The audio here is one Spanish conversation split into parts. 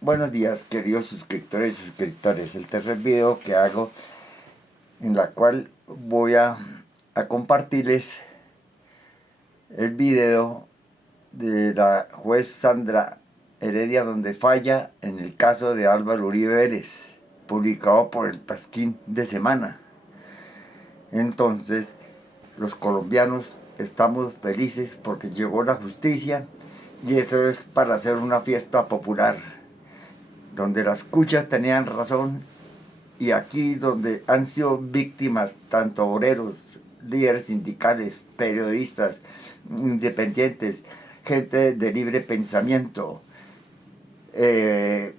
Buenos días, queridos suscriptores y suscriptores. El tercer video que hago, en la cual voy a compartirles el video de la juez Sandra Heredia, donde falla en el caso de Álvaro Uribe Vélez, publicado por el Pasquín de Semana. Entonces, los colombianos estamos felices porque llegó la justicia, y eso es para hacer una fiesta popular, donde las cuchas tenían razón, y aquí donde han sido víctimas tanto obreros, líderes sindicales, periodistas, independientes, gente de libre pensamiento, eh,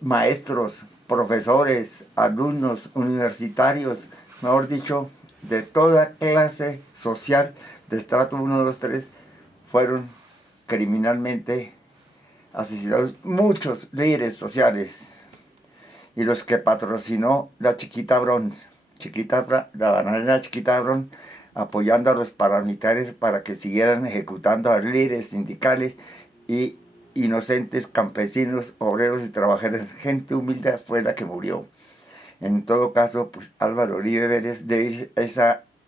maestros, profesores, alumnos, universitarios, mejor dicho, de toda clase social, de estrato 1, 2, 3, fueron criminalmente asesinados muchos líderes sociales, y los que patrocinó la Chiquita Brón, la bananera Chiquita Brón, apoyando a los paramilitares para que siguieran ejecutando a líderes sindicales y inocentes campesinos, obreros y trabajadores. Gente humilde fue la que murió. En todo caso, pues Álvaro Uribe Vélez debe ir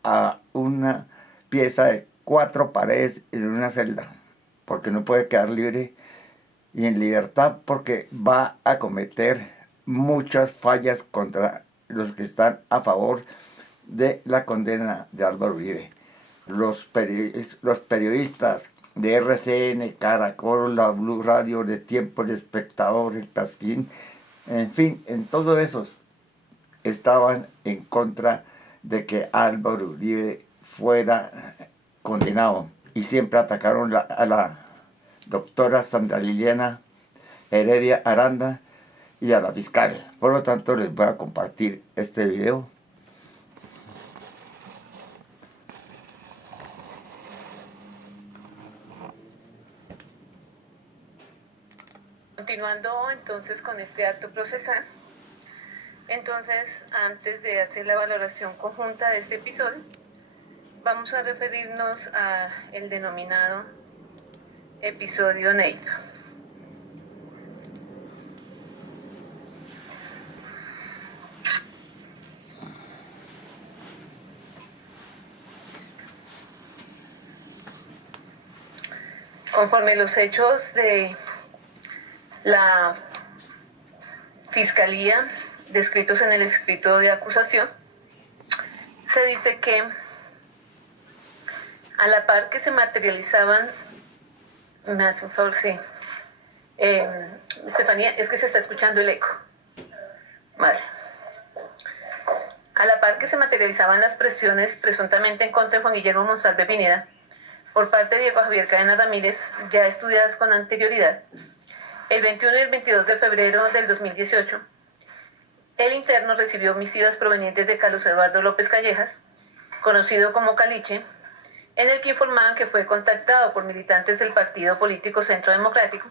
a una pieza de 4 paredes en una celda, porque no puede quedar libre y en libertad, porque va a cometer muchas fallas contra los que están a favor de la condena de Álvaro Uribe. Los periodistas de RCN, Caracol, la Blue Radio, de Tiempo, El Espectador, El Pasquín, en fin, en todos esos estaban en contra de que Álvaro Uribe fuera condenado, y siempre atacaron a la doctora Sandra Liliana Heredia Aranda y a la fiscal. Por lo tanto, les voy a compartir este video. Continuando entonces con este acto procesal, entonces antes de hacer la valoración conjunta de este episodio, vamos a referirnos a el denominado episodio Neira. Conforme los hechos de la Fiscalía descritos en el escrito de acusación, se dice que a la par que se materializaban, me hace un favor, sí, Estefanía, es que se está escuchando el eco. Vale. A la par que se materializaban las presiones presuntamente en contra de Juan Guillermo Monsalve Pineda por parte de Diego Javier Cadena Ramírez, ya estudiadas con anterioridad, el 21 y el 22 de febrero del 2018, el interno recibió misivas provenientes de Carlos Eduardo López Callejas, conocido como Caliche, en el que informaban que fue contactado por militantes del partido político Centro Democrático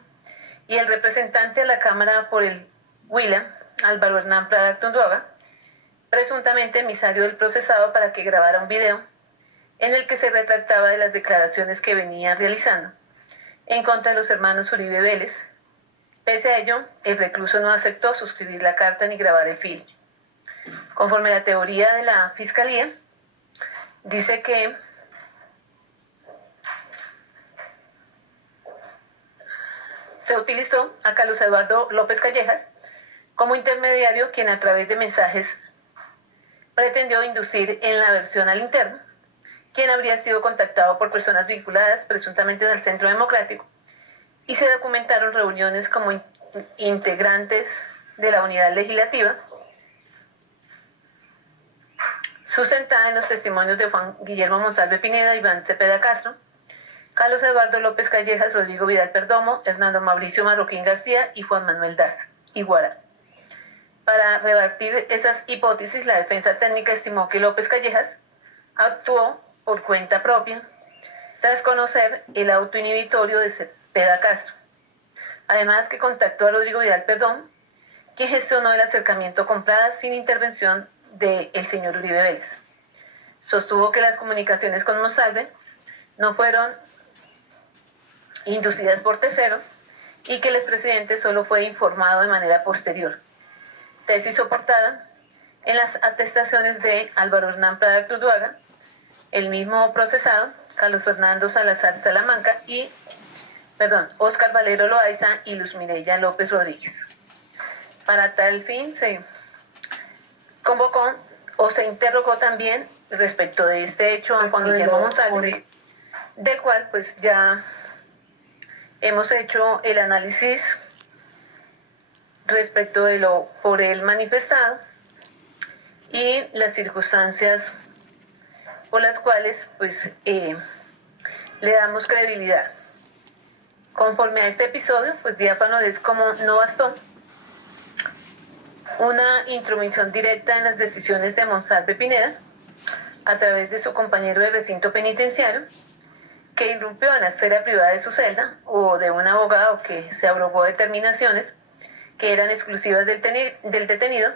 y el representante a la Cámara por el Huila, Álvaro Hernán Prada Artunduaga, presuntamente emisario del procesado, para que grabara un video en el que se retractaba de las declaraciones que venía realizando en contra de los hermanos Uribe Vélez. Pese a ello, el recluso no aceptó suscribir la carta ni grabar el film. Conforme a la teoría de la Fiscalía, dice que se utilizó a Carlos Eduardo López Callejas como intermediario, quien a través de mensajes pretendió inducir en la versión al interno, quien habría sido contactado por personas vinculadas presuntamente del Centro Democrático, y se documentaron reuniones como integrantes de la unidad legislativa, sustentada en los testimonios de Juan Guillermo Monsalve Pineda, Iván Cepeda Castro, Carlos Eduardo López Callejas, Rodrigo Vidal Perdomo, Hernando Mauricio Marroquín García y Juan Manuel Daza Iguara. Para rebatir esas hipótesis, la defensa técnica estimó que López Callejas actuó por cuenta propia tras conocer el auto inhibitorio de Cepeda Castro. Además, que contactó a Rodrigo Vidal Perdomo, quien gestionó el acercamiento con Prada sin intervención del señor Uribe Vélez. Sostuvo que las comunicaciones con Monsalve no fueron inducidas por terceros y que el expresidente solo fue informado de manera posterior. Tesis soportada en las atestaciones de Álvaro Hernán Prada Artuduaga, el mismo procesado, Carlos Fernando Salazar Salamanca y, Óscar Valero Loaiza y Luz Mireya López Rodríguez. Para tal fin se convocó o se interrogó también respecto de este hecho a Juan Guillermo Monsalve, del cual pues ya hemos hecho el análisis respecto de lo por él manifestado y las circunstancias por las cuales pues le damos credibilidad. Conforme a este episodio, pues diáfano es como no bastó una intromisión directa en las decisiones de Monsalve Pineda a través de su compañero de recinto penitenciario, que irrumpió en la esfera privada de su celda, o de un abogado que se abrogó determinaciones que eran exclusivas del detenido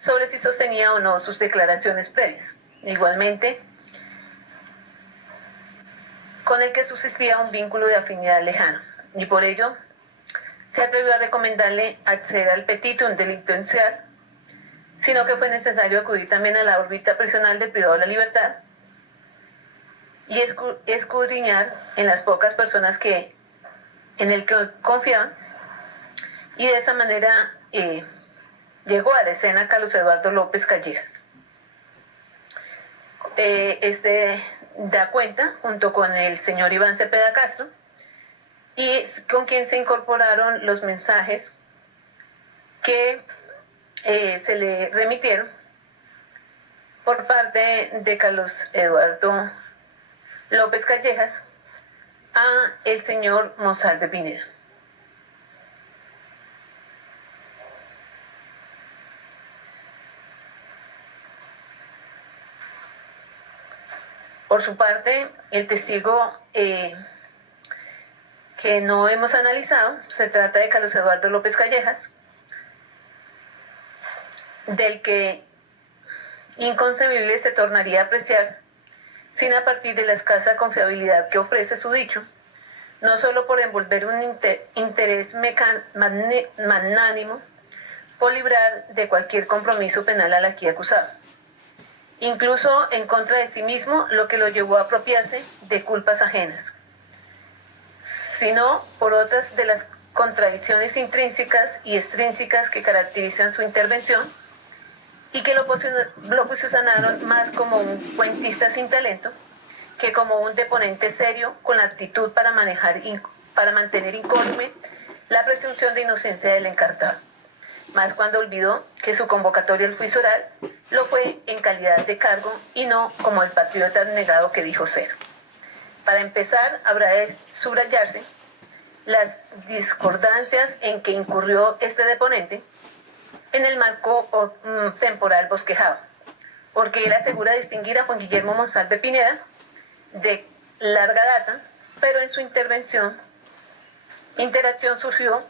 sobre si sostenía o no sus declaraciones previas. Igualmente, con el que subsistía un vínculo de afinidad lejano, y por ello se atrevió a recomendarle acceder al petitum delincuencial, sino que fue necesario acudir también a la órbita personal del privado de la libertad y escudriñar en las pocas personas en el que confiaban, y de esa manera llegó a la escena Carlos Eduardo López Callejas. Este da cuenta, junto con el señor Iván Cepeda Castro, y con quien se incorporaron los mensajes que se le remitieron por parte de Carlos Eduardo López Callejas a el señor Monsalve Pineda. Por su parte, el testigo que no hemos analizado se trata de Carlos Eduardo López Callejas, del que inconcebible se tornaría a apreciar sin a partir de la escasa confiabilidad que ofrece su dicho, no solo por envolver un interés magnánimo por librar de cualquier compromiso penal al aquí acusado, incluso en contra de sí mismo, lo que lo llevó a apropiarse de culpas ajenas, sino por otras de las contradicciones intrínsecas y extrínsecas que caracterizan su intervención y que lo posicionaron más como un cuentista sin talento que como un deponente serio con la actitud para mantener incólume la presunción de inocencia del encartado, más cuando olvidó que su convocatoria al juicio oral lo fue en calidad de cargo y no como el patriota negado que dijo ser. Para empezar, habrá de subrayarse las discordancias en que incurrió este deponente en el marco temporal bosquejado, porque él asegura distinguir a Juan Guillermo Monsalve Pineda de larga data, pero en su interacción surgió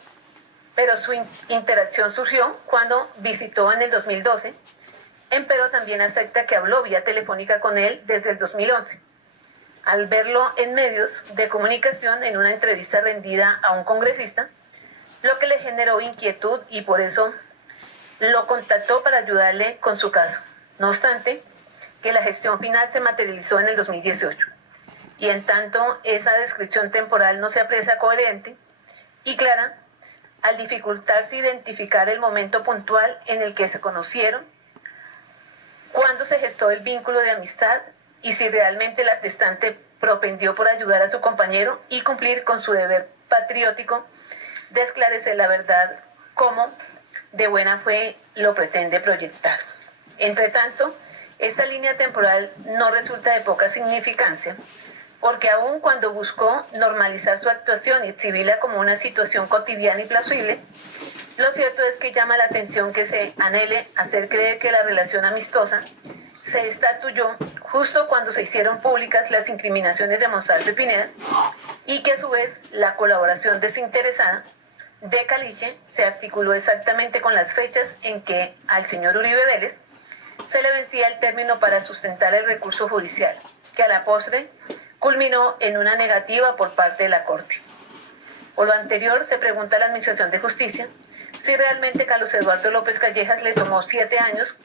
cuando visitó en el 2012, empero también acepta que habló vía telefónica con él desde el 2011. Al verlo en medios de comunicación en una entrevista rendida a un congresista, lo que le generó inquietud y por eso lo contactó para ayudarle con su caso. No obstante, que la gestión final se materializó en el 2018. Y en tanto esa descripción temporal no se aprecia coherente y clara, al dificultarse identificar el momento puntual en el que se conocieron, cuándo se gestó el vínculo de amistad y si realmente el atestante propendió por ayudar a su compañero y cumplir con su deber patriótico de esclarecer la verdad como de buena fe lo pretende proyectar. Entre tanto, esta línea temporal no resulta de poca significancia, porque aun cuando buscó normalizar su actuación y exhibirla como una situación cotidiana y plausible, lo cierto es que llama la atención que se anhele hacer creer que la relación amistosa se estatuyó justo cuando se hicieron públicas las incriminaciones de Monsalve Pineda y que a su vez la colaboración desinteresada de Caliche se articuló exactamente con las fechas en que al señor Uribe Vélez se le vencía el término para sustentar el recurso judicial, que a la postre culminó en una negativa por parte de la Corte. Por lo anterior, se pregunta a la Administración de Justicia si realmente Carlos Eduardo López Callejas le tomó 7 años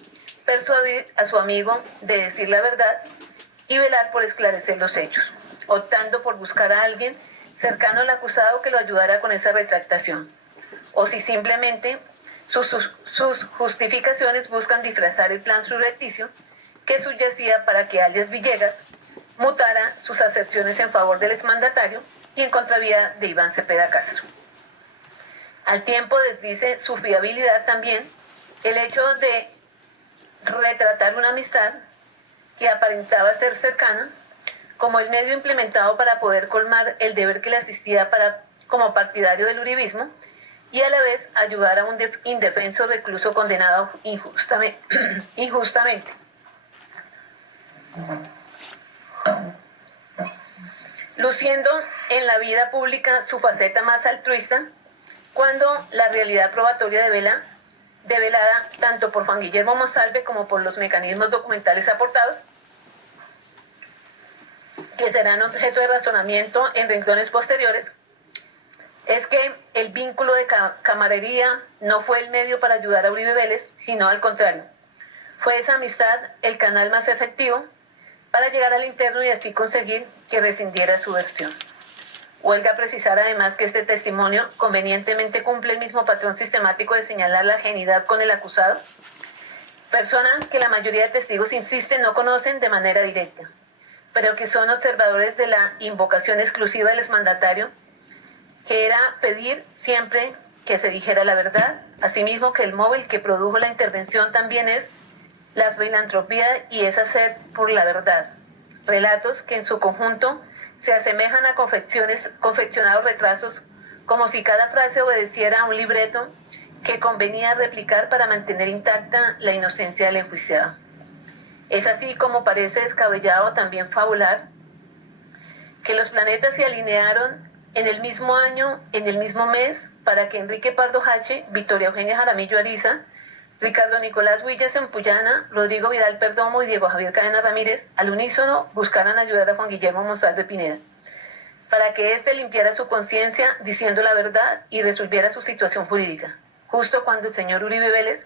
persuadir a su amigo de decir la verdad y velar por esclarecer los hechos, optando por buscar a alguien cercano al acusado que lo ayudara con esa retractación, o si simplemente sus justificaciones buscan disfrazar el plan subrepticio que subyacía para que alias Villegas mutara sus aserciones en favor del exmandatario y en contravía de Iván Cepeda Castro. Al tiempo desdice su fiabilidad también el hecho de retratar una amistad que aparentaba ser cercana como el medio implementado para poder colmar el deber que le asistía como partidario del uribismo y a la vez ayudar a un indefenso recluso condenado injustamente. Luciendo en la vida pública su faceta más altruista, cuando la realidad probatoria develada tanto por Juan Guillermo Monsalve como por los mecanismos documentales aportados, que serán objeto de razonamiento en renglones posteriores, es que el vínculo de camaradería no fue el medio para ayudar a Uribe Vélez, sino al contrario. Fue esa amistad el canal más efectivo para llegar al interno y así conseguir que rescindiera su versión. Huelga precisar además que este testimonio convenientemente cumple el mismo patrón sistemático de señalar la ajenidad con el acusado, persona que la mayoría de testigos insisten no conocen de manera directa, pero que son observadores de la invocación exclusiva del exmandatario, que era pedir siempre que se dijera la verdad, asimismo que el móvil que produjo la intervención también es la filantropía y esa sed por la verdad. Relatos que en su conjunto se asemejan a confeccionados retrasos, como si cada frase obedeciera a un libreto que convenía replicar para mantener intacta la inocencia del enjuiciado. Es así como parece descabellado también fabular que los planetas se alinearon en el mismo año, en el mismo mes, para que Enrique Pardo Hache, Victoria Eugenia Jaramillo Ariza, Ricardo Nicolás Huillas Empuyana, Rodrigo Vidal Perdomo y Diego Javier Cadena Ramírez, al unísono, buscaran ayudar a Juan Guillermo Monsalve Pineda, para que éste limpiara su conciencia diciendo la verdad y resolviera su situación jurídica, justo cuando el señor Uribe Vélez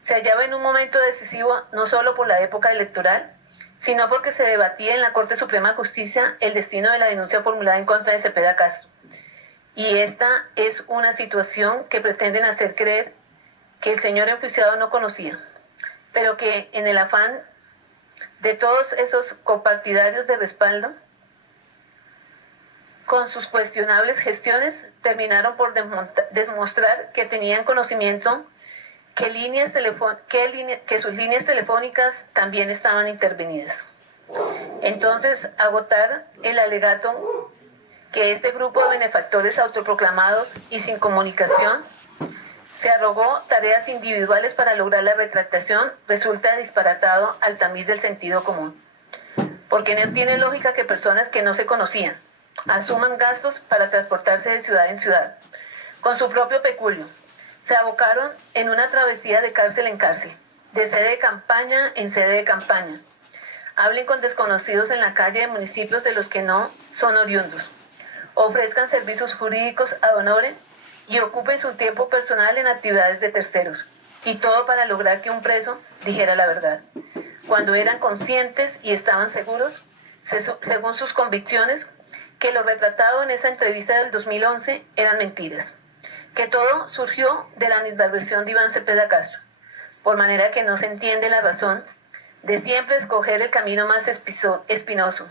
se hallaba en un momento decisivo no solo por la época electoral, sino porque se debatía en la Corte Suprema de Justicia el destino de la denuncia formulada en contra de Cepeda Castro. Y esta es una situación que pretenden hacer creer que el señor enjuiciado no conocía, pero que en el afán de todos esos copartidarios de respaldo, con sus cuestionables gestiones, terminaron por demostrar que tenían conocimiento que sus líneas telefónicas también estaban intervenidas. Entonces, agotar el alegato que este grupo de benefactores autoproclamados y sin comunicación se arrogó tareas individuales para lograr la retractación resulta disparatado al tamiz del sentido común. Porque no tiene lógica que personas que no se conocían asuman gastos para transportarse de ciudad en ciudad, con su propio peculio. Se abocaron en una travesía de cárcel en cárcel, de sede de campaña en sede de campaña. Hablen con desconocidos en la calle de municipios de los que no son oriundos. Ofrezcan servicios jurídicos ad honorem y ocupen su tiempo personal en actividades de terceros. Y todo para lograr que un preso dijera la verdad, cuando eran conscientes y estaban seguros, según sus convicciones, que lo retratado en esa entrevista del 2011 eran mentiras, que todo surgió de la animadversión de Iván Cepeda Castro, por manera que no se entiende la razón de siempre escoger el camino más espinoso,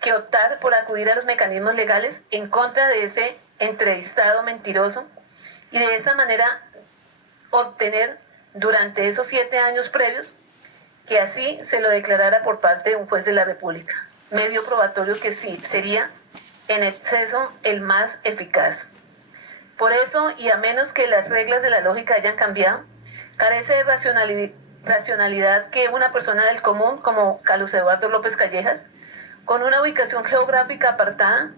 que optar por acudir a los mecanismos legales en contra de ese entrevistado mentiroso y de esa manera obtener durante esos 7 años previos que así se lo declarara por parte de un juez de la República, medio probatorio que sí sería en exceso el más eficaz. Por eso, y a menos que las reglas de la lógica hayan cambiado, carece de racionalidad que una persona del común como Carlos Eduardo López Callejas, con una ubicación geográfica apartada,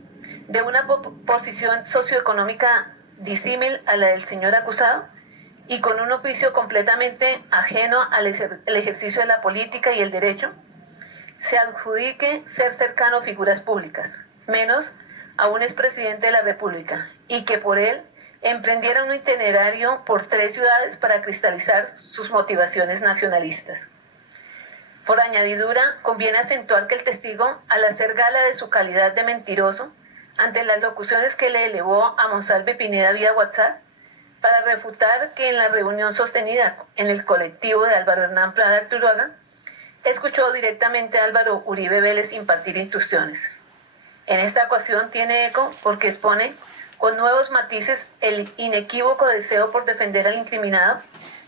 de una posición socioeconómica disímil a la del señor acusado, y con un oficio completamente ajeno al ejercicio de la política y el derecho, se adjudique ser cercano a figuras públicas, menos a un expresidente de la República y que por él emprendiera un itinerario por 3 ciudades para cristalizar sus motivaciones nacionalistas. Por añadidura, conviene acentuar que el testigo, al hacer gala de su calidad de mentiroso, ante las locuciones que le elevó a Monsalve Pineda vía WhatsApp, para refutar que en la reunión sostenida en el colectivo de Álvaro Hernán Prada Arturuaga, escuchó directamente a Álvaro Uribe Vélez impartir instrucciones. En esta ocasión tiene eco porque expone con nuevos matices el inequívoco deseo por defender al incriminado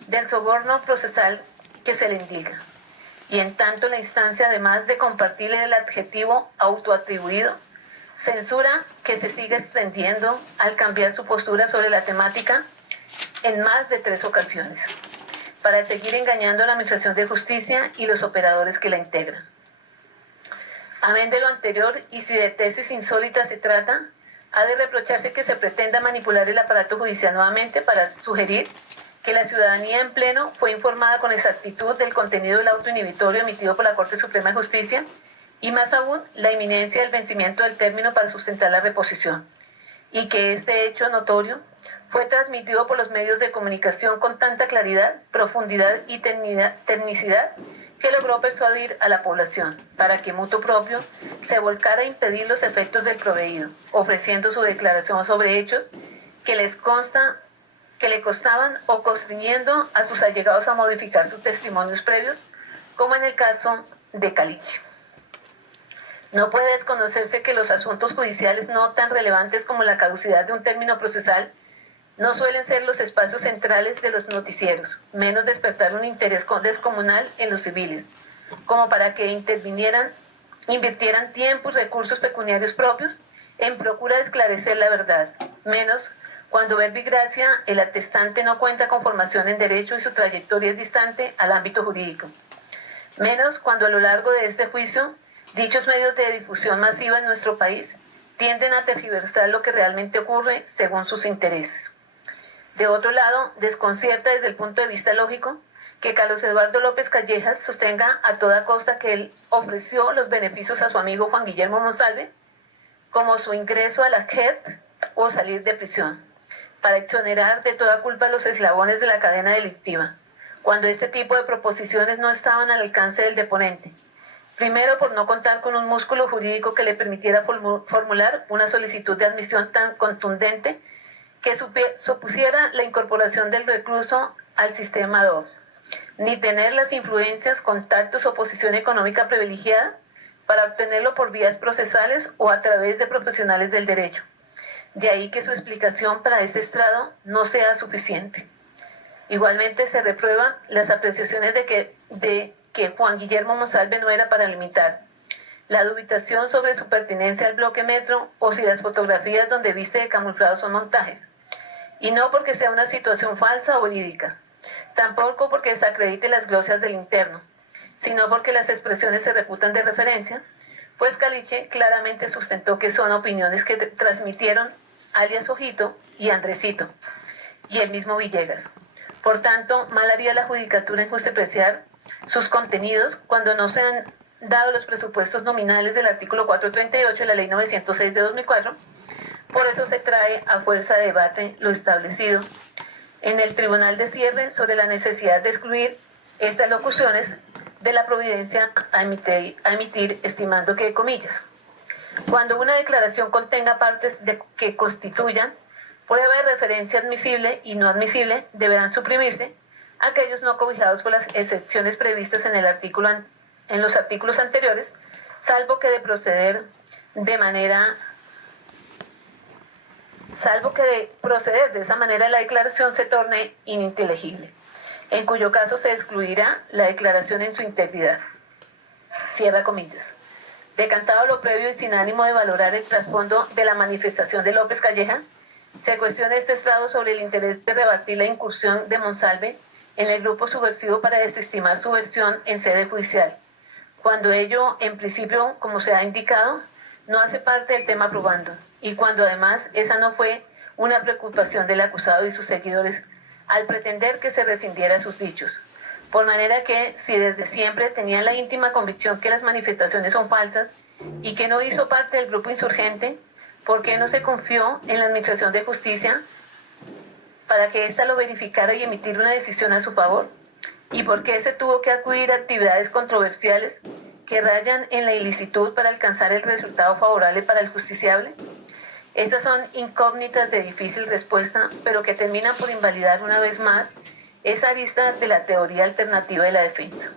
del soborno procesal que se le indica. Y en tanto la instancia, además de compartirle el adjetivo autoatribuido, censura que se sigue extendiendo al cambiar su postura sobre la temática en más de 3 ocasiones, para seguir engañando a la Administración de Justicia y los operadores que la integran. Amén de lo anterior, y si de tesis insólitas se trata, ha de reprocharse que se pretenda manipular el aparato judicial nuevamente para sugerir que la ciudadanía en pleno fue informada con exactitud del contenido del auto inhibitorio emitido por la Corte Suprema de Justicia y más aún la inminencia del vencimiento del término para sustentar la reposición, y que este hecho notorio fue transmitido por los medios de comunicación con tanta claridad, profundidad y tecnicidad que logró persuadir a la población para que mutuo propio se volcara a impedir los efectos del proveído, ofreciendo su declaración sobre hechos que le costaban o constriñendo a sus allegados a modificar sus testimonios previos, como en el caso de Caliche. No puede desconocerse que los asuntos judiciales no tan relevantes como la caducidad de un término procesal no suelen ser los espacios centrales de los noticieros, menos despertar un interés descomunal en los civiles, como para que invirtieran tiempo y recursos pecuniarios propios en procura de esclarecer la verdad, menos cuando verbi gracia el atestante no cuenta con formación en derecho y su trayectoria es distante al ámbito jurídico, menos cuando a lo largo de este juicio dichos medios de difusión masiva en nuestro país tienden a tergiversar lo que realmente ocurre según sus intereses. De otro lado, desconcierta desde el punto de vista lógico que Carlos Eduardo López Callejas sostenga a toda costa que él ofreció los beneficios a su amigo Juan Guillermo Monsalve, como su ingreso a la JEP o salir de prisión, para exonerar de toda culpa a los eslabones de la cadena delictiva, cuando este tipo de proposiciones no estaban al alcance del deponente. Primero, por no contar con un músculo jurídico que le permitiera formular una solicitud de admisión tan contundente que supusiera la incorporación del recluso al sistema DOD, ni tener las influencias, contactos o posición económica privilegiada para obtenerlo por vías procesales o a través de profesionales del derecho. De ahí que su explicación para este estrado no sea suficiente. Igualmente se reprueban las apreciaciones de que Juan Guillermo Monsalve no era para limitar la dubitación sobre su pertenencia al bloque metro o si las fotografías donde viste de camuflado son montajes. Y no porque sea una situación falsa o verídica, tampoco porque desacredite las glosas del interno, sino porque las expresiones se reputan de referencia, pues Caliche claramente sustentó que son opiniones que transmitieron alias Ojito y Andresito, y el mismo Villegas. Por tanto, mal haría la judicatura en justipreciar sus contenidos cuando no se han dado los presupuestos nominales del artículo 438 de la Ley 906 de 2004, por eso se trae a fuerza de debate lo establecido en el Tribunal de Cierre sobre la necesidad de excluir estas locuciones de la providencia a emitir, estimando que, comillas, cuando una declaración contenga partes que constituyan prueba de referencia admisible y no admisible, deberán suprimirse aquellos no cobijados por las excepciones previstas en los artículos anteriores, salvo que de proceder de esa manera la declaración se torne ininteligible, en cuyo caso se excluirá la declaración en su integridad. Cierra comillas. Decantado lo previo y sin ánimo de valorar el trasfondo de la manifestación de López Calleja, se cuestiona este estrado sobre el interés de rebatir la incursión de Monsalve en el grupo subversivo para desestimar su versión en sede judicial, cuando ello, en principio, como se ha indicado, no hace parte del tema probando, y cuando además esa no fue una preocupación del acusado y sus seguidores al pretender que se rescindiera sus dichos. Por manera que, si desde siempre tenían la íntima convicción que las manifestaciones son falsas y que no hizo parte del grupo insurgente, ¿Por qué no se confió en la Administración de Justicia para que ésta lo verificara y emitir una decisión a su favor? ¿Y por qué se tuvo que acudir a actividades controversiales que rayan en la ilicitud para alcanzar el resultado favorable para el justiciable? Estas son incógnitas de difícil respuesta, pero que terminan por invalidar una vez más esa arista de la teoría alternativa de la defensa.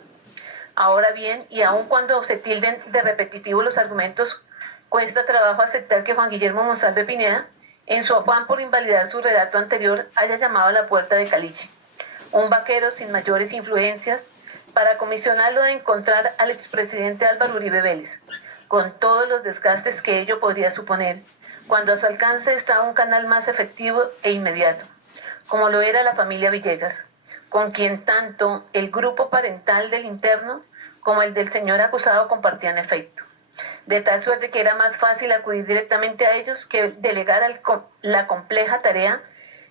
Ahora bien, y aun cuando se tilden de repetitivos los argumentos, cuesta trabajo aceptar que Juan Guillermo Monsalve Pineda, en su afán por invalidar su relato anterior, haya llamado a la puerta de Caliche, un vaquero sin mayores influencias, para comisionarlo de encontrar al expresidente Álvaro Uribe Vélez, con todos los desgastes que ello podría suponer, cuando a su alcance estaba un canal más efectivo e inmediato, como lo era la familia Villegas, con quien tanto el grupo parental del interno como el del señor acusado compartían efecto, de tal suerte que era más fácil acudir directamente a ellos que delegar la compleja tarea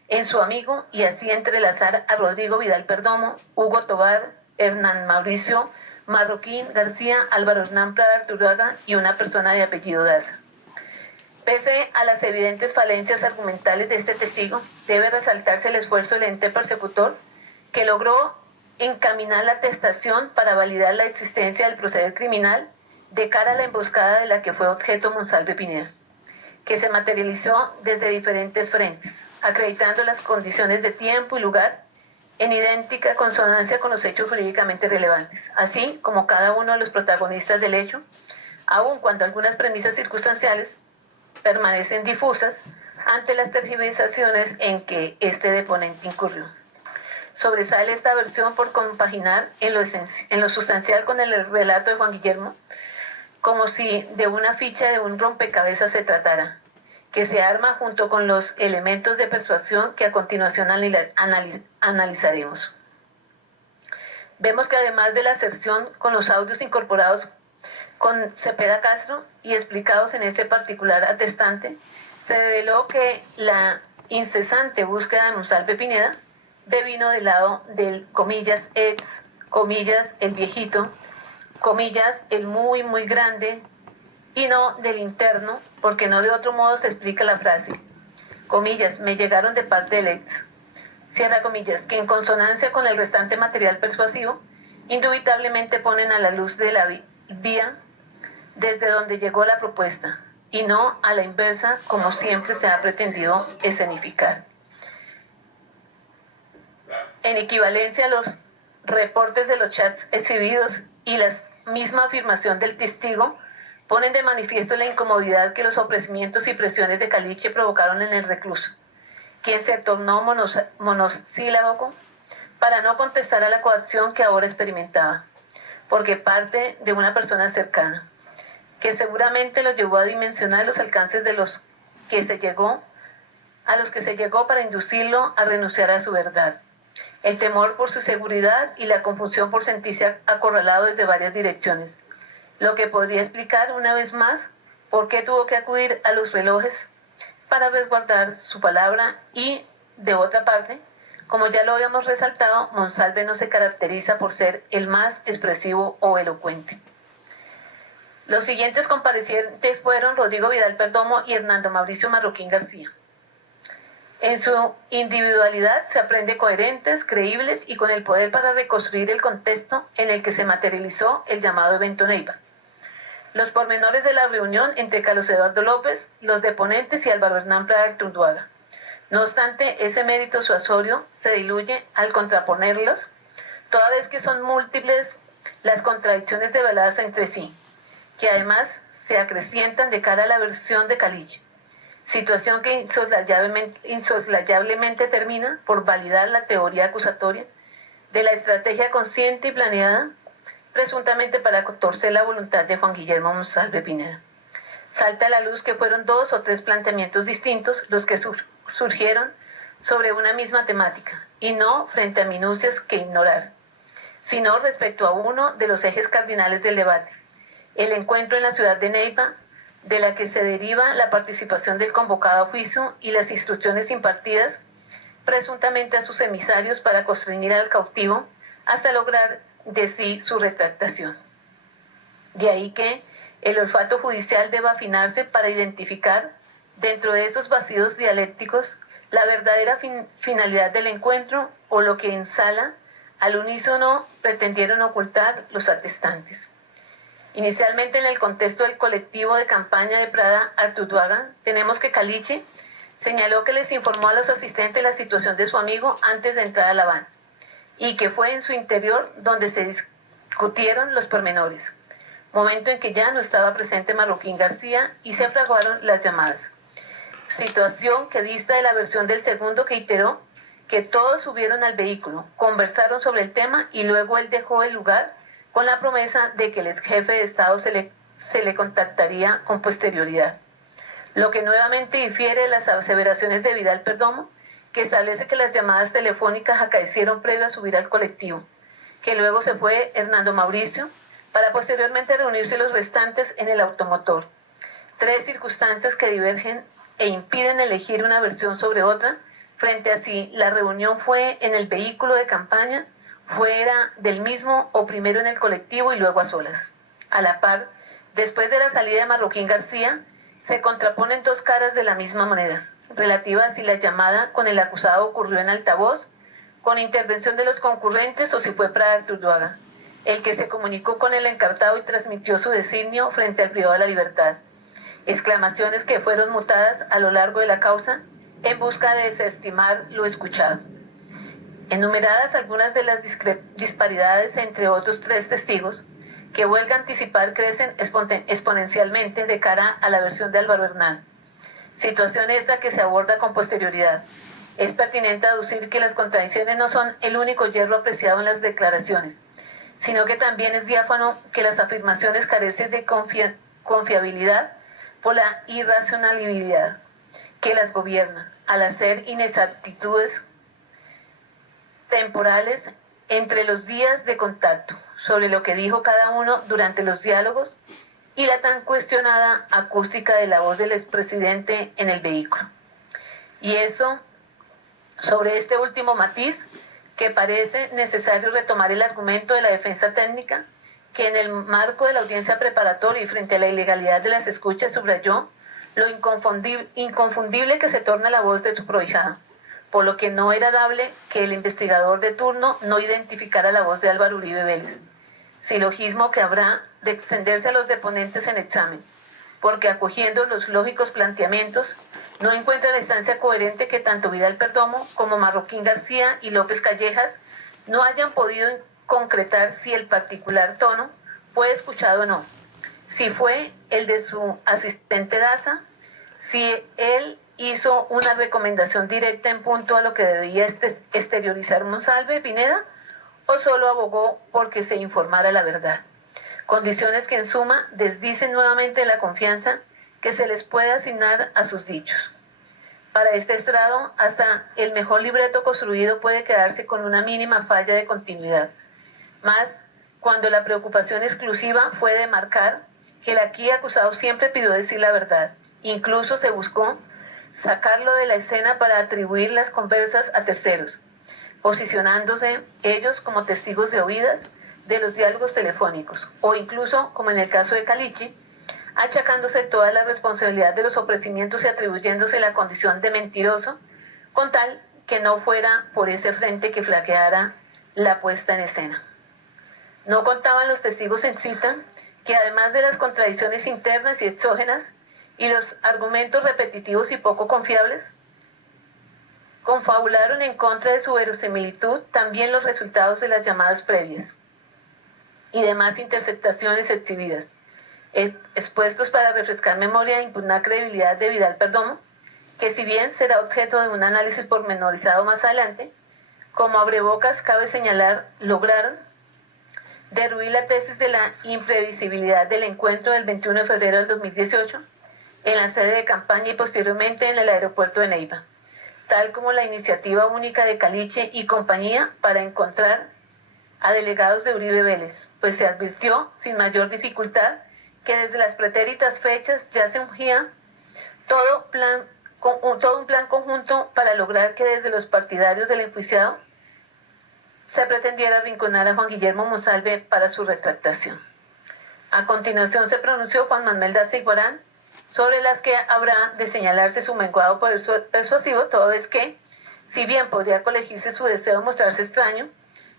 en su amigo y así entrelazar a Rodrigo Vidal Perdomo, Hugo Tobar, Hernán Mauricio Marroquín García, Álvaro Hernán Prada Arturaga y una persona de apellido Daza. Pese a las evidentes falencias argumentales de este testigo, debe resaltarse el esfuerzo del ente persecutor que logró encaminar la atestación para validar la existencia del proceder criminal de cara a la emboscada de la que fue objeto Monsalve Pineda, que se materializó desde diferentes frentes, acreditando las condiciones de tiempo y lugar en idéntica consonancia con los hechos jurídicamente relevantes, así como cada uno de los protagonistas del hecho, aun cuando algunas premisas circunstanciales permanecen difusas ante las tergiversaciones en que este deponente incurrió. Sobresale esta versión por compaginar en lo sustancial con el relato de Juan Guillermo, como si de una ficha de un rompecabezas se tratara, que se arma junto con los elementos de persuasión que a continuación analizaremos. Vemos que además de la aserción con los audios incorporados con Cepeda Castro y explicados en este particular atestante, se reveló que la incesante búsqueda de Monsalve Pineda devino del lado del, comillas, ex, comillas, el viejito, comillas, el muy, muy grande, y no del interno, porque no de otro modo se explica la frase, comillas, me llegaron de parte del ex, cierra comillas, que en consonancia con el restante material persuasivo, indubitablemente ponen a la luz de la vía desde donde llegó la propuesta, y no a la inversa como siempre se ha pretendido escenificar. En equivalencia a los reportes de los chats exhibidos y la misma afirmación del testigo ponen de manifiesto la incomodidad que los ofrecimientos y presiones de Caliche provocaron en el recluso, quien se tornó monosílabo para no contestar a la coacción que ahora experimentaba, porque parte de una persona cercana, que seguramente lo llevó a dimensionar los alcances de los que se llegó para inducirlo a renunciar a su verdad. El temor por su seguridad y la confusión por sentirse acorralado desde varias direcciones, lo que podría explicar una vez más por qué tuvo que acudir a los relojes para resguardar su palabra y, de otra parte, como ya lo habíamos resaltado, Monsalve no se caracteriza por ser el más expresivo o elocuente. Los siguientes comparecientes fueron Rodrigo Vidal Perdomo y Hernando Mauricio Marroquín García. En su individualidad se aprende coherentes, creíbles y con el poder para reconstruir el contexto en el que se materializó el llamado evento Neiva. Los pormenores de la reunión entre Carlos Eduardo López, los deponentes y Álvaro Hernán Prada Arturaga. No obstante, ese mérito suasorio se diluye al contraponerlos, toda vez que son múltiples las contradicciones develadas entre sí, que además se acrecientan de cara a la versión de Caliche, situación que insoslayablemente termina por validar la teoría acusatoria de la estrategia consciente y planeada presuntamente para torcer la voluntad de Juan Guillermo Monsalve Pineda. Salta a la luz que fueron 2 o 3 planteamientos distintos los que surgieron sobre una misma temática, y no frente a minucias que ignorar, sino respecto a uno de los ejes cardinales del debate, el encuentro en la ciudad de Neiva, de la que se deriva la participación del convocado a juicio y las instrucciones impartidas presuntamente a sus emisarios para constreñir al cautivo hasta lograr de sí su retractación. De ahí que el olfato judicial deba afinarse para identificar dentro de esos vacíos dialécticos, la verdadera finalidad del encuentro o lo que en sala al unísono pretendieron ocultar los atestantes. Inicialmente, en el contexto del colectivo de campaña de Prada Artuduaga, tenemos que Caliche señaló que les informó a los asistentes la situación de su amigo antes de entrar a la van y que fue en su interior donde se discutieron los pormenores, momento en que ya no estaba presente Marroquín García y se fraguaron las llamadas. Situación que dista de la versión del segundo, que iteró que todos subieron al vehículo, conversaron sobre el tema y luego él dejó el lugar con la promesa de que el ex jefe de Estado se le contactaría con posterioridad. Lo que nuevamente difiere de las aseveraciones de Vidal Perdomo, que establece que las llamadas telefónicas acaecieron previo a subir al colectivo, que luego se fue Hernando Mauricio, para posteriormente reunirse los restantes en el automotor. Tres circunstancias que divergen e impiden elegir una versión sobre otra, frente a si la reunión fue en el vehículo de campaña, fuera del mismo o primero en el colectivo y luego a solas. A la par, después de la salida de Marroquín García, se contraponen dos caras de la misma moneda, relativas a si la llamada con el acusado ocurrió en altavoz, con intervención de los concurrentes, o si fue Prada Artuduaga, el que se comunicó con el encartado y transmitió su designio frente al privado de la libertad. Exclamaciones que fueron mutadas a lo largo de la causa en busca de desestimar lo escuchado. Enumeradas algunas de las disparidades entre otros tres testigos, que huelga anticipar crecen exponencialmente de cara a la versión de Álvaro Hernán. Situación esta que se aborda con posterioridad. Es pertinente aducir que las contradicciones no son el único hierro apreciado en las declaraciones, sino que también es diáfano que las afirmaciones carecen de confiabilidad por la irracionalidad que las gobierna, al hacer inexactitudes temporales entre los días de contacto sobre lo que dijo cada uno durante los diálogos y la tan cuestionada acústica de la voz del expresidente en el vehículo. Y eso, sobre este último matiz, que parece necesario retomar el argumento de la defensa técnica, que en el marco de la audiencia preparatoria y frente a la ilegalidad de las escuchas subrayó lo inconfundible que se torna la voz de su prohijado, por lo que no era dable que el investigador de turno no identificara la voz de Álvaro Uribe Vélez, silogismo que habrá de extenderse a los deponentes en examen, porque acogiendo los lógicos planteamientos, no encuentra la instancia coherente que tanto Vidal Perdomo como Marroquín García y López Callejas no hayan podido concretar si el particular tono fue escuchado o no, si fue el de su asistente Daza, si él hizo una recomendación directa en punto a lo que debía exteriorizar Monsalve Pineda, o solo abogó porque se informara la verdad. Condiciones que en suma desdicen nuevamente la confianza que se les puede asignar a sus dichos. Para este estrado, hasta el mejor libreto construido puede quedarse con una mínima falla de continuidad. Más cuando la preocupación exclusiva fue de marcar que el aquí acusado siempre pidió decir la verdad. Incluso se buscó sacarlo de la escena para atribuir las conversas a terceros, posicionándose ellos como testigos de oídas de los diálogos telefónicos, o incluso, como en el caso de Caliche, achacándose toda la responsabilidad de los ofrecimientos y atribuyéndose la condición de mentiroso, con tal que no fuera por ese frente que flaqueara la puesta en escena. No contaban los testigos en cita que, además de las contradicciones internas y exógenas y los argumentos repetitivos y poco confiables, confabularon en contra de su verosimilitud también los resultados de las llamadas previas y demás interceptaciones exhibidas, expuestos para refrescar memoria e impugnar credibilidad de Vidal Perdomo, que si bien será objeto de un análisis pormenorizado más adelante, como abrebocas cabe señalar, lograron derruir la tesis de la imprevisibilidad del encuentro del 21 de febrero del 2018 en la sede de campaña y posteriormente en el aeropuerto de Neiva, tal como la iniciativa única de Caliche y compañía para encontrar a delegados de Uribe Vélez, pues se advirtió sin mayor dificultad que desde las pretéritas fechas ya se ungía todo un plan conjunto para lograr que desde los partidarios del enjuiciado se pretendiera arrinconar a Juan Guillermo Monsalve para su retractación. A continuación se pronunció Juan Manuel Daza Iguarán, sobre las que habrá de señalarse su menguado poder persuasivo, toda vez que, si bien podría colegirse su deseo de mostrarse extraño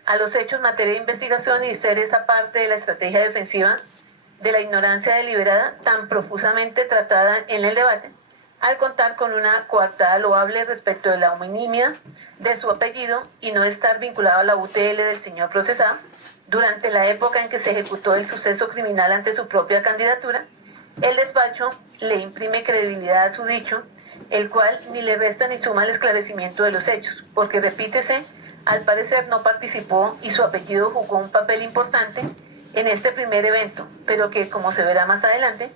a los hechos en materia de investigación y ser esa parte de la estrategia defensiva de la ignorancia deliberada tan profusamente tratada en el debate, al contar con una coartada loable respecto de la homonimia de su apellido y no estar vinculado a la UTL del señor procesado, durante la época en que se ejecutó el suceso criminal ante su propia candidatura, el despacho le imprime credibilidad a su dicho, el cual ni le resta ni suma al esclarecimiento de los hechos, porque repítese, al parecer no participó y su apellido jugó un papel importante en este primer evento, pero que, como se verá más adelante,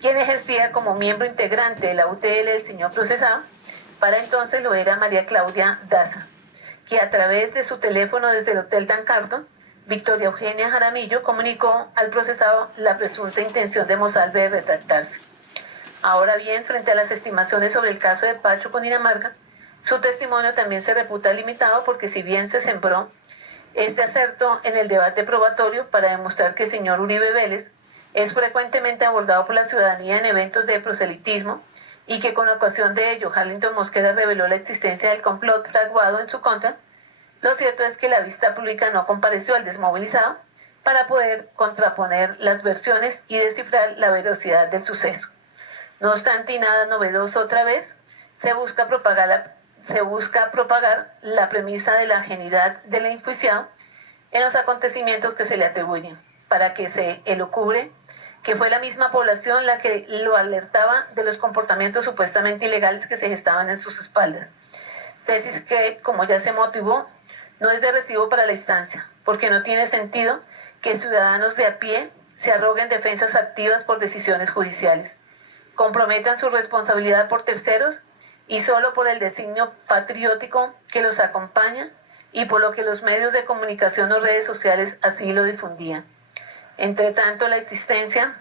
quien ejercía como miembro integrante de la UTL del señor procesado, para entonces lo era María Claudia Daza, que a través de su teléfono desde el Hotel Dan Carton, Victoria Eugenia Jaramillo comunicó al procesado la presunta intención de Monsalve de retractarse. Ahora bien, frente a las estimaciones sobre el caso de Pacho Cundinamarca, su testimonio también se reputa limitado porque si bien se sembró este acerto en el debate probatorio para demostrar que el señor Uribe Vélez es frecuentemente abordado por la ciudadanía en eventos de proselitismo y que con ocasión de ello Harlington Mosquera reveló la existencia del complot fraguado en su contra, lo cierto es que la vista pública no compareció al desmovilizado para poder contraponer las versiones y descifrar la veracidad del suceso. No obstante, y nada novedoso otra vez, se busca propagar la premisa de la ajenidad del enjuiciado en los acontecimientos que se le atribuyen, para que se elucubre que fue la misma población la que lo alertaba de los comportamientos supuestamente ilegales que se gestaban en sus espaldas. Tesis que, como ya se motivó, no es de recibo para la instancia, porque no tiene sentido que ciudadanos de a pie se arroguen defensas activas por decisiones judiciales, comprometan su responsabilidad por terceros y solo por el designio patriótico que los acompaña y por lo que los medios de comunicación o redes sociales así lo difundían. Entre tanto, la existencia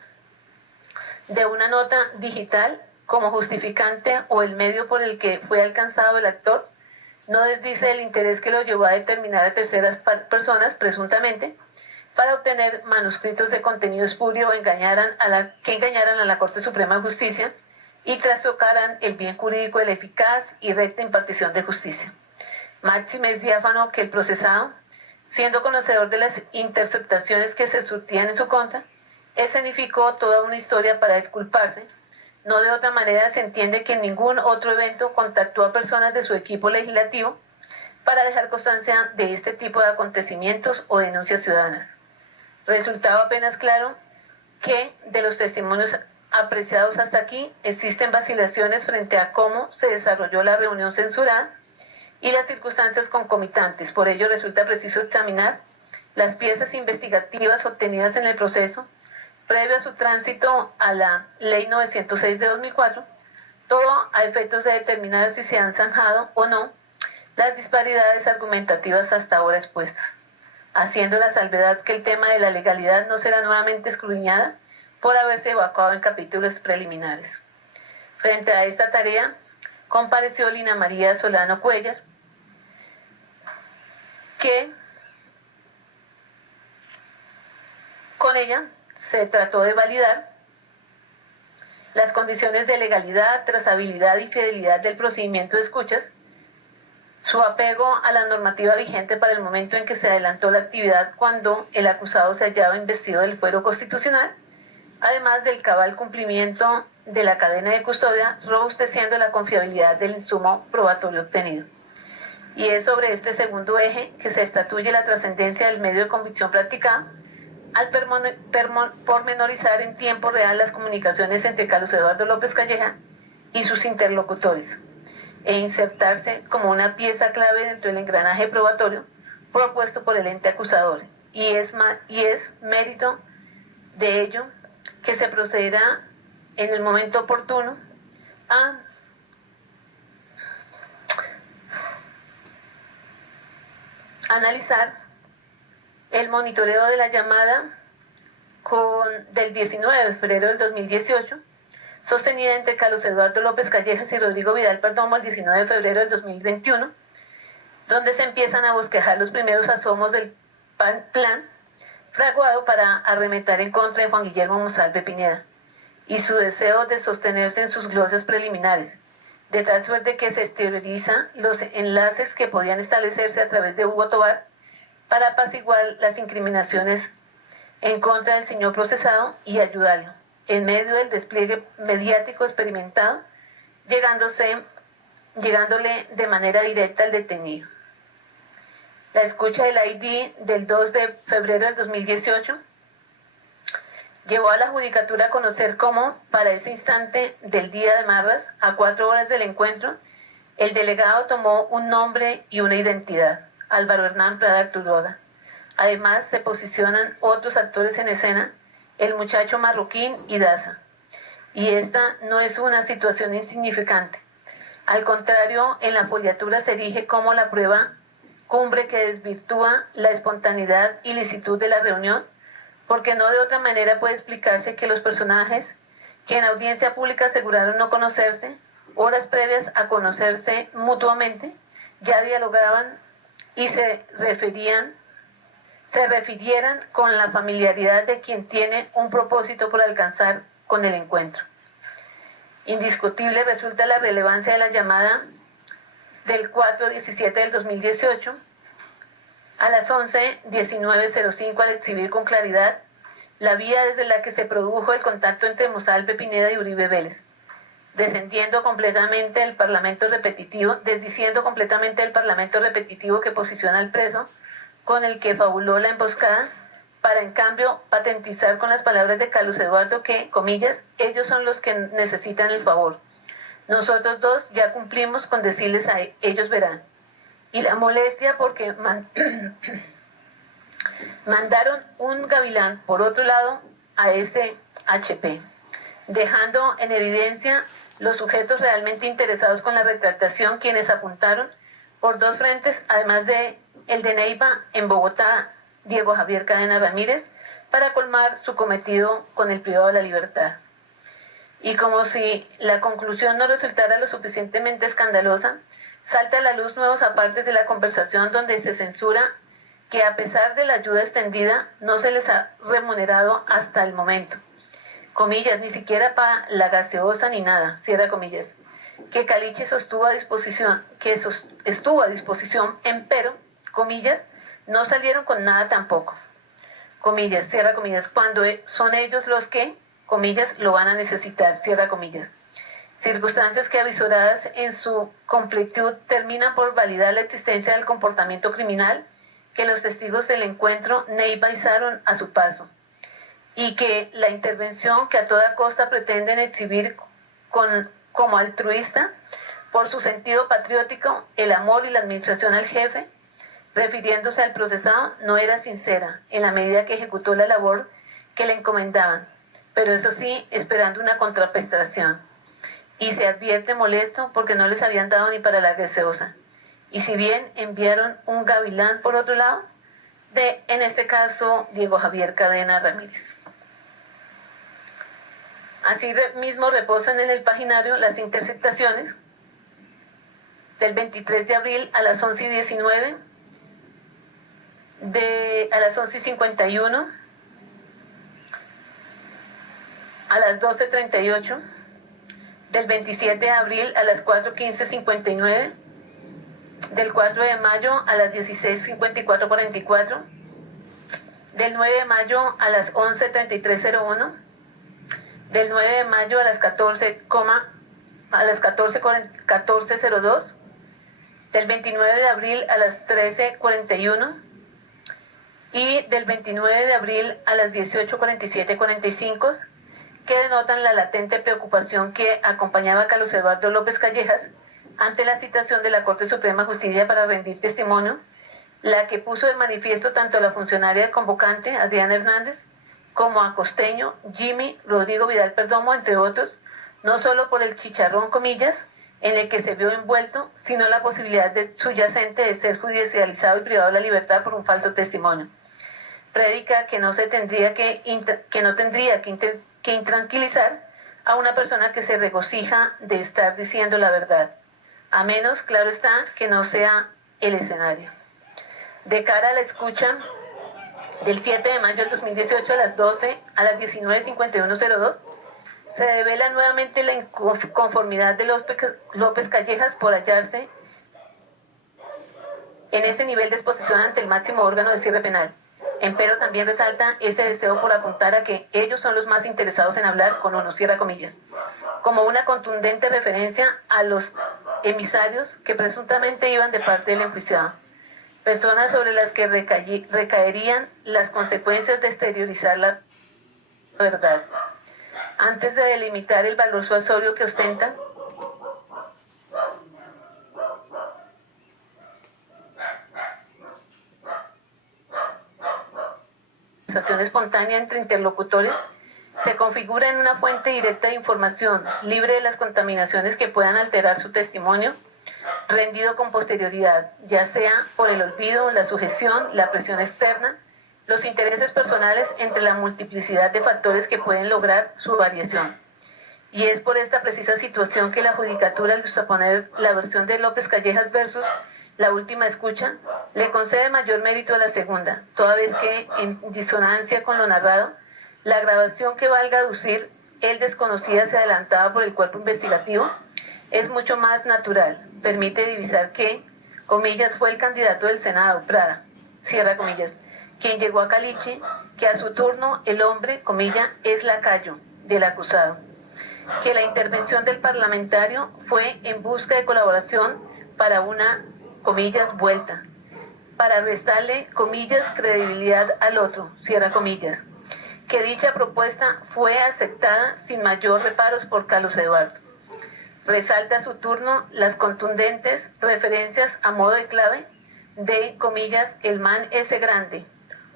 de una nota digital como justificante o el medio por el que fue alcanzado el actor no desdice el interés que lo llevó a determinar a terceras personas, presuntamente, para obtener manuscritos de contenido espurio que engañaran a la Corte Suprema de Justicia y trastocaran el bien jurídico de la eficaz y recta impartición de justicia. Máxime es diáfano que el procesado, siendo conocedor de las interceptaciones que se surtían en su contra, escenificó toda una historia para disculparse. No de otra manera se entiende que en ningún otro evento contactó a personas de su equipo legislativo para dejar constancia de este tipo de acontecimientos o denuncias ciudadanas. Resultaba apenas claro que de los testimonios apreciados hasta aquí existen vacilaciones frente a cómo se desarrolló la reunión censurada y las circunstancias concomitantes. Por ello resulta preciso examinar las piezas investigativas obtenidas en el proceso previo a su tránsito a la Ley 906 de 2004, todo a efectos de determinar si se han zanjado o no las disparidades argumentativas hasta ahora expuestas, haciendo la salvedad que el tema de la legalidad no será nuevamente escudriñada por haberse evacuado en capítulos preliminares. Frente a esta tarea, compareció Lina María Solano Cuellar, que con ella se trató de validar las condiciones de legalidad, trazabilidad y fidelidad del procedimiento de escuchas, su apego a la normativa vigente para el momento en que se adelantó la actividad cuando el acusado se hallaba investido del fuero constitucional, además del cabal cumplimiento de la cadena de custodia, robusteciendo la confiabilidad del insumo probatorio obtenido. Y es sobre este segundo eje que se estatuye la trascendencia del medio de convicción practicado, al pormenorizar en tiempo real las comunicaciones entre Carlos Eduardo López Calleja y sus interlocutores, e insertarse como una pieza clave dentro del engranaje probatorio propuesto por el ente acusador. Y es mérito de ello que se procederá en el momento oportuno a analizar el monitoreo de la llamada del 19 de febrero del 2018, sostenida entre Carlos Eduardo López Callejas y Rodrigo Vidal Perdomo el 19 de febrero del 2021, donde se empiezan a bosquejar los primeros asomos del plan fraguado para arremeter en contra de Juan Guillermo Monsalve Pineda, y su deseo de sostenerse en sus glosas preliminares, de tal suerte que se exteriorizan los enlaces que podían establecerse a través de Hugo Tobar para apaciguar las incriminaciones en contra del señor procesado y ayudarlo en medio del despliegue mediático experimentado, llegándole de manera directa al detenido. La escucha del ID del 2 de febrero del 2018 llevó a la judicatura a conocer cómo, para ese instante del día de Marras, a 4 horas del encuentro, el delegado tomó un nombre y una identidad, Álvaro Hernán Prada Arturoda. Además, se posicionan otros actores en escena, el muchacho Marroquín y Daza. Y esta no es una situación insignificante. Al contrario, en la foliatura se erige como la prueba cumbre que desvirtúa la espontaneidad y licitud de la reunión, porque no de otra manera puede explicarse que los personajes que en audiencia pública aseguraron no conocerse, horas previas a conocerse mutuamente, ya dialogaban y se refirieran con la familiaridad de quien tiene un propósito por alcanzar con el encuentro. Indiscutible resulta la relevancia de la llamada del 4/17 del 2018 a las 11:19:05 al exhibir con claridad la vía desde la que se produjo el contacto entre Monsalve Pineda y Uribe Vélez, desdiciendo completamente el parlamento repetitivo que posiciona al preso con el que fabuló la emboscada, para en cambio patentizar con las palabras de Carlos Eduardo que, comillas, ellos son los que necesitan el favor. Nosotros dos ya cumplimos con decirles a ellos verán. Y la molestia porque mandaron un gavilán, por otro lado, a ese HP, dejando en evidencia los sujetos realmente interesados con la retractación, quienes apuntaron por 2 frentes, además de el de Neiva en Bogotá, Diego Javier Cadena Ramírez, para colmar su cometido con el privado de la libertad. Y como si la conclusión no resultara lo suficientemente escandalosa, salta a la luz nuevos apartes de la conversación donde se censura que a pesar de la ayuda extendida no se les ha remunerado hasta el momento. Comillas, ni siquiera para la gaseosa ni nada, cierra comillas. Que Caliche estuvo a disposición, empero, comillas, no salieron con nada tampoco. Comillas, cierra comillas, cuando son ellos los que, comillas, lo van a necesitar, cierra comillas. Circunstancias que avisoradas en su completud terminan por validar la existencia del comportamiento criminal que los testigos del encuentro neivizaron a su paso, y que la intervención que a toda costa pretenden exhibir como altruista por su sentido patriótico, el amor y la administración al jefe, refiriéndose al procesado, no era sincera en la medida que ejecutó la labor que le encomendaban, pero eso sí, esperando una contraprestación. Y se advierte molesto porque no les habían dado ni para la gaseosa. Y si bien enviaron un gavilán por otro lado, en este caso, Diego Javier Cadena Ramírez. Así mismo reposan en el paginario las interceptaciones del 23 de abril a las 11:19, a las 11:51, a las 12:38, del 27 de abril a las 4:15:59, del 4 de mayo a las 16:54:44, del 9 de mayo a las 11:33:01, del 9 de mayo a las 14:02, del 29 de abril a las 13:41 y del 29 de abril a las 18:47:45, que denotan la latente preocupación que acompañaba a Carlos Eduardo López Callejas ante la citación de la Corte Suprema de Justicia para rendir testimonio, la que puso de manifiesto tanto a la funcionaria convocante, Adriana Hernández, como a Costeño, Jimmy, Rodrigo Vidal Perdomo, entre otros, no solo por el chicharrón, comillas, en el que se vio envuelto, sino la posibilidad subyacente de ser judicializado y privado de la libertad por un falso testimonio. Predica que no tendría que intranquilizar a una persona que se regocija de estar diciendo la verdad, a menos, claro está, que no sea el escenario. De cara a la escucha del 7 de mayo del 2018 a las 19:51:02, Se devela nuevamente la inconformidad de López Callejas por hallarse en ese nivel de exposición ante el máximo órgano de cierre penal. Empero también resalta ese deseo por apuntar a que ellos son los más interesados en hablar con uno, cierra comillas, como una contundente referencia a los emisarios que presuntamente iban de parte del enjuiciado, personas sobre las que recaerían las consecuencias de exteriorizar la verdad. Antes de delimitar el valor suasorio que ostentan, conversación espontánea entre interlocutores, se configura en una fuente directa de información, libre de las contaminaciones que puedan alterar su testimonio, rendido con posterioridad, ya sea por el olvido, la sujeción, la presión externa, los intereses personales entre la multiplicidad de factores que pueden lograr su variación. Y es por esta precisa situación que la judicatura, al suponer la versión de López Callejas versus la última escucha, le concede mayor mérito a la segunda, toda vez que, en disonancia con lo narrado, la grabación que valga aducir él desconocida se adelantaba por el cuerpo investigativo, es mucho más natural, permite divisar que, comillas, fue el candidato del Senado, Prada, cierra comillas, quien llegó a Caliche, que a su turno el hombre, comilla, es lacayo del acusado, que la intervención del parlamentario fue en busca de colaboración para una, comillas, vuelta, para restarle, comillas, credibilidad al otro, cierra comillas, que dicha propuesta fue aceptada sin mayor reparos por Carlos Eduardo. Resalta a su turno las contundentes referencias a modo de clave de, comillas, el man ese grande,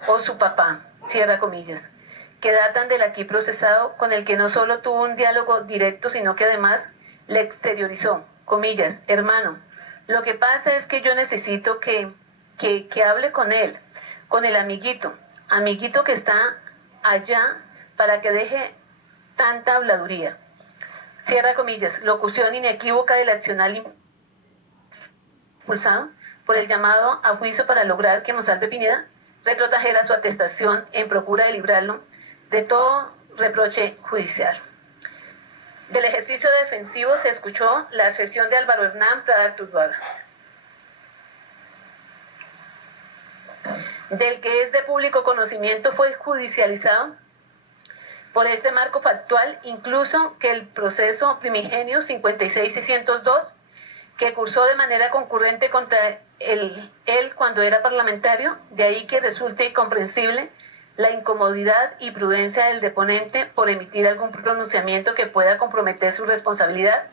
o su papá, cierra comillas, que datan del aquí procesado, con el que no solo tuvo un diálogo directo, sino que además le exteriorizó, comillas, hermano, lo que pasa es que yo necesito que hable con él, con el amiguito que está allá, para que deje tanta habladuría. Cierra comillas, locución inequívoca del accional impulsado por el llamado a juicio para lograr que Monsalve Pineda retrotrajera su atestación en procura de librarlo de todo reproche judicial. Del ejercicio defensivo se escuchó la asserción de Álvaro Hernán Prada Arturduaga. Del que es de público conocimiento fue judicializado por este marco factual, incluso que el proceso primigenio 56-602, que cursó de manera concurrente contra él cuando era parlamentario, de ahí que resulte comprensible la incomodidad y prudencia del deponente por emitir algún pronunciamiento que pueda comprometer su responsabilidad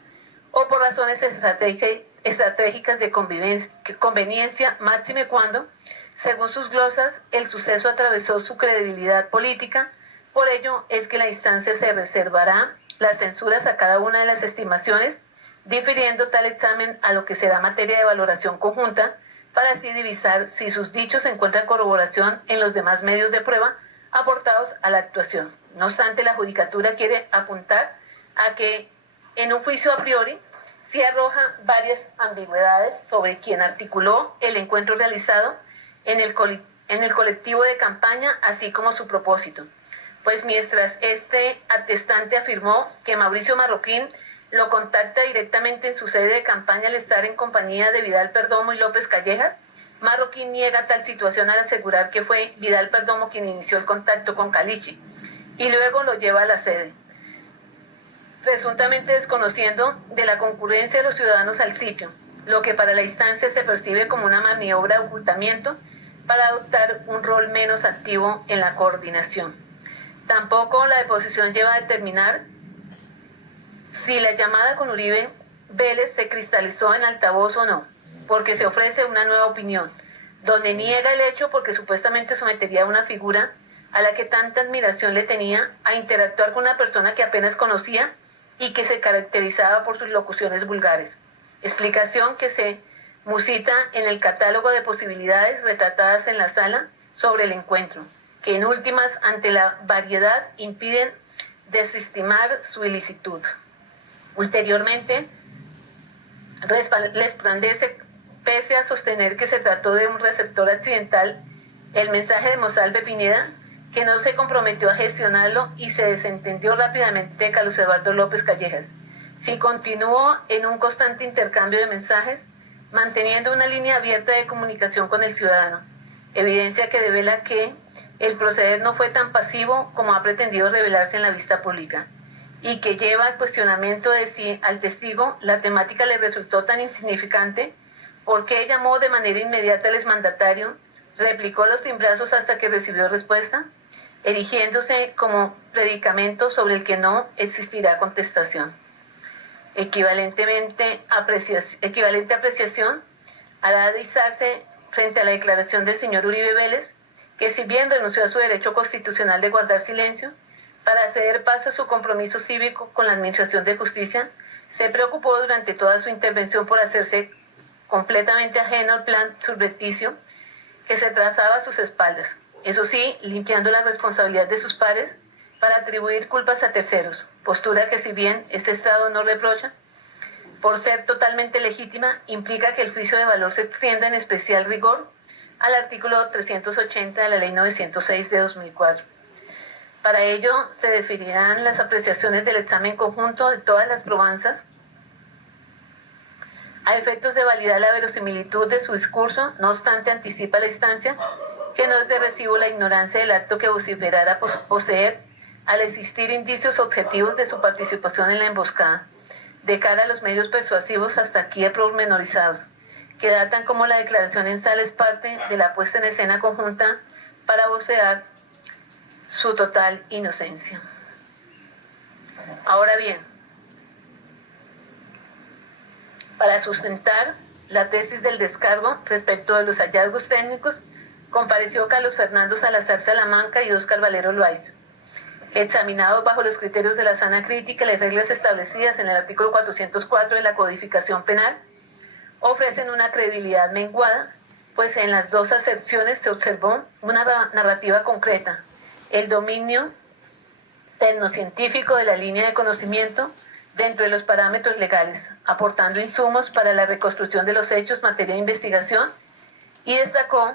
o por razones estratégicas de conveniencia, máxime cuando, según sus glosas, el suceso atravesó su credibilidad política. Por ello es que la instancia se reservará las censuras a cada una de las estimaciones, difiriendo tal examen a lo que será materia de valoración conjunta, para así divisar si sus dichos encuentran corroboración en los demás medios de prueba aportados a la actuación. No obstante, la judicatura quiere apuntar a que en un juicio a priori sí arroja varias ambigüedades sobre quien articuló el encuentro realizado en el colectivo de campaña, así como su propósito. Pues mientras este atestante afirmó que Mauricio Marroquín lo contacta directamente en su sede de campaña al estar en compañía de Vidal Perdomo y López Callejas, Marroquín niega tal situación al asegurar que fue Vidal Perdomo quien inició el contacto con Caliche y luego lo lleva a la sede, presuntamente desconociendo de la concurrencia de los ciudadanos al sitio, lo que para la instancia se percibe como una maniobra de ocultamiento para adoptar un rol menos activo en la coordinación. Tampoco la deposición lleva a determinar si la llamada con Uribe Vélez se cristalizó en altavoz o no, porque se ofrece una nueva opinión, donde niega el hecho porque supuestamente sometería a una figura a la que tanta admiración le tenía a interactuar con una persona que apenas conocía y que se caracterizaba por sus locuciones vulgares. Explicación que se musita en el catálogo de posibilidades retratadas en la sala sobre el encuentro, que en últimas, ante la variedad, impiden desestimar su ilicitud. Ulteriormente, resplandece, pese a sostener que se trató de un receptor accidental, el mensaje de Monsalve Pineda, que no se comprometió a gestionarlo y se desentendió rápidamente de Carlos Eduardo López Callejas. Sí continuó en un constante intercambio de mensajes, manteniendo una línea abierta de comunicación con el ciudadano, evidencia que devela que el proceder no fue tan pasivo como ha pretendido revelarse en la vista pública, y que lleva al cuestionamiento de si al testigo la temática le resultó tan insignificante porque llamó de manera inmediata al exmandatario, replicó los timbrazos hasta que recibió respuesta, erigiéndose como predicamento sobre el que no existirá contestación. Equivalente apreciación hará deslizarse frente a la declaración del señor Uribe Vélez, que si bien renunció a su derecho constitucional de guardar silencio, para ceder paso a su compromiso cívico con la Administración de Justicia, se preocupó durante toda su intervención por hacerse completamente ajeno al plan subverticio que se trazaba a sus espaldas. Eso sí, limpiando la responsabilidad de sus pares para atribuir culpas a terceros, postura que si bien este Estado no reprocha, por ser totalmente legítima, implica que el juicio de valor se extienda en especial rigor al artículo 380 de la Ley 906 de 2004. Para ello, se definirán las apreciaciones del examen conjunto de todas las probanzas a efectos de validar la verosimilitud de su discurso. No obstante, anticipa la instancia que no es de recibo la ignorancia del acto que vociferara poseer al existir indicios objetivos de su participación en la emboscada, de cara a los medios persuasivos hasta aquí pormenorizados, que datan como la declaración en sala es parte de la puesta en escena conjunta para vocear su total inocencia. Ahora bien, para sustentar la tesis del descargo respecto de los hallazgos técnicos, compareció Carlos Fernando Salazar Salamanca y Óscar Valero Loaiza, examinados bajo los criterios de la sana crítica y las reglas establecidas en el artículo 404 de la Codificación Penal, ofrecen una credibilidad menguada, pues en las dos aserciones se observó una narrativa concreta, el dominio tecnocientífico de la línea de conocimiento dentro de los parámetros legales, aportando insumos para la reconstrucción de los hechos en materia de investigación, y destacó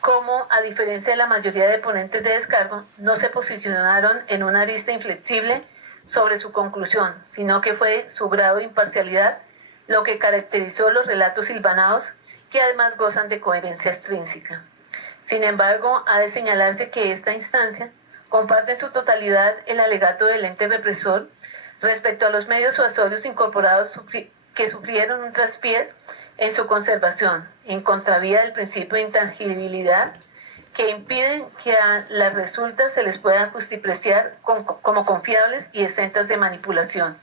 cómo, a diferencia de la mayoría de ponentes de descargo, no se posicionaron en una arista inflexible sobre su conclusión, sino que fue su grado de imparcialidad lo que caracterizó los relatos hilvanados, que además gozan de coherencia extrínseca. Sin embargo, ha de señalarse que esta instancia comparte en su totalidad el alegato del ente represor respecto a los medios suasorios incorporados que sufrieron un traspiés en su conservación, en contravía del principio de intangibilidad, que impiden que a las resultas se les pueda justipreciar como confiables y exentas de manipulación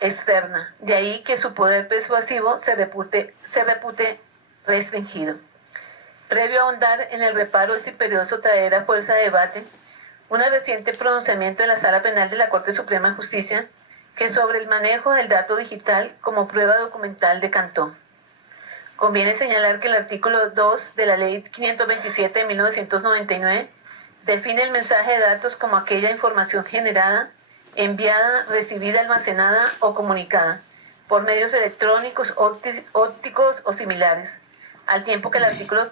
externa. De ahí que su poder persuasivo se repute restringido. Previo a ahondar en el reparo, es imperioso traer a fuerza de debate un reciente pronunciamiento de la Sala Penal de la Corte Suprema de Justicia que sobre el manejo del dato digital como prueba documental decantó. Conviene señalar que el artículo 2 de la Ley 527 de 1999 define el mensaje de datos como aquella información generada, enviada, recibida, almacenada o comunicada por medios electrónicos, ópticos o similares, al tiempo que el artículo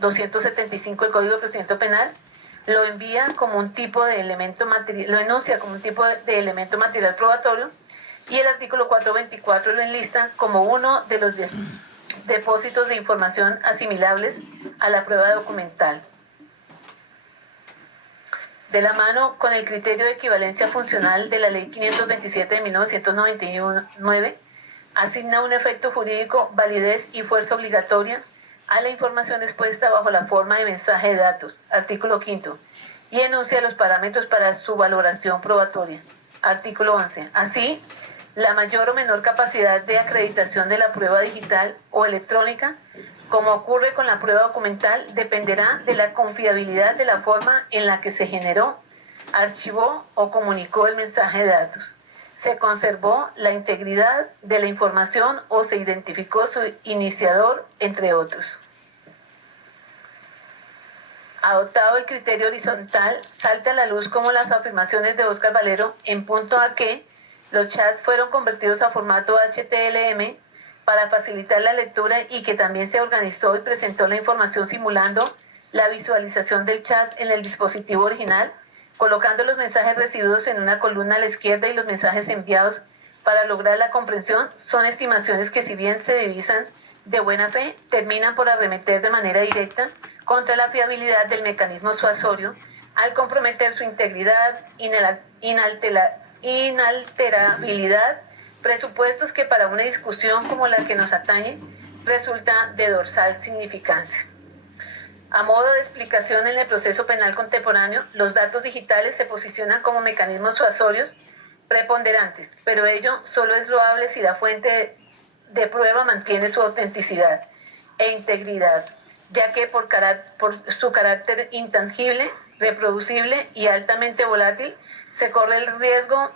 275 del Código de Procedimiento Penal lo envía como un tipo de elemento material, lo enuncia como un tipo de elemento material probatorio, y el artículo 424 lo enlista como uno de los depósitos de información asimilables a la prueba documental. De la mano con el criterio de equivalencia funcional de la Ley 527 de 1999, asigna un efecto jurídico, validez y fuerza obligatoria a la información expuesta bajo la forma de mensaje de datos, artículo 5, y enuncia los parámetros para su valoración probatoria, artículo 11. Así, la mayor o menor capacidad de acreditación de la prueba digital o electrónica, como ocurre con la prueba documental, dependerá de la confiabilidad de la forma en la que se generó, archivó o comunicó el mensaje de datos. Se conservó la integridad de la información o se identificó su iniciador, entre otros. Adoptado el criterio horizontal, salta a la luz como las afirmaciones de Óscar Valero en punto a que los chats fueron convertidos a formato HTML para facilitar la lectura y que también se organizó y presentó la información simulando la visualización del chat en el dispositivo original, colocando los mensajes recibidos en una columna a la izquierda y los mensajes enviados para lograr la comprensión, son estimaciones que, si bien se divisan de buena fe, terminan por arremeter de manera directa contra la fiabilidad del mecanismo suasorio al comprometer su integridad, inalterabilidad, presupuestos que para una discusión como la que nos atañe resulta de dorsal significancia. A modo de explicación, en el proceso penal contemporáneo, los datos digitales se posicionan como mecanismos suasorios preponderantes, pero ello solo es loable si la fuente de prueba mantiene su autenticidad e integridad, ya que por su carácter intangible, reproducible y altamente volátil, se corre el riesgo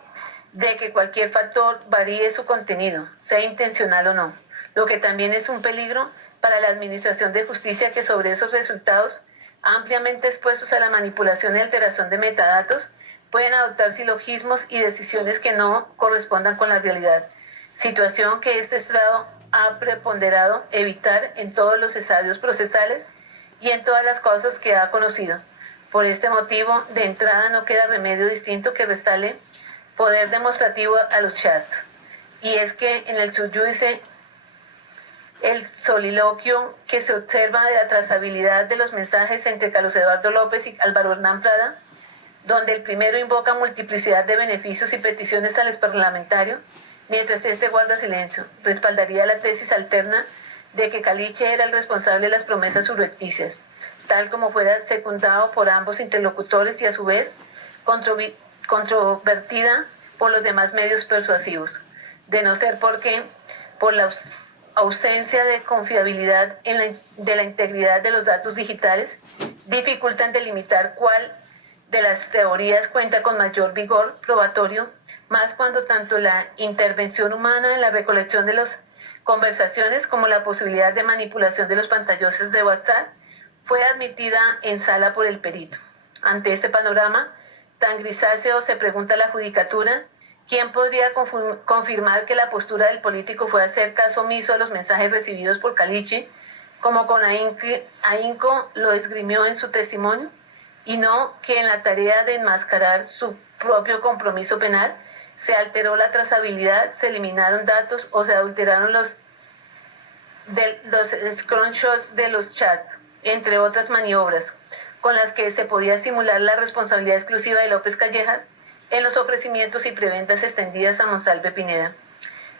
de que cualquier factor varíe su contenido, sea intencional o no, lo que también es un peligro para la administración de justicia, que sobre esos resultados, ampliamente expuestos a la manipulación y alteración de metadatos, pueden adoptar silogismos y decisiones que no correspondan con la realidad, situación que este estrado ha preponderado evitar en todos los estadios procesales y en todas las causas que ha conocido. Por este motivo, de entrada no queda remedio distinto que restarle poder demostrativo a los chats. Y es que en el subyúdice, el soliloquio que se observa de la trazabilidad de los mensajes entre Carlos Eduardo López y Álvaro Hernán Prada, donde el primero invoca multiplicidad de beneficios y peticiones al parlamentario, mientras este guarda silencio, respaldaría la tesis alterna de que Caliche era el responsable de las promesas subrepticias, tal como fuera secundado por ambos interlocutores y a su vez controvertida por los demás medios persuasivos, de no ser porque, por la ausencia de confiabilidad de la integridad de los datos digitales, dificultan delimitar cuál de las teorías cuenta con mayor vigor probatorio, más cuando tanto la intervención humana en la recolección de las conversaciones como la posibilidad de manipulación de los pantallazos de WhatsApp fue admitida en sala por el perito. Ante este panorama tan grisáceo, se pregunta la judicatura: ¿quién podría confirmar que la postura del político fue hacer caso omiso a los mensajes recibidos por Caliche, como con ahínco lo esgrimió en su testimonio, y no que en la tarea de enmascarar su propio compromiso penal se alteró la trazabilidad, se eliminaron datos o se adulteraron los screenshots de los chats, entre otras maniobras, con las que se podía simular la responsabilidad exclusiva de López Callejas en los ofrecimientos y preventas extendidas a Monsalve Pineda?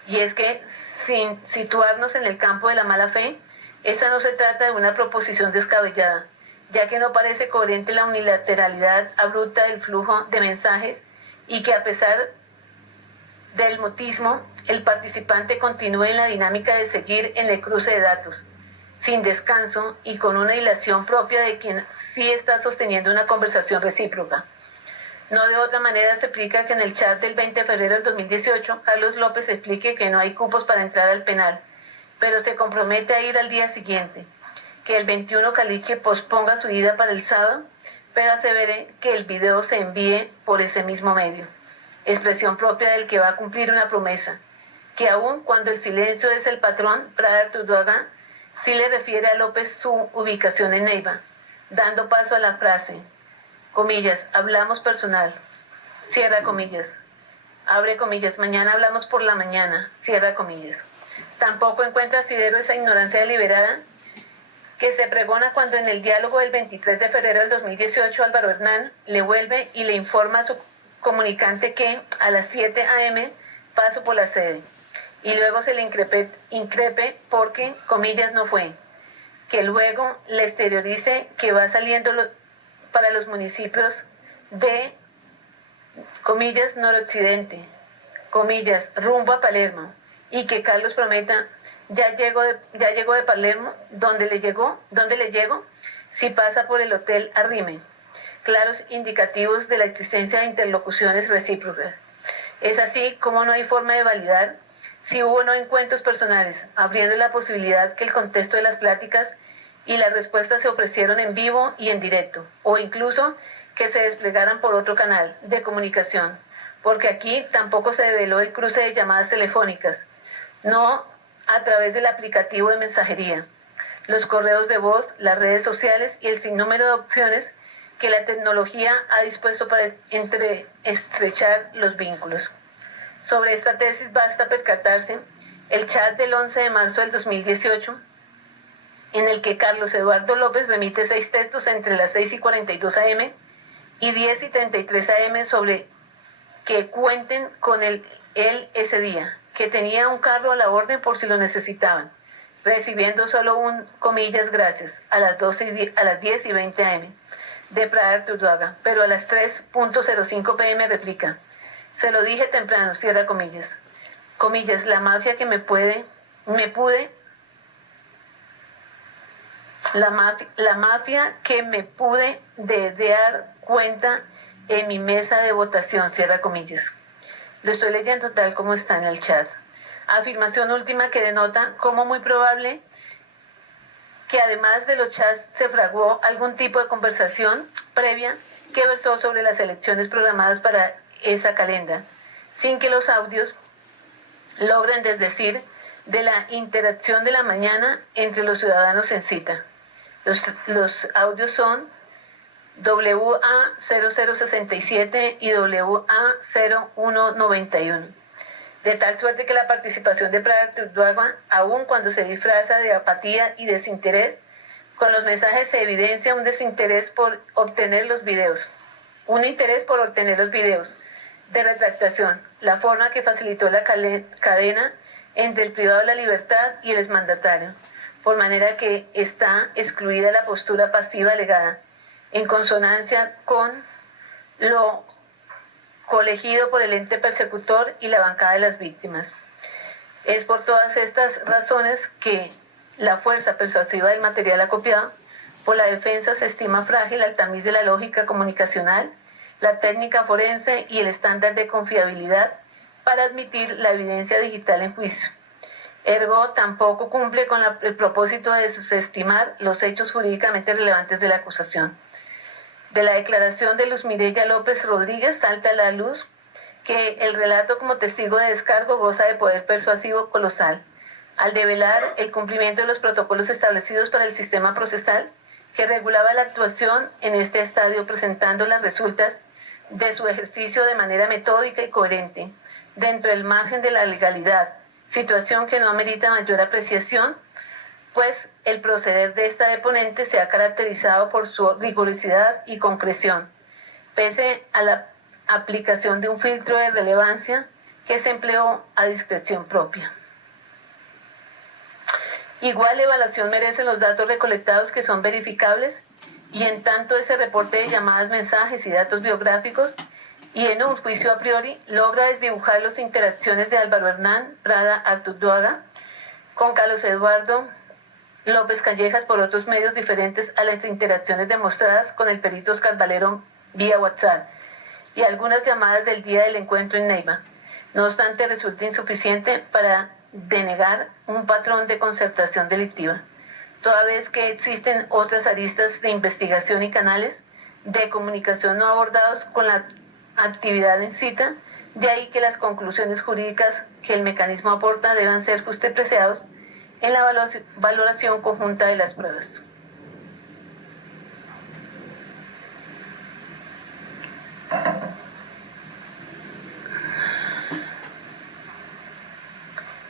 Y es que, sin situarnos en el campo de la mala fe, esta no se trata de una proposición descabellada, ya que no parece coherente la unilateralidad abrupta del flujo de mensajes y que, a pesar del mutismo, el participante continúe en la dinámica de seguir en el cruce de datos, sin descanso y con una hilación propia de quien sí está sosteniendo una conversación recíproca. No de otra manera se explica que en el chat del 20 de febrero del 2018, Carlos López explique que no hay cupos para entrar al penal, pero se compromete a ir al día siguiente, que el 21 Caliche posponga su ida para el sábado, pero asevere que el video se envíe por ese mismo medio, expresión propia del que va a cumplir una promesa, que aun cuando el silencio es el patrón, Prada Artuduaga sí le refiere a López su ubicación en Neiva, dando paso a la frase, comillas, hablamos personal, cierra comillas, abre comillas, mañana hablamos por la mañana, cierra comillas. Tampoco encuentra asidero esa ignorancia deliberada que se pregona cuando en el diálogo del 23 de febrero del 2018 Álvaro Hernán le vuelve y le informa a su comunicante que a las 7 a.m. paso por la sede, y luego se le increpe porque, comillas, no fue, que luego le exteriorice que va saliendo para los municipios de, comillas, noroccidente, comillas, rumbo a Palermo, y que Carlos prometa, ya llego de Palermo, ¿dónde le llego? Si pasa por el hotel Arrime. Claros indicativos de la existencia de interlocuciones recíprocas. Es así como no hay forma de validar si hubo o no encuentros personales, abriendo la posibilidad que el contexto de las pláticas y las respuestas se ofrecieron en vivo y en directo, o incluso que se desplegaran por otro canal de comunicación, porque aquí tampoco se develó el cruce de llamadas telefónicas, no a través del aplicativo de mensajería. los correos de voz, las redes sociales y el sinnúmero de opciones que la tecnología ha dispuesto para estrechar los vínculos. Sobre esta tesis basta percatarse el chat del 11 de marzo del 2018, en el que Carlos Eduardo López remite 6 textos entre las 6:42 am y 10:33 am sobre que cuenten con él ese día, que tenía un carro a la orden por si lo necesitaban, recibiendo solo un, comillas, gracias, a las 10:20 am de Prada Arturduaga, pero a las 3:05 pm replica: se lo dije temprano, cierra comillas. Comillas, la mafia que la mafia que me pude dar cuenta en mi mesa de votación, cierra comillas. Lo estoy leyendo tal como está en el chat. Afirmación última que denota como muy probable que además de los chats se fraguó algún tipo de conversación previa que versó sobre las elecciones programadas para esa calenda, sin que los audios logren desdecir de la interacción de la mañana entre los ciudadanos en cita. Los audios son WA0067 y WA0191. De tal suerte que la participación de Prada Arturduaga, aun cuando se disfraza de apatía y desinterés, con los mensajes se evidencia un desinterés por obtener los videos, un interés por obtener los videos de retractación, la forma que facilitó la cadena entre el privado de la libertad y el exmandatario, por manera que está excluida la postura pasiva alegada, en consonancia con lo colegido por el ente persecutor y la bancada de las víctimas. Es por todas estas razones que la fuerza persuasiva del material acopiado por la defensa se estima frágil al tamiz de la lógica comunicacional, la técnica forense y el estándar de confiabilidad para admitir la evidencia digital en juicio. Ergo, tampoco cumple con el propósito de desestimar los hechos jurídicamente relevantes de la acusación. De la declaración de Luz Mireya López Rodríguez salta a la luz que el relato como testigo de descargo goza de poder persuasivo colosal, al develar el cumplimiento de los protocolos establecidos para el sistema procesal que regulaba la actuación en este estadio, presentando las resultas de su ejercicio de manera metódica y coherente, dentro del margen de la legalidad, situación que no amerita mayor apreciación, pues el proceder de esta deponente se ha caracterizado por su rigurosidad y concreción, pese a la aplicación de un filtro de relevancia que se empleó a discreción propia. Igual evaluación merecen los datos recolectados que son verificables, y en tanto ese reporte de llamadas, mensajes y datos biográficos, y en un juicio a priori, logra desdibujar las interacciones de Álvaro Hernán Prada Arturduaga con Carlos Eduardo López Callejas por otros medios diferentes a las interacciones demostradas con el perito Oscar Valero vía WhatsApp y algunas llamadas del día del encuentro en Neiva. No obstante, resulta insuficiente para denegar un patrón de concertación delictiva, toda vez que existen otras aristas de investigación y canales de comunicación no abordados con la actividad en cita, de ahí que las conclusiones jurídicas que el mecanismo aporta deban ser justipreciados en la valoración conjunta de las pruebas.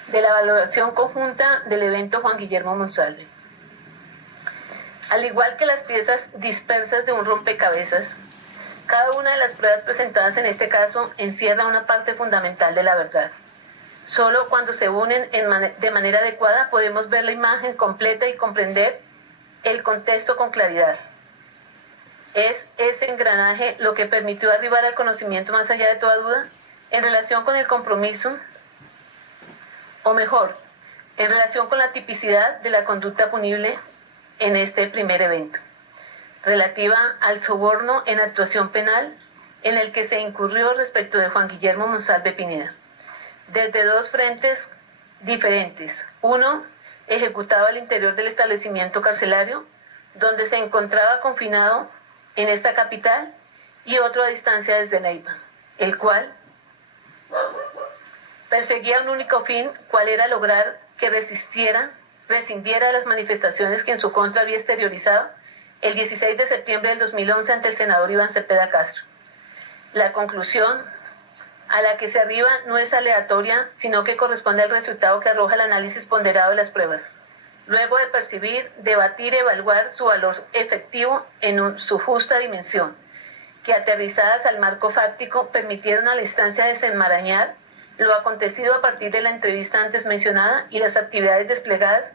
De la valoración conjunta del evento Juan Guillermo Monsalve. Al igual que las piezas dispersas de un rompecabezas, cada una de las pruebas presentadas en este caso encierra una parte fundamental de la verdad. Solo cuando se unen de manera adecuada podemos ver la imagen completa y comprender el contexto con claridad. Es ese engranaje lo que permitió arribar al conocimiento más allá de toda duda en relación con el compromiso, o mejor, en relación con la tipicidad de la conducta punible en este primer evento, relativa al soborno en actuación penal en el que se incurrió respecto de Juan Guillermo Monsalve Pineda, desde dos frentes diferentes. Uno, ejecutado al interior del establecimiento carcelario, donde se encontraba confinado en esta capital, y otro a distancia desde Neiva, el cual perseguía un único fin, cual era lograr que resistiera rescindiera las manifestaciones que en su contra había exteriorizado el 16 de septiembre del 2011 ante el senador Iván Cepeda Castro. La conclusión a la que se arriba no es aleatoria, sino que corresponde al resultado que arroja el análisis ponderado de las pruebas, luego de percibir, debatir y evaluar su valor efectivo en su justa dimensión, que aterrizadas al marco fáctico permitieron a la instancia desenmarañar lo acontecido a partir de la entrevista antes mencionada y las actividades desplegadas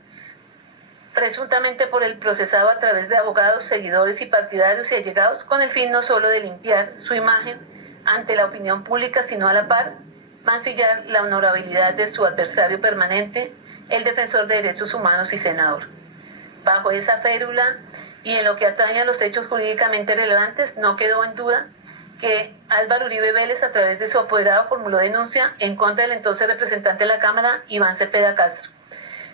presuntamente por el procesado a través de abogados, seguidores y partidarios y allegados, con el fin no solo de limpiar su imagen ante la opinión pública, sino a la par mancillar la honorabilidad de su adversario permanente, el defensor de derechos humanos y senador. Bajo esa férula y en lo que atañe a los hechos jurídicamente relevantes, no quedó en duda que Álvaro Uribe Vélez, a través de su apoderado, formuló denuncia en contra del entonces representante de la Cámara, Iván Cepeda Castro,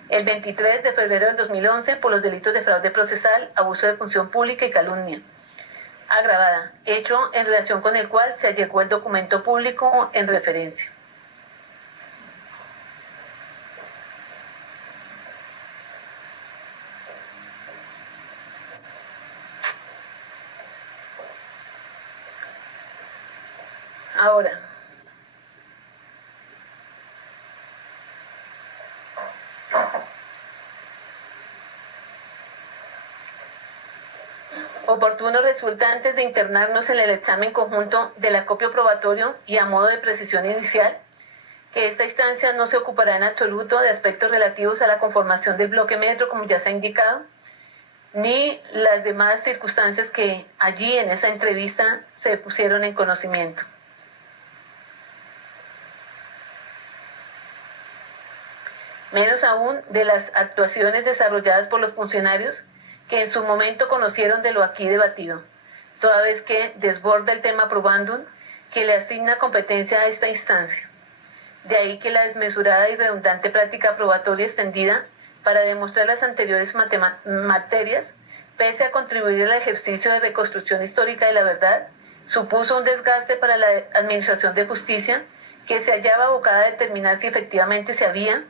el 23 de febrero del 2011 por los delitos de fraude procesal, abuso de función pública y calumnia agravada, hecho en relación con el cual se allegó el documento público en referencia. Ahora, oportuno resulta, antes de internarnos en el examen conjunto del acopio probatorio y a modo de precisión inicial, que esta instancia no se ocupará en absoluto de aspectos relativos a la conformación del bloque metro, como ya se ha indicado, ni las demás circunstancias que allí en esa entrevista se pusieron en conocimiento. Menos aún de las actuaciones desarrolladas por los funcionarios que en su momento conocieron de lo aquí debatido, toda vez que desborda el tema probandum que le asigna competencia a esta instancia. De ahí que la desmesurada y redundante práctica probatoria extendida para demostrar las anteriores materias, pese a contribuir al ejercicio de reconstrucción histórica de la verdad, supuso un desgaste para la Administración de Justicia que se hallaba abocada a determinar si efectivamente se había,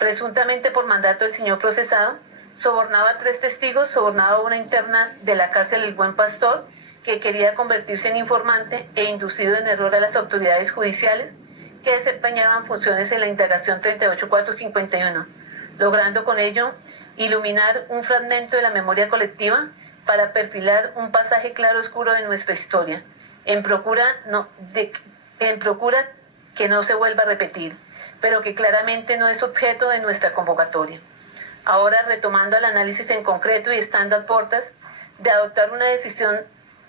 presuntamente por mandato del señor procesado, sobornaba a 3 testigos, sobornaba a una interna de la cárcel El Buen Pastor, que quería convertirse en informante e inducido en error a las autoridades judiciales que desempeñaban funciones en la indagación 38451, logrando con ello iluminar un fragmento de la memoria colectiva para perfilar un pasaje claro oscuro de nuestra historia, en procura que no se vuelva a repetir, pero que claramente no es objeto de nuestra convocatoria. Ahora, retomando el análisis en concreto y estando a puertas de adoptar una decisión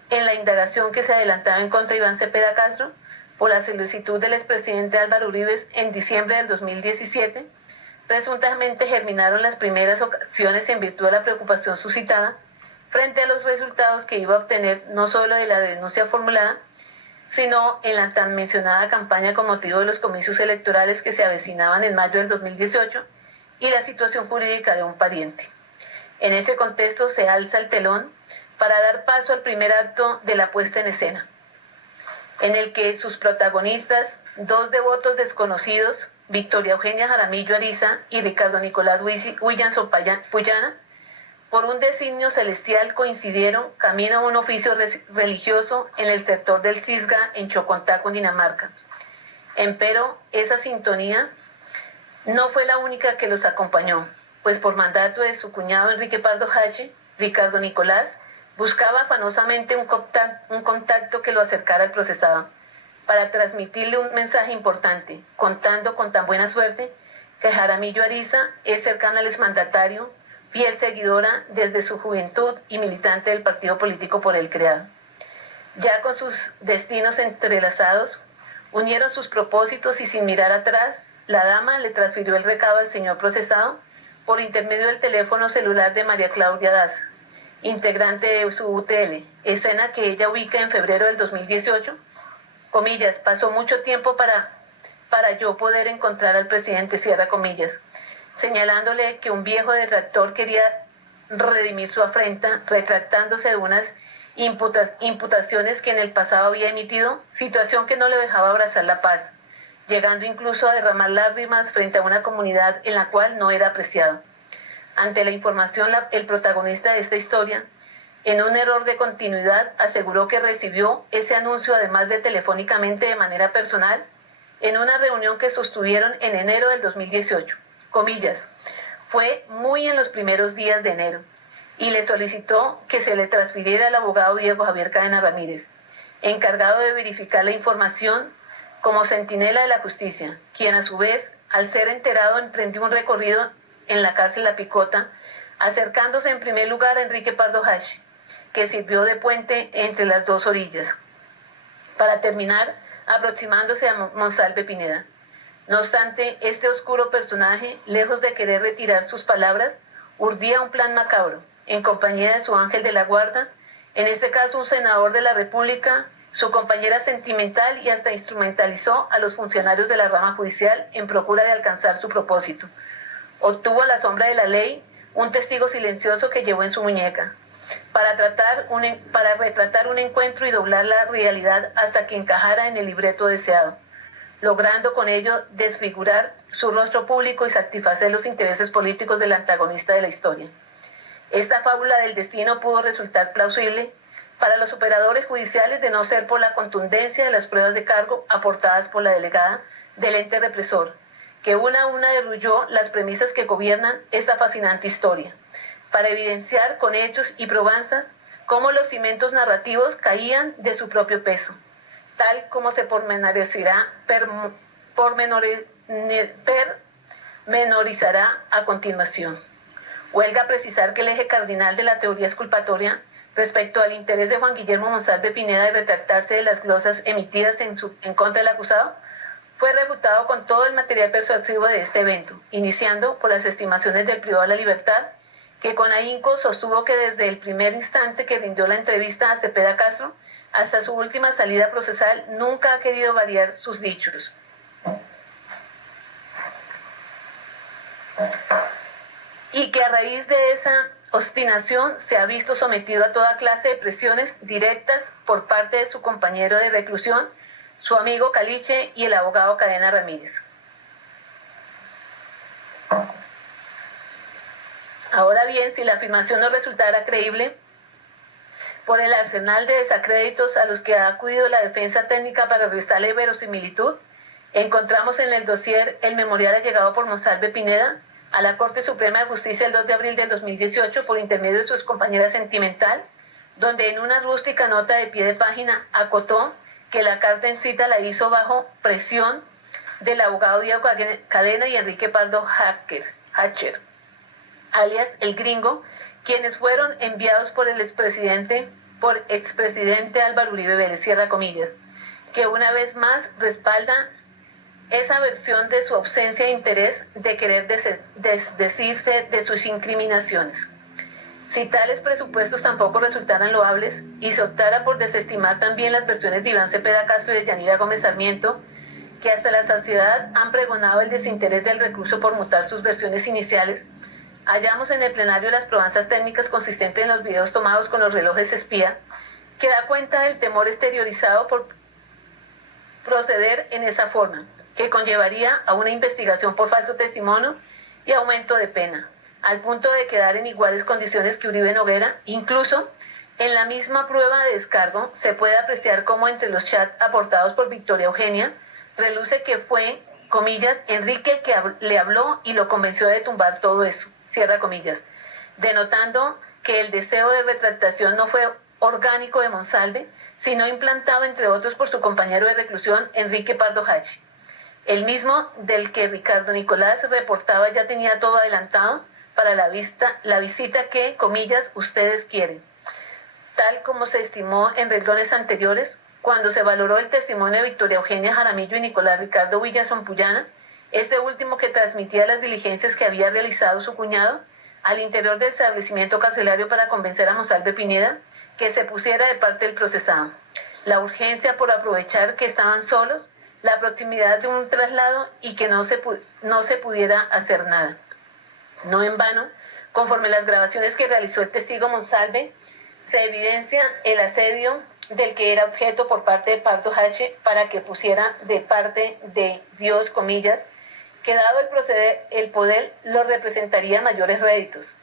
en la indagación que se adelantaba en contra de Iván Cepeda Castro por la solicitud del expresidente Álvaro Uribe en diciembre del 2017, presuntamente germinaron las primeras ocasiones en virtud de la preocupación suscitada frente a los resultados que iba a obtener no solo de la denuncia formulada, sino en la tan mencionada campaña con motivo de los comicios electorales que se avecinaban en mayo del 2018 y la situación jurídica de un pariente. En ese contexto se alza el telón para dar paso al primer acto de la puesta en escena, en el que sus protagonistas, 2 devotos desconocidos, Victoria Eugenia Jaramillo Ariza y Ricardo Nicolás Williamson Puyana, por un designio celestial coincidieron camino a un oficio religioso en el sector del Cisga, en Chocontá, Cundinamarca. Empero, esa sintonía no fue la única que los acompañó, pues por mandato de su cuñado Enrique Pardo Hache, Ricardo Nicolás buscaba afanosamente un contacto que lo acercara al procesado, para transmitirle un mensaje importante, contando con tan buena suerte que Jaramillo Ariza es cercana al exmandatario, fiel seguidora desde su juventud y militante del partido político por él creado. Ya con sus destinos entrelazados, unieron sus propósitos y sin mirar atrás, la dama le transfirió el recado al señor procesado por intermedio del teléfono celular de María Claudia Daza, integrante de su UTL, escena que ella ubica en febrero del 2018. Comillas, pasó mucho tiempo para yo poder encontrar al presidente, cierra comillas, señalándole que un viejo detractor quería redimir su afrenta, retractándose de unas imputaciones que en el pasado había emitido, situación que no le dejaba abrazar la paz, llegando incluso a derramar lágrimas frente a una comunidad en la cual no era apreciado. Ante la información, el protagonista de esta historia, en un error de continuidad, aseguró que recibió ese anuncio, además de telefónicamente de manera personal, en una reunión que sostuvieron en enero del 2018. Comillas, fue muy en los primeros días de enero y le solicitó que se le transfiriera al abogado Diego Javier Cadena Ramírez, encargado de verificar la información como centinela de la justicia, quien a su vez, al ser enterado, emprendió un recorrido en la cárcel La Picota, acercándose en primer lugar a Enrique Pardo Hache, que sirvió de puente entre las dos orillas, para terminar aproximándose a Monsalve Pineda. No obstante, este oscuro personaje, lejos de querer retirar sus palabras, urdía un plan macabro, en compañía de su ángel de la guarda, en este caso un senador de la República, su compañera sentimental, y hasta instrumentalizó a los funcionarios de la rama judicial en procura de alcanzar su propósito. Obtuvo a la sombra de la ley un testigo silencioso que llevó en su muñeca, para retratar un encuentro y doblar la realidad hasta que encajara en el libreto deseado, logrando con ello desfigurar su rostro público y satisfacer los intereses políticos del antagonista de la historia. Esta fábula del destino pudo resultar plausible para los operadores judiciales de no ser por la contundencia de las pruebas de cargo aportadas por la delegada del ente represor, que una a una derruyó las premisas que gobiernan esta fascinante historia, para evidenciar con hechos y probanzas cómo los cimientos narrativos caían de su propio peso, tal como se pormenorizará a continuación. Huelga precisar que el eje cardinal de la teoría exculpatoria respecto al interés de Juan Guillermo Monsalve Pineda de retractarse de las glosas emitidas en contra del acusado fue refutado con todo el material persuasivo de este evento, iniciando por las estimaciones del privado de la libertad, que con ahínco sostuvo que desde el primer instante que rindió la entrevista a Cepeda Castro hasta su última salida procesal nunca ha querido variar sus dichos. Y que a raíz de esa obstinación se ha visto sometido a toda clase de presiones directas por parte de su compañero de reclusión, su amigo Caliche y el abogado Cadena Ramírez. Ahora bien, si la afirmación no resultara creíble, por el arsenal de desacréditos a los que ha acudido la defensa técnica para restarle verosimilitud, encontramos en el dossier el memorial allegado por Monsalve Pineda a la Corte Suprema de Justicia el 2 de abril del 2018 por intermedio de su excompañera sentimental, donde en una rústica nota de pie de página acotó que la carta en cita la hizo bajo presión del abogado Diego Cadena y Enrique Pardo Hacher, alias El Gringo, quienes fueron enviados por el expresidente Álvaro Uribe Vélez, cierra comillas, que una vez más respalda esa versión de su ausencia de interés de querer desdecirse de sus incriminaciones. Si tales presupuestos tampoco resultaran loables y se optara por desestimar también las versiones de Iván Cepeda Castro y de Yanira Gómez Sarmiento, que hasta la saciedad han pregonado el desinterés del recluso por mutar sus versiones iniciales, hallamos en el plenario las probanzas técnicas consistentes en los videos tomados con los relojes espía, que da cuenta del temor exteriorizado por proceder en esa forma, que conllevaría a una investigación por falso testimonio y aumento de pena, al punto de quedar en iguales condiciones que Uribe Noguera. Incluso en la misma prueba de descargo se puede apreciar cómo entre los chats aportados por Victoria Eugenia reluce que fue, comillas, Enrique el que le habló y lo convenció de tumbar todo eso, cierra comillas, denotando que el deseo de retractación no fue orgánico de Monsalve, sino implantado entre otros por su compañero de reclusión Enrique Pardo Hache, el mismo del que Ricardo Nicolás reportaba ya tenía todo adelantado para la visita que, comillas, ustedes quieren. Tal como se estimó en renglones anteriores, cuando se valoró el testimonio de Victoria Eugenia Jaramillo y Nicolás Ricardo Villazón Puyana, este último que transmitía las diligencias que había realizado su cuñado al interior del establecimiento carcelario para convencer a Monsalve Pineda que se pusiera de parte del procesado. La urgencia por aprovechar que estaban solos, la proximidad de un traslado y que no se pudiera hacer nada. No en vano, conforme las grabaciones que realizó el testigo Monsalve, se evidencia el asedio del que era objeto por parte de Pardo Hache para que pusiera de parte de Dios, comillas, que dado el poder lo representaría mayores réditos.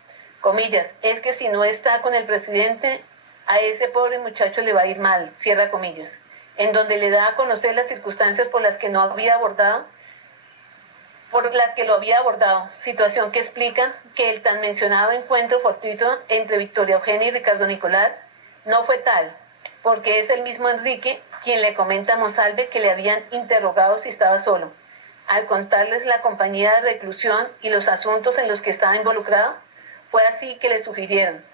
Comillas, es que si no está con el presidente, a ese pobre muchacho le va a ir mal, cierra comillas, en donde le da a conocer las circunstancias por las que lo había abordado, situación que explica que el tan mencionado encuentro fortuito entre Victoria Eugenia y Ricardo Nicolás no fue tal, porque es el mismo Enrique quien le comenta a Monsalve que le habían interrogado si estaba solo. Al contarles la compañía de reclusión y los asuntos en los que estaba involucrado, fue así que le sugirieron,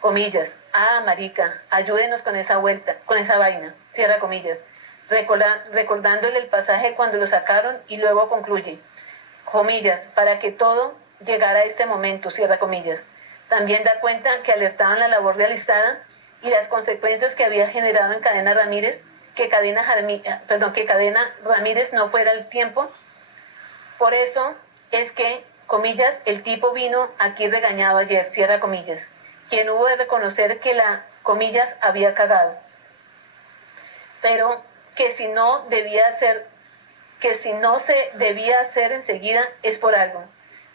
comillas, marica, ayúdenos con esa vuelta, con esa vaina, cierra comillas, recordándole el pasaje cuando lo sacaron y luego concluye, comillas, para que todo llegara a este momento, cierra comillas. También da cuenta que alertaban la labor realizada y las consecuencias que había generado en Cadena Ramírez, que Cadena Ramírez no fuera el tiempo. Por eso es que, comillas, el tipo vino aquí regañado ayer, cierra comillas, quien hubo de reconocer que la, comillas, había cagado. Pero que si no se debía hacer enseguida es por algo.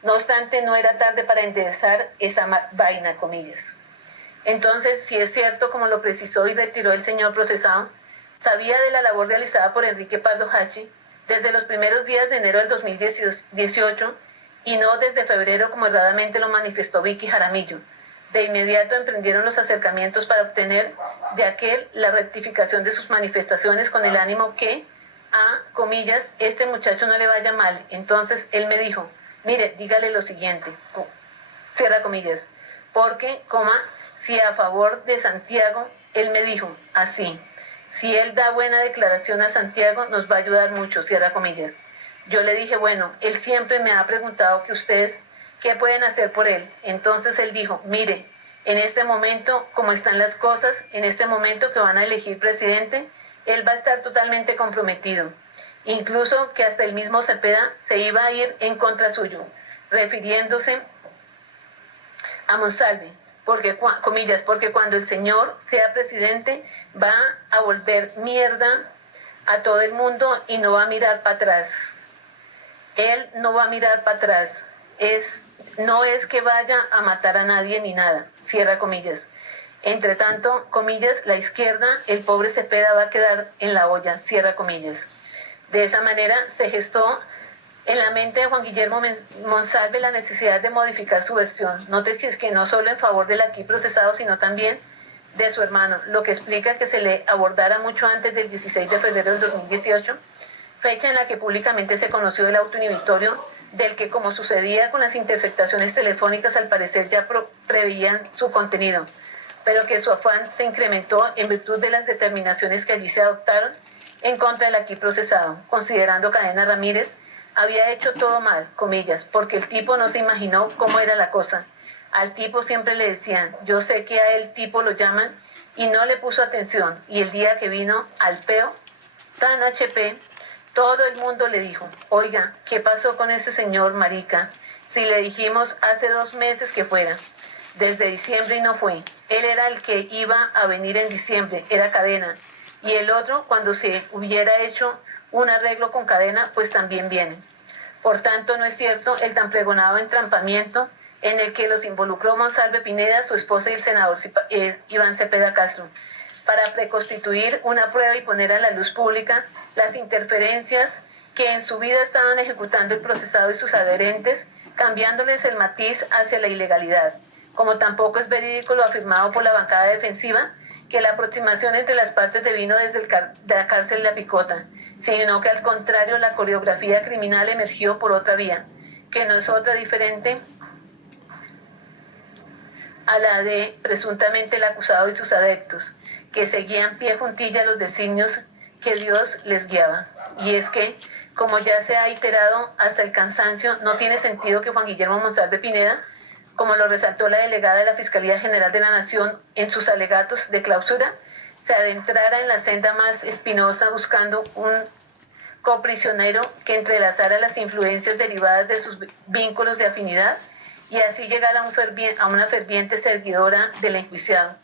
No obstante, no era tarde para enderezar esa vaina, comillas. Entonces, si es cierto, como lo precisó y retiró el señor procesado, sabía de la labor realizada por Enrique Pardo Hachi desde los primeros días de enero del 2018 y no desde febrero como erradamente lo manifestó Vicky Jaramillo. De inmediato emprendieron los acercamientos para obtener de aquel la rectificación de sus manifestaciones con el ánimo que, comillas, este muchacho no le vaya mal. Entonces él me dijo, mire, dígale lo siguiente, cierra comillas, porque, si a favor de Santiago, él me dijo, así, si él da buena declaración a Santiago, nos va a ayudar mucho, cierra comillas. Yo le dije, bueno, él siempre me ha preguntado que ustedes, ¿qué pueden hacer por él? Entonces él dijo, mire, en este momento, como están las cosas, en este momento que van a elegir presidente, él va a estar totalmente comprometido. Incluso que hasta el mismo Cepeda se iba a ir en contra suyo, refiriéndose a Monsalve, porque, comillas, porque cuando el señor sea presidente va a volver mierda a todo el mundo y no va a mirar para atrás. Él no va a mirar para atrás. No es que vaya a matar a nadie ni nada, cierra comillas. Entre tanto, comillas, la izquierda, el pobre Cepeda va a quedar en la olla, cierra comillas. De esa manera se gestó en la mente de Juan Guillermo Monsalve la necesidad de modificar su versión. Nótese que no solo en favor del aquí procesado, sino también de su hermano, lo que explica que se le abordara mucho antes del 16 de febrero del 2018, fecha en la que públicamente se conoció el auto inhibitorio, del que, como sucedía con las interceptaciones telefónicas, al parecer ya preveían su contenido, pero que su afán se incrementó en virtud de las determinaciones que allí se adoptaron en contra del aquí procesado, considerando Cadena Ramírez había hecho todo mal, comillas, porque el tipo no se imaginó cómo era la cosa. Al tipo siempre le decían, yo sé que a él tipo lo llaman, y no le puso atención, y el día que vino al peo, tan HP, todo el mundo le dijo, oiga, ¿qué pasó con ese señor marica? Si le dijimos hace 2 meses que fuera, desde diciembre y no fue. Él era el que iba a venir en diciembre, era Cadena. Y el otro, cuando se hubiera hecho un arreglo con Cadena, pues también viene. Por tanto, no es cierto el tan pregonado entrampamiento en el que los involucró Monsalve Pineda, su esposa y el senador Iván Cepeda Castro, para preconstituir una prueba y poner a la luz pública las interferencias que en su vida estaban ejecutando el procesado y sus adherentes, cambiándoles el matiz hacia la ilegalidad. Como tampoco es verídico lo afirmado por la bancada defensiva, que la aproximación entre las partes devino desde de la cárcel de La Picota, sino que al contrario la coreografía criminal emergió por otra vía, que no es otra diferente a la de presuntamente el acusado y sus adeptos, que seguían pie juntilla los designios que Dios les guiaba. Y es que, como ya se ha iterado hasta el cansancio, no tiene sentido que Juan Guillermo Monsalve Pineda, como lo resaltó la delegada de la Fiscalía General de la Nación en sus alegatos de clausura, se adentrara en la senda más espinosa buscando un coprisionero que entrelazara las influencias derivadas de sus vínculos de afinidad y así llegar a una ferviente seguidora del enjuiciado,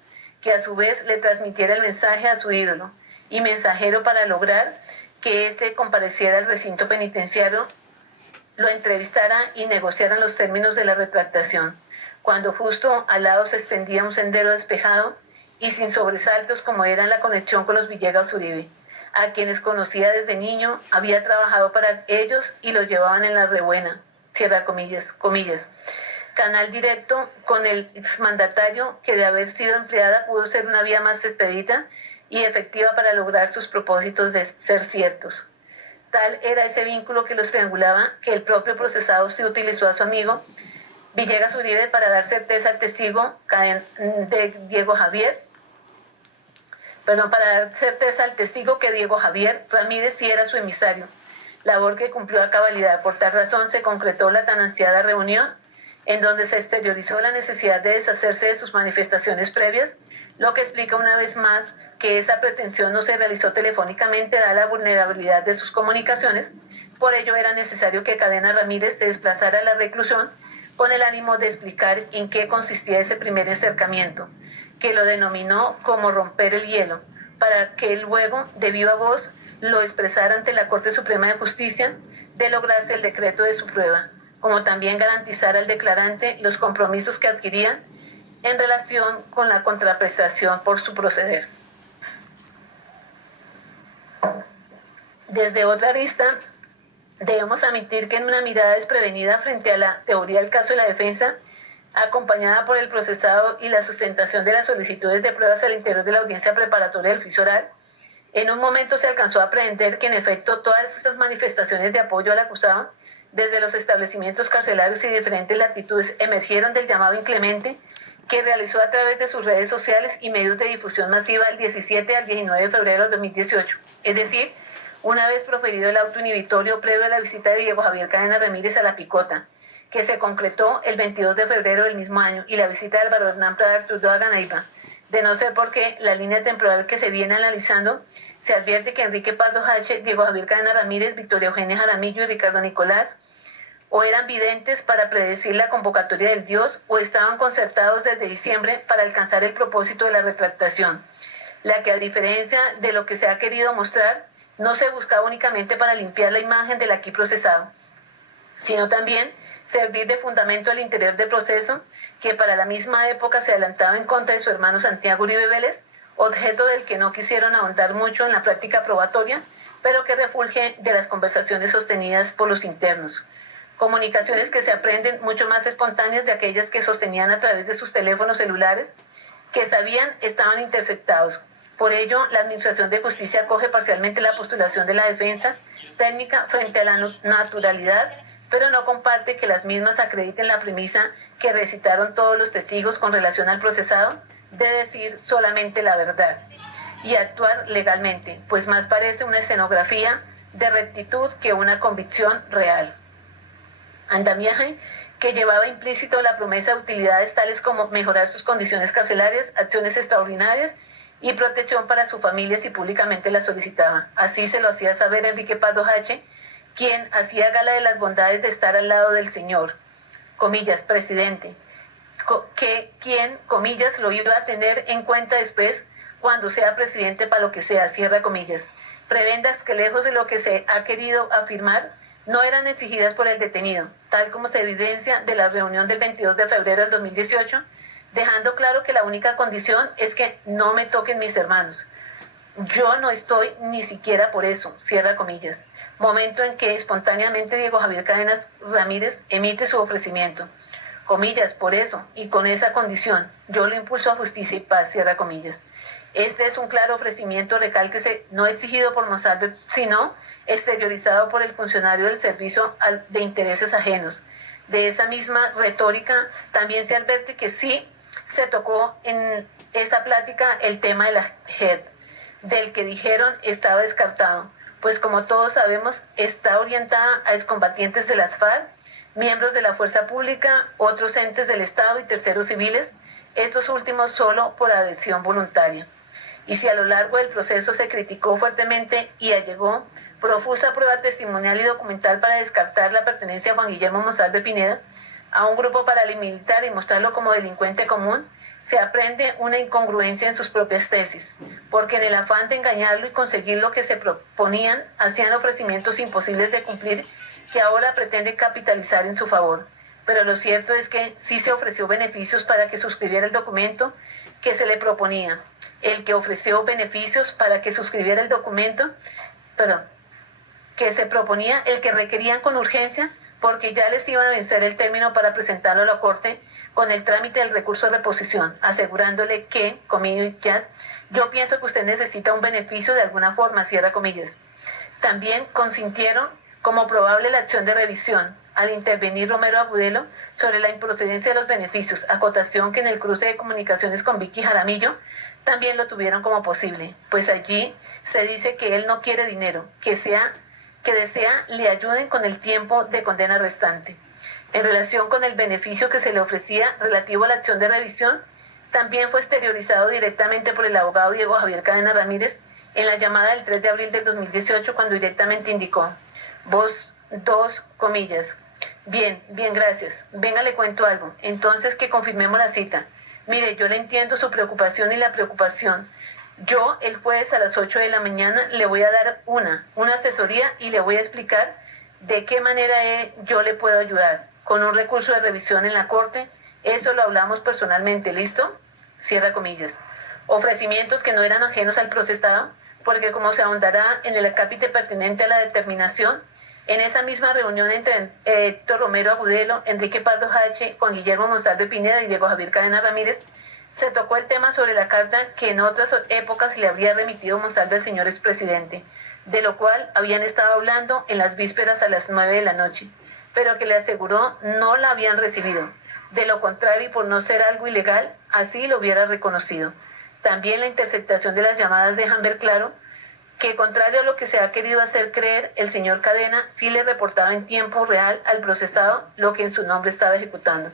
que a su vez le transmitiera el mensaje a su ídolo y mensajero para lograr que éste compareciera al recinto penitenciario lo entrevistara y negociaran los términos de la retractación, cuando justo al lado se extendía un sendero despejado y sin sobresaltos como era la conexión con los Villegas Uribe, a quienes conocía desde niño, había trabajado para ellos y lo llevaban en la rebuena, cierra comillas, comillas. Canal directo con el exmandatario que de haber sido empleada pudo ser una vía más expedita y efectiva para lograr sus propósitos de ser ciertos. Tal era ese vínculo que los triangulaba que el propio procesado se utilizó a su amigo Villegas Uribe para dar certeza al testigo de Diego Javier, para dar certeza al testigo que Diego Javier Ramírez sí era su emisario, labor que cumplió a cabalidad. Por tal razón se concretó la tan ansiada reunión en donde se exteriorizó la necesidad de deshacerse de sus manifestaciones previas, lo que explica una vez más que esa pretensión no se realizó telefónicamente dada la vulnerabilidad de sus comunicaciones. Por ello era necesario que Cadena Ramírez se desplazara a la reclusión con el ánimo de explicar en qué consistía ese primer acercamiento, que lo denominó como romper el hielo, para que luego, de viva voz, lo expresara ante la Corte Suprema de Justicia de lograrse el decreto de su prueba, como también garantizar al declarante los compromisos que adquirían en relación con la contraprestación por su proceder. Desde otra arista, debemos admitir que en una mirada desprevenida frente a la teoría del caso de la defensa, acompañada por el procesado y la sustentación de las solicitudes de pruebas al interior de la audiencia preparatoria del juicio oral, en un momento se alcanzó a aprehender que en efecto todas esas manifestaciones de apoyo al acusado desde los establecimientos carcelarios y diferentes latitudes emergieron del llamado inclemente que realizó a través de sus redes sociales y medios de difusión masiva el 17 al 19 de febrero de 2018. Es decir, una vez proferido el auto inhibitorio previo a la visita de Diego Javier Cadena Ramírez a La Picota, que se concretó el 22 de febrero del mismo año, y la visita de Álvaro Hernán Prada Arturo a Ganaipa, de no ser porque la línea temporal que se viene analizando, se advierte que Enrique Pardo Hache, Diego Javier Cadena Ramírez, Victoria Eugenia Jaramillo y Ricardo Nicolás o eran videntes para predecir la convocatoria del Dios o estaban concertados desde diciembre para alcanzar el propósito de la retractación, la que a diferencia de lo que se ha querido mostrar, no se buscaba únicamente para limpiar la imagen del aquí procesado, sino también servir de fundamento al interior del proceso que para la misma época se adelantaba en contra de su hermano Santiago Uribe Vélez, objeto del que no quisieron ahondar mucho en la práctica probatoria, pero que refulge de las conversaciones sostenidas por los internos. Comunicaciones que se aprenden mucho más espontáneas de aquellas que sostenían a través de sus teléfonos celulares, que sabían estaban interceptados. Por ello, la Administración de Justicia acoge parcialmente la postulación de la defensa técnica frente a la naturalidad, pero no comparte que las mismas acrediten la premisa que recitaron todos los testigos con relación al procesado de decir solamente la verdad y actuar legalmente, pues más parece una escenografía de rectitud que una convicción real. Andamiaje que llevaba implícito la promesa de utilidades tales como mejorar sus condiciones carcelarias, acciones extraordinarias y protección para su familia si públicamente la solicitaba. Así se lo hacía saber Enrique Pardo Hache, quien hacía gala de las bondades de estar al lado del señor, comillas, presidente, quien, comillas, lo iba a tener en cuenta después cuando sea presidente para lo que sea, cierra comillas. Prebendas que lejos de lo que se ha querido afirmar, no eran exigidas por el detenido, tal como se evidencia de la reunión del 22 de febrero del 2018, dejando claro que la única condición es que no me toquen mis hermanos. Yo no estoy ni siquiera por eso, cierra comillas. Momento en que espontáneamente Diego Javier Cadena Ramírez emite su ofrecimiento. Comillas, por eso y con esa condición, yo lo impulso a justicia y paz, cierra comillas. Este es un claro ofrecimiento, recálquese, no exigido por Monsalve, sino exteriorizado por el funcionario del servicio de intereses ajenos. De esa misma retórica también se advierte que sí se tocó en esa plática el tema de la JED, del que dijeron estaba descartado, pues como todos sabemos está orientada a excombatientes de las FARC, miembros de la fuerza pública, otros entes del Estado y terceros civiles, estos últimos solo por adhesión voluntaria. Y si a lo largo del proceso se criticó fuertemente y allegó profusa prueba testimonial y documental para descartar la pertenencia a Juan Guillermo Monsalve Pineda a un grupo paramilitar y mostrarlo como delincuente común, se aprende una incongruencia en sus propias tesis, porque en el afán de engañarlo y conseguir lo que se proponían, hacían ofrecimientos imposibles de cumplir que ahora pretende capitalizar en su favor. Pero lo cierto es que sí se ofreció beneficios para que suscribiera el documento que se le proponía. El que ofreció beneficios para que suscribiera el documento, que se proponía, el que requerían con urgencia, porque ya les iba a vencer el término para presentarlo a la Corte con el trámite del recurso de reposición, asegurándole que, comillas, yo pienso que usted necesita un beneficio de alguna forma, cierra comillas. También consintieron como probable la acción de revisión, al intervenir Romero Agudelo sobre la improcedencia de los beneficios, acotación que en el cruce de comunicaciones con Vicky Jaramillo también lo tuvieron como posible, pues allí se dice que él no quiere dinero, que desea le ayuden con el tiempo de condena restante. En relación con el beneficio que se le ofrecía relativo a la acción de revisión, también fue exteriorizado directamente por el abogado Diego Javier Cadena Ramírez en la llamada del 3 de abril del 2018, cuando directamente indicó, vos, dos, comillas, bien, gracias, venga le cuento algo, entonces que confirmemos la cita. Mire, yo le entiendo su preocupación y la preocupación. Yo el jueves a las 8 de la mañana le voy a dar una asesoría y le voy a explicar de qué manera yo le puedo ayudar con un recurso de revisión en la Corte. Eso lo hablamos personalmente, ¿listo? Cierra comillas. Ofrecimientos que no eran ajenos al procesado, porque como se ahondará en el acápite pertinente a la determinación, en esa misma reunión entre Héctor Romero Agudelo, Enrique Pardo H., Juan Guillermo Monsalve Pineda y Diego Javier Cadena Ramírez, se tocó el tema sobre la carta que en otras épocas le habría remitido Monsalve al señor expresidente, de lo cual habían estado hablando en las vísperas a las 9 de la noche, pero que le aseguró no la habían recibido. De lo contrario, y por no ser algo ilegal, así lo hubiera reconocido. También la interceptación de las llamadas dejan ver claro que, contrario a lo que se ha querido hacer creer, el señor Cadena sí le reportaba en tiempo real al procesado lo que en su nombre estaba ejecutando.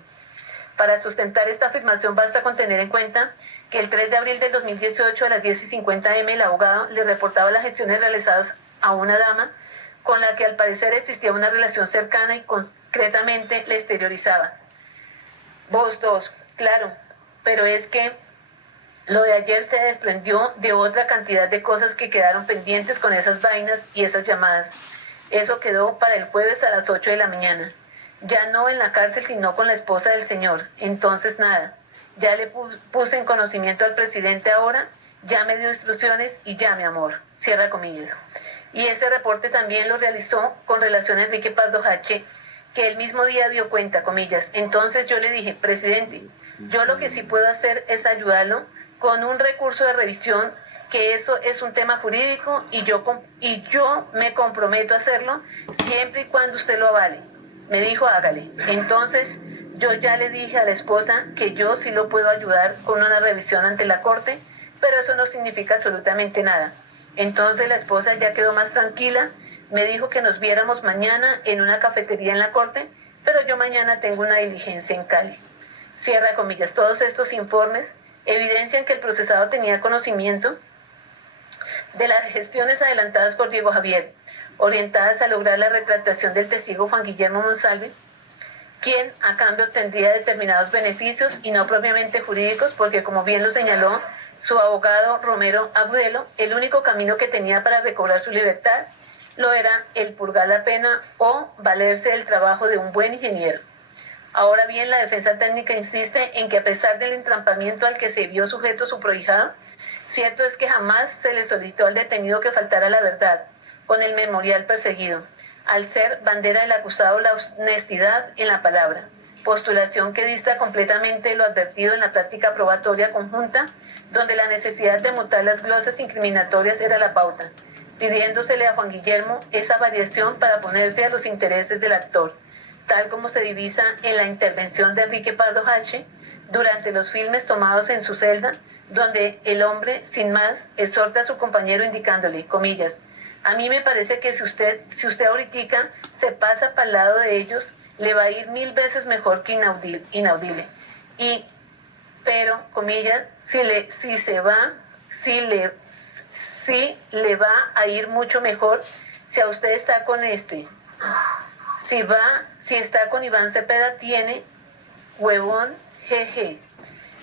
Para sustentar esta afirmación basta con tener en cuenta que el 3 de abril del 2018 a las 10:50 am el abogado le reportaba las gestiones realizadas a una dama con la que al parecer existía una relación cercana y concretamente le exteriorizaba. Vos dos, claro, pero es que lo de ayer se desprendió de otra cantidad de cosas que quedaron pendientes con esas vainas y esas llamadas. Eso quedó para el jueves a las 8 de la mañana. Ya no en la cárcel, sino con la esposa del señor. Entonces nada, ya le puse en conocimiento al presidente ahora, ya me dio instrucciones y ya, mi amor, cierra comillas. Y ese reporte también lo realizó con relación a Enrique Pardo H., que el mismo día dio cuenta, comillas. Entonces yo le dije, presidente, yo lo que sí puedo hacer es ayudarlo con un recurso de revisión, que eso es un tema jurídico y yo me comprometo a hacerlo siempre y cuando usted lo avale. Me dijo, hágale. Entonces yo ya le dije a la esposa que yo sí lo puedo ayudar con una revisión ante la Corte, pero eso no significa absolutamente nada. Entonces la esposa ya quedó más tranquila, me dijo que nos viéramos mañana en una cafetería en la Corte, pero yo mañana tengo una diligencia en Cali. Cierra comillas. Todos estos informes evidencian que el procesado tenía conocimiento de las gestiones adelantadas por Diego Javier, orientadas a lograr la retractación del testigo Juan Guillermo Monsalve, quien a cambio obtendría determinados beneficios y no propiamente jurídicos, porque como bien lo señaló su abogado Romero Agudelo, el único camino que tenía para recobrar su libertad lo era el purgar la pena o valerse del trabajo de un buen ingeniero. Ahora bien, la defensa técnica insiste en que a pesar del entrampamiento al que se vio sujeto su prohijado, cierto es que jamás se le solicitó al detenido que faltara a la verdad, con el memorial perseguido, al ser bandera del acusado la honestidad en la palabra, postulación que dista completamente de lo advertido en la práctica probatoria conjunta, donde la necesidad de mutar las glosas incriminatorias era la pauta, pidiéndosele a Juan Guillermo esa variación para oponerse a los intereses del actor, tal como se divisa en la intervención de Enrique Pardo H. durante los filmes tomados en su celda, donde el hombre, sin más, exhorta a su compañero indicándole, comillas, a mí me parece que si usted ahorita se pasa para el lado de ellos, le va a ir 1000 veces mejor que inaudible. Pero, comillas, si le va a ir mucho mejor si a usted está con si está con Iván Cepeda, tiene huevón, jeje.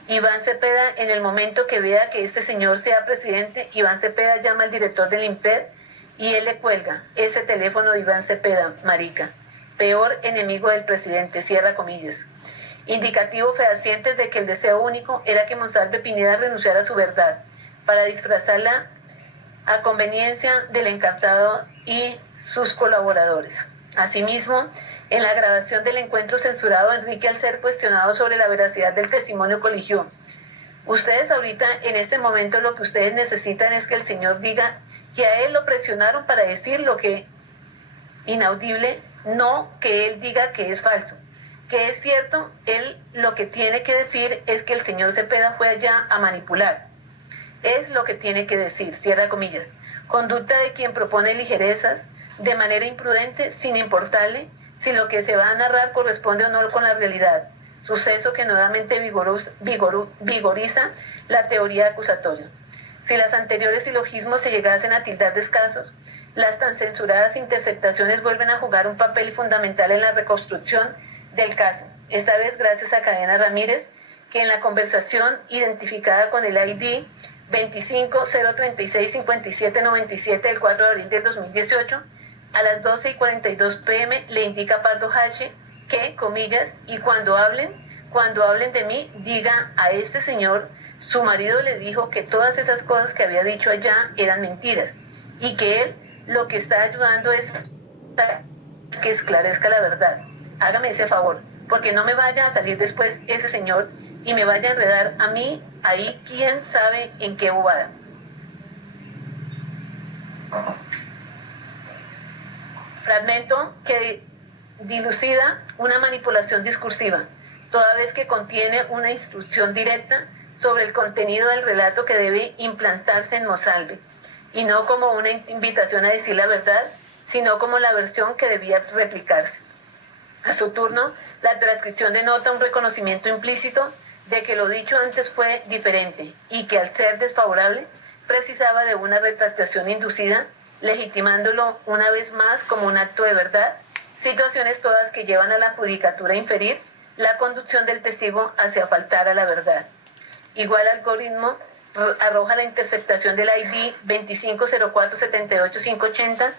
Iván Cepeda, en el momento que vea que este señor sea presidente, Iván Cepeda llama al director del IMPER y él le cuelga ese teléfono de Iván Cepeda, marica. peor enemigo del presidente, cierra comillas. Indicativo fehaciente de que el deseo único era que Monsalve Pineda renunciara a su verdad para disfrazarla a conveniencia del encartado y sus colaboradores. Asimismo, en la grabación del encuentro censurado, Enrique, al ser cuestionado sobre la veracidad del testimonio, coligió: ustedes ahorita, en este momento, lo que ustedes necesitan es que el Señor diga que a él lo presionaron para decir lo que inaudible, no que él diga que es falso. Que es cierto, él lo que tiene que decir es que el señor Cepeda fue allá a manipular. Es lo que tiene que decir, cierra comillas. Conducta de quien propone ligerezas de manera imprudente, sin importarle si lo que se va a narrar corresponde o no con la realidad. Suceso que nuevamente vigoriza la teoría acusatoria. Si las anteriores silogismos se llegasen a tildar de escasos, las tan censuradas interceptaciones vuelven a jugar un papel fundamental en la reconstrucción del caso, esta vez gracias a Cadena Ramírez, que en la conversación identificada con el ID 25-036-5797 del 4 de abril del 2018, a las 12:42 p.m. le indica a Pardo Hache que, comillas, y cuando hablen de mí, diga a este señor, su marido le dijo que todas esas cosas que había dicho allá eran mentiras, y que él lo que está ayudando es que esclarezca la verdad. Hágame ese favor, porque no me vaya a salir después ese señor y me vaya a enredar a mí ahí quién sabe en qué bobada. Fragmento que dilucida una manipulación discursiva, toda vez que contiene una instrucción directa sobre el contenido del relato que debe implantarse en Monsalve, y no como una invitación a decir la verdad, sino como la versión que debía replicarse. A su turno, la transcripción denota un reconocimiento implícito de que lo dicho antes fue diferente y que al ser desfavorable precisaba de una retractación inducida, legitimándolo una vez más como un acto de verdad, situaciones todas que llevan a la judicatura a inferir la conducción del testigo hacia faltar a la verdad. Igual algoritmo arroja la interceptación del ID 2504-78580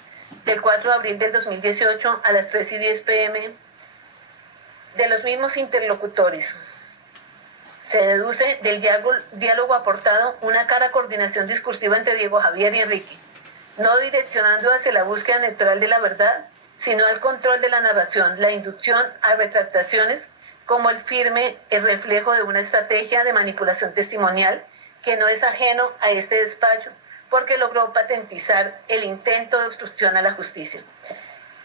del 4 de abril del 2018 a las 3:10 p.m. de los mismos interlocutores. Se deduce del diálogo aportado una clara coordinación discursiva entre Diego Javier y Enrique, no direccionando hacia la búsqueda neutral de la verdad, sino al control de la narración, la inducción a retractaciones como el reflejo de una estrategia de manipulación testimonial que no es ajeno a este despacho, porque logró patentizar el intento de obstrucción a la justicia.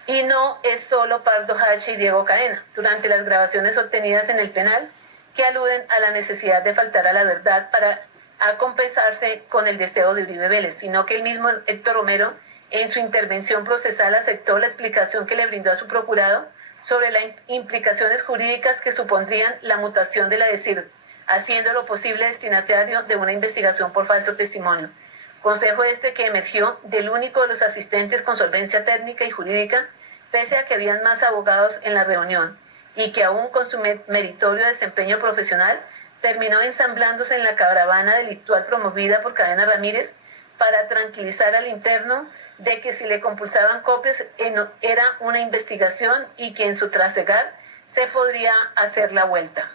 Y no es solo Pardo Hache y Diego Cadena, durante las grabaciones obtenidas en el penal, que aluden a la necesidad de faltar a la verdad para compensarse con el deseo de Uribe Vélez, sino que el mismo Héctor Romero, en su intervención procesal, aceptó la explicación que le brindó a su procurado sobre las implicaciones jurídicas que supondrían la mutación de la decir, haciéndolo posible destinatario de una investigación por falso testimonio. Consejo este que emergió del único de los asistentes con solvencia técnica y jurídica, pese a que habían más abogados en la reunión, y que aún con su meritorio desempeño profesional, terminó ensamblándose en la caravana delictual promovida por Cadena Ramírez para tranquilizar al interno de que si le compulsaban copias era una investigación y que en su trasegar se podría hacer la vuelta.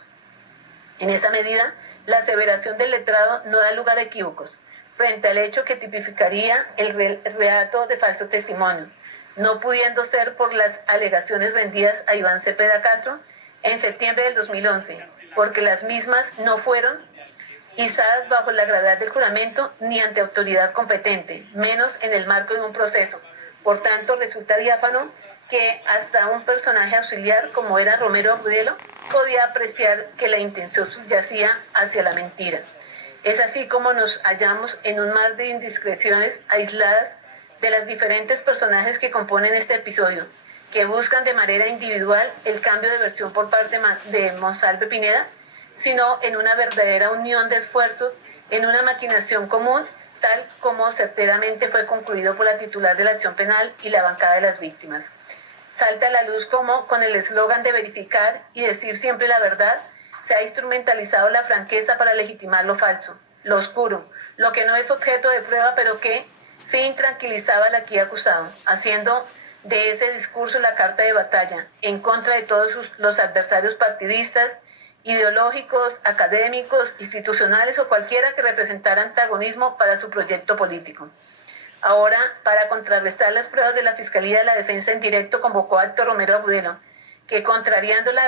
En esa medida, la aseveración del letrado no da lugar a equívocos frente al hecho que tipificaría el relato de falso testimonio, no pudiendo ser por las alegaciones rendidas a Iván Cepeda Castro en septiembre del 2011, porque las mismas no fueron izadas bajo la gravedad del juramento ni ante autoridad competente, menos en el marco de un proceso. Por tanto, resulta diáfano que hasta un personaje auxiliar como era Romero Agudelo podía apreciar que la intención subyacía hacia la mentira. Es así como nos hallamos en un mar de indiscreciones aisladas de las diferentes personajes que componen este episodio, que buscan de manera individual el cambio de versión por parte de Monsalve Pineda, sino en una verdadera unión de esfuerzos, en una maquinación común, tal como certeramente fue concluido por la titular de la acción penal y la bancada de las víctimas. Salta a la luz como, con el eslogan de verificar y decir siempre la verdad, se ha instrumentalizado la franqueza para legitimar lo falso, lo oscuro, lo que no es objeto de prueba, pero que sí intranquilizaba al aquí acusado, haciendo de ese discurso la carta de batalla en contra de todos los adversarios partidistas, ideológicos, académicos, institucionales o cualquiera que representara antagonismo para su proyecto político. Ahora, para contrarrestar las pruebas de la Fiscalía, la defensa en directo convocó a Héctor Romero Agudelo, que contrariando la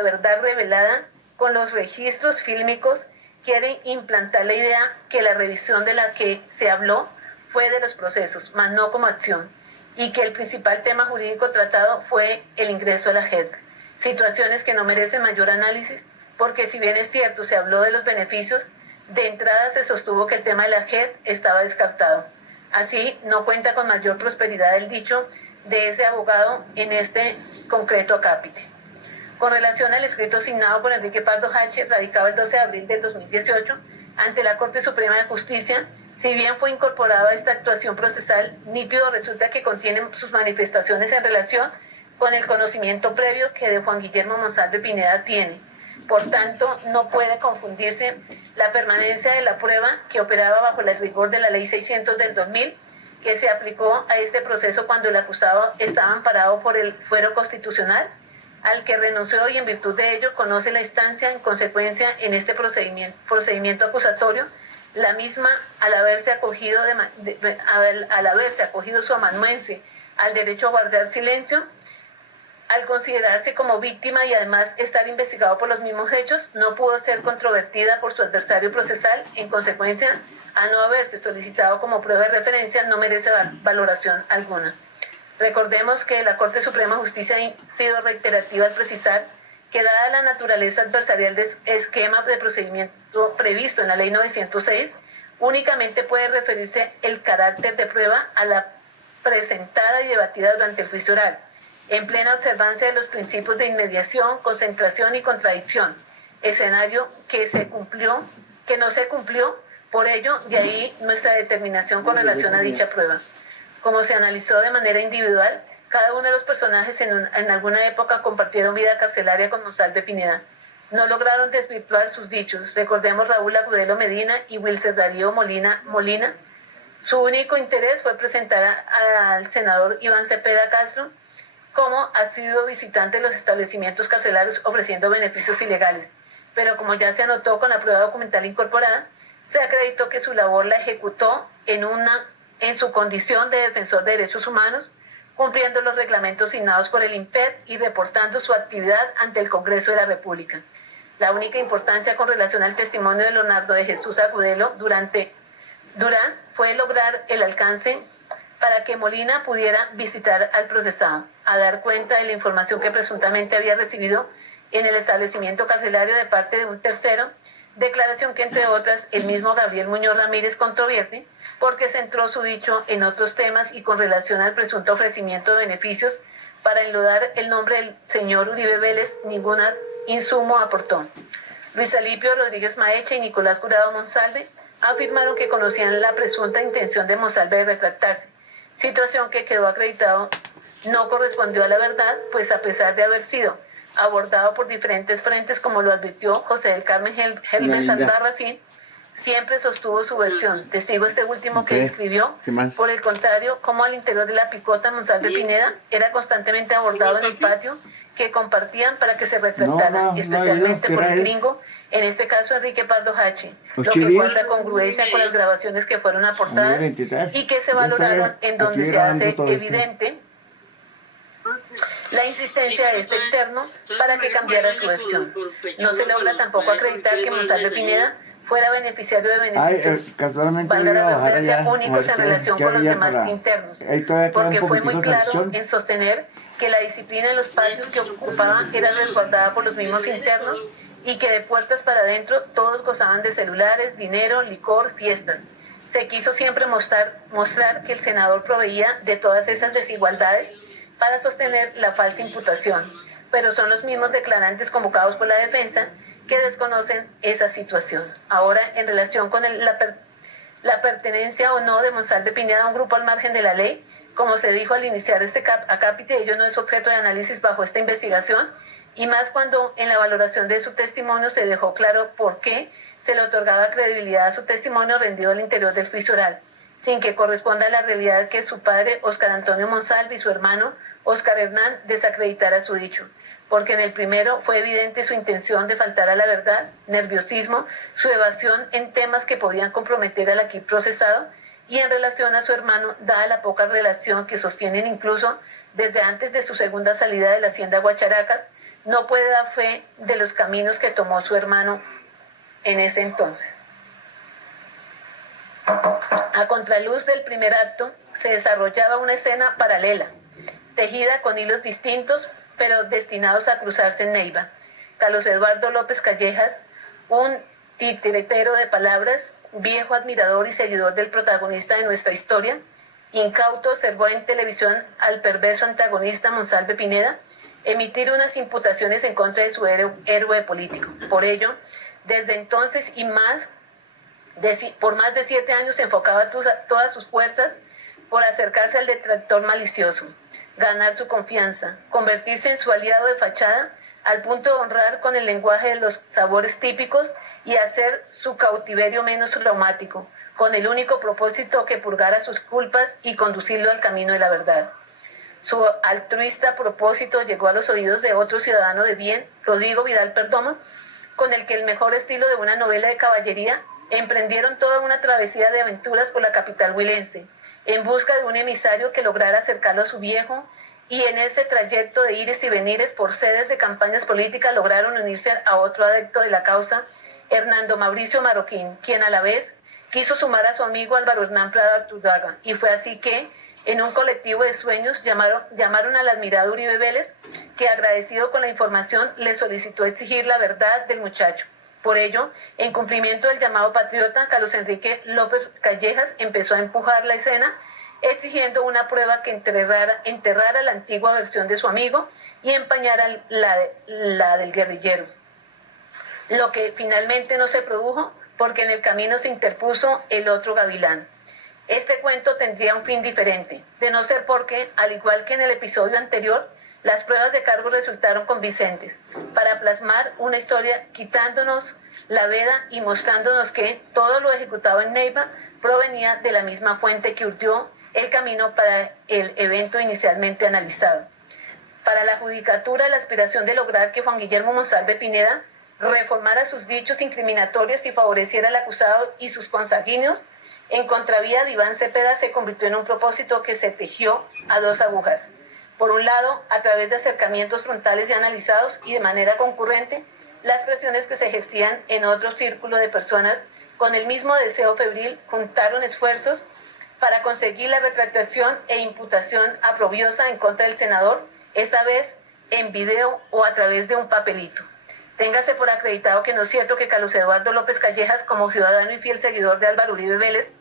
verdad revelada con los registros fílmicos, quiere implantar la idea que la revisión de la que se habló fue de los procesos, mas no como acción, y que el principal tema jurídico tratado fue el ingreso a la JEP. Situaciones que no merecen mayor análisis, porque si bien es cierto, se habló de los beneficios, de entrada se sostuvo que el tema de la JEP estaba descartado. Así, no cuenta con mayor prosperidad el dicho de ese abogado en este concreto acápite. Con relación al escrito signado por Enrique Pardo Hache, radicado el 12 de abril del 2018 ante la Corte Suprema de Justicia, si bien fue incorporado a esta actuación procesal, nítido resulta que contiene sus manifestaciones en relación con el conocimiento previo que de Juan Guillermo Monsalve Pineda tiene. Por tanto, no puede confundirse la permanencia de la prueba que operaba bajo el rigor de la Ley 600 del 2000, que se aplicó a este proceso cuando el acusado estaba amparado por el fuero constitucional, al que renunció y en virtud de ello conoce la instancia en consecuencia en este procedimiento acusatorio, la misma al haberse acogido su amanuense al derecho a guardar silencio, al considerarse como víctima y además estar investigado por los mismos hechos, no pudo ser controvertida por su adversario procesal. En consecuencia, a no haberse solicitado como prueba de referencia, no merece valoración alguna. Recordemos que la Corte Suprema de Justicia ha sido reiterativa al precisar que dada la naturaleza adversarial del esquema de procedimiento previsto en la Ley 906, únicamente puede referirse el carácter de prueba a la presentada y debatida durante el juicio oral, en plena observancia de los principios de inmediación, concentración y contradicción, escenario que no se cumplió, por ello, de ahí nuestra determinación con relación a dicha prueba. Como se analizó de manera individual, cada uno de los personajes en alguna época compartieron vida carcelaria con Monsalve Pineda. No lograron desvirtuar sus dichos. Recordemos Raúl Agudelo Medina y Wilcer Darío Molina. Su único interés fue presentar al senador Iván Cepeda Castro como asiduo visitante de los establecimientos carcelarios ofreciendo beneficios ilegales. Pero como ya se anotó con la prueba documental incorporada, se acreditó que su labor la ejecutó en su condición de defensor de derechos humanos, cumpliendo los reglamentos signados por el INPED y reportando su actividad ante el Congreso de la República. La única importancia con relación al testimonio de Leonardo de Jesús Agudelo Durán fue lograr el alcance para que Molina pudiera visitar al procesado, a dar cuenta de la información que presuntamente había recibido en el establecimiento carcelario de parte de un tercero, declaración que entre otras el mismo Gabriel Muñoz Ramírez controvierte, porque centró su dicho en otros temas y con relación al presunto ofrecimiento de beneficios para enlodar el nombre del señor Uribe Vélez, ningún insumo aportó. Luis Alipio Rodríguez Maecha y Nicolás Curado Monsalve afirmaron que conocían la presunta intención de Monsalve de retractarse, situación que quedó acreditado no correspondió a la verdad, pues a pesar de haber sido abordado por diferentes frentes, como lo advirtió José del Carmen Helmes Albarracín, siempre sostuvo su versión. Testigo este último que describió, por el contrario, como al interior de la picota Monsalve Pineda era constantemente abordado en el patio que compartían para que se retractara, especialmente por el gringo, en este caso Enrique Pardo Hache, lo que guarda congruencia con las grabaciones que fueron aportadas y que se valoraron, en donde se hace evidente la insistencia de este interno para que cambiara su versión. No se logra tampoco acreditar que Monsalve Pineda fuera beneficiario de beneficios, valga la redundancia, únicos en relación con los demás internos, porque fue muy claro en sostener que la disciplina en los patios que ocupaban era resguardada por los mismos internos y que de puertas para adentro todos gozaban de celulares, dinero, licor, fiestas. Se quiso siempre mostrar que el senador proveía de todas esas desigualdades para sostener la falsa imputación, pero son los mismos declarantes convocados por la defensa que desconocen esa situación. Ahora, en relación con la pertenencia o no de Monsalve Pineda a un grupo al margen de la ley, como se dijo al iniciar este acápite, ello no es objeto de análisis bajo esta investigación, y más cuando en la valoración de su testimonio se dejó claro por qué se le otorgaba credibilidad a su testimonio rendido al interior del juicio oral. sin que corresponda a la realidad que su padre, Óscar Antonio Monsalve, y su hermano, Óscar Hernán, desacreditara su dicho, porque en el primero fue evidente su intención de faltar a la verdad, nerviosismo, su evasión en temas que podían comprometer al aquí procesado, y en relación a su hermano, dada la poca relación que sostienen incluso desde antes de su segunda salida de la hacienda Guacharacas, no puede dar fe de los caminos que tomó su hermano en ese entonces. A contraluz del primer acto se desarrollaba una escena paralela, tejida con hilos distintos, pero destinados a cruzarse en Neiva. Carlos Eduardo López Callejas, un titiritero de palabras, viejo admirador y seguidor del protagonista de nuestra historia, incauto, observó en televisión al perverso antagonista Monsalve Pineda emitir unas imputaciones en contra de su héroe político. Por ello, desde entonces y por más de 7 años enfocaba todas sus fuerzas por acercarse al detractor malicioso, ganar su confianza, convertirse en su aliado de fachada, al punto de honrar con el lenguaje de los sabores típicos y hacer su cautiverio menos traumático, con el único propósito que purgara sus culpas y conducirlo al camino de la verdad. Su altruista propósito llegó a los oídos de otro ciudadano de bien, Rodrigo Vidal Perdomo, con el que el mejor estilo de una novela de caballería emprendieron toda una travesía de aventuras por la capital huilense, en busca de un emisario que lograra acercarlo a su viejo, y en ese trayecto de ires y venires por sedes de campañas políticas lograron unirse a otro adepto de la causa, Hernando Mauricio Marroquín, quien a la vez quiso sumar a su amigo Álvaro Hernán Prada Artudaga, y fue así que, en un colectivo de sueños, llamaron al admirado Uribe Vélez, que agradecido con la información le solicitó exigir la verdad del muchacho. Por ello, en cumplimiento del llamado patriota, Carlos Enrique López Callejas empezó a empujar la escena, exigiendo una prueba que enterrara la antigua versión de su amigo y empañara la del guerrillero. Lo que finalmente no se produjo, porque en el camino se interpuso el otro gavilán. Este cuento tendría un fin diferente, de no ser porque, al igual que en el episodio anterior, las pruebas de cargo resultaron convincentes para plasmar una historia quitándonos la veda y mostrándonos que todo lo ejecutado en Neiva provenía de la misma fuente que urdió el camino para el evento inicialmente analizado. Para la judicatura, la aspiración de lograr que Juan Guillermo Monsalve Pineda reformara sus dichos incriminatorios y favoreciera al acusado y sus consanguíneos en contravía de Iván Cepeda se convirtió en un propósito que se tejió a 2 agujas. Por un lado, a través de acercamientos frontales y analizados, y de manera concurrente, las presiones que se ejercían en otro círculo de personas con el mismo deseo febril juntaron esfuerzos para conseguir la retractación e imputación aprobiosa en contra del senador, esta vez en video o a través de un papelito. Téngase por acreditado que no es cierto que Carlos Eduardo López Callejas, como ciudadano y fiel seguidor de Álvaro Uribe Vélez,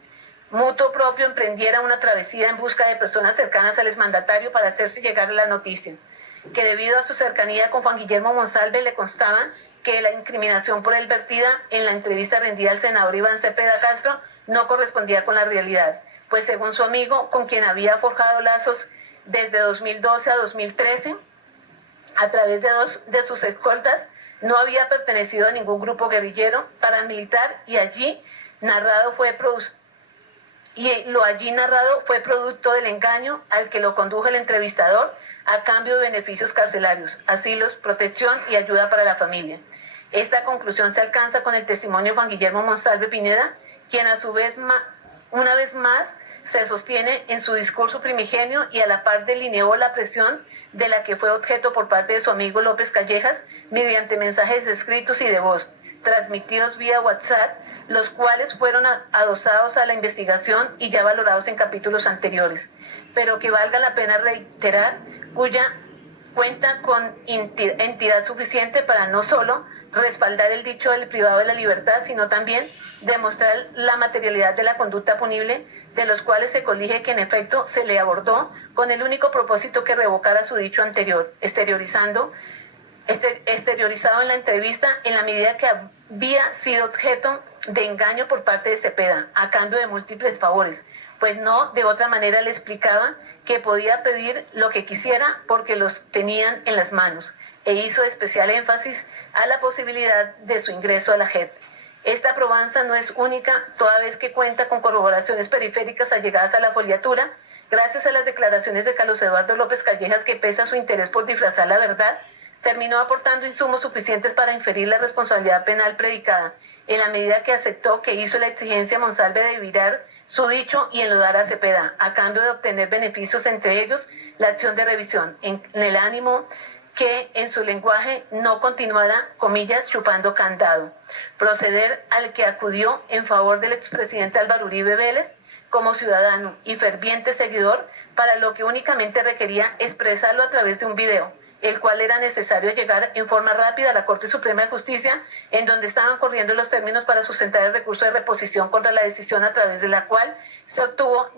mutuo propio emprendiera una travesía en busca de personas cercanas al exmandatario para hacerse llegar la noticia, que debido a su cercanía con Juan Guillermo Monsalve le constaba que la incriminación por él vertida en la entrevista rendida al senador Iván Cepeda Castro no correspondía con la realidad, pues según su amigo, con quien había forjado lazos desde 2012 a 2013, a través de 2 de sus escoltas, no había pertenecido a ningún grupo guerrillero, paramilitar, y lo allí narrado fue producto del engaño al que lo condujo el entrevistador a cambio de beneficios carcelarios, asilos, protección y ayuda para la familia. Esta conclusión se alcanza con el testimonio de Juan Guillermo Monsalve Pineda, quien a su vez, una vez más, se sostiene en su discurso primigenio y a la par delineó la presión de la que fue objeto por parte de su amigo López Callejas mediante mensajes escritos y de voz, transmitidos vía WhatsApp, los cuales fueron adosados a la investigación y ya valorados en capítulos anteriores, pero que valga la pena reiterar, cuya cuenta con entidad suficiente para no solo respaldar el dicho del privado de la libertad, sino también demostrar la materialidad de la conducta punible, de los cuales se colige que en efecto se le abordó con el único propósito que revocara su dicho anterior, exteriorizado en la entrevista en la medida que había sido objeto de engaño por parte de Cepeda, a cambio de múltiples favores, pues no de otra manera le explicaba que podía pedir lo que quisiera porque los tenían en las manos, e hizo especial énfasis a la posibilidad de su ingreso a la JEP. Esta probanza no es única, toda vez que cuenta con corroboraciones periféricas allegadas a la foliatura, gracias a las declaraciones de Carlos Eduardo López Callejas, que pese a su interés por disfrazar la verdad, terminó aportando insumos suficientes para inferir la responsabilidad penal predicada, en la medida que aceptó que hizo la exigencia a Monsalve de virar su dicho y enlodar a Cepeda, a cambio de obtener beneficios, entre ellos la acción de revisión, en el ánimo que en su lenguaje no continuara, comillas, chupando candado. Proceder al que acudió en favor del expresidente Álvaro Uribe Vélez como ciudadano y ferviente seguidor, para lo que únicamente requería expresarlo a través de un video, el cual era necesario llegar en forma rápida a la Corte Suprema de Justicia, en donde estaban corriendo los términos para sustentar el recurso de reposición contra la decisión a través de la cual se abstuvo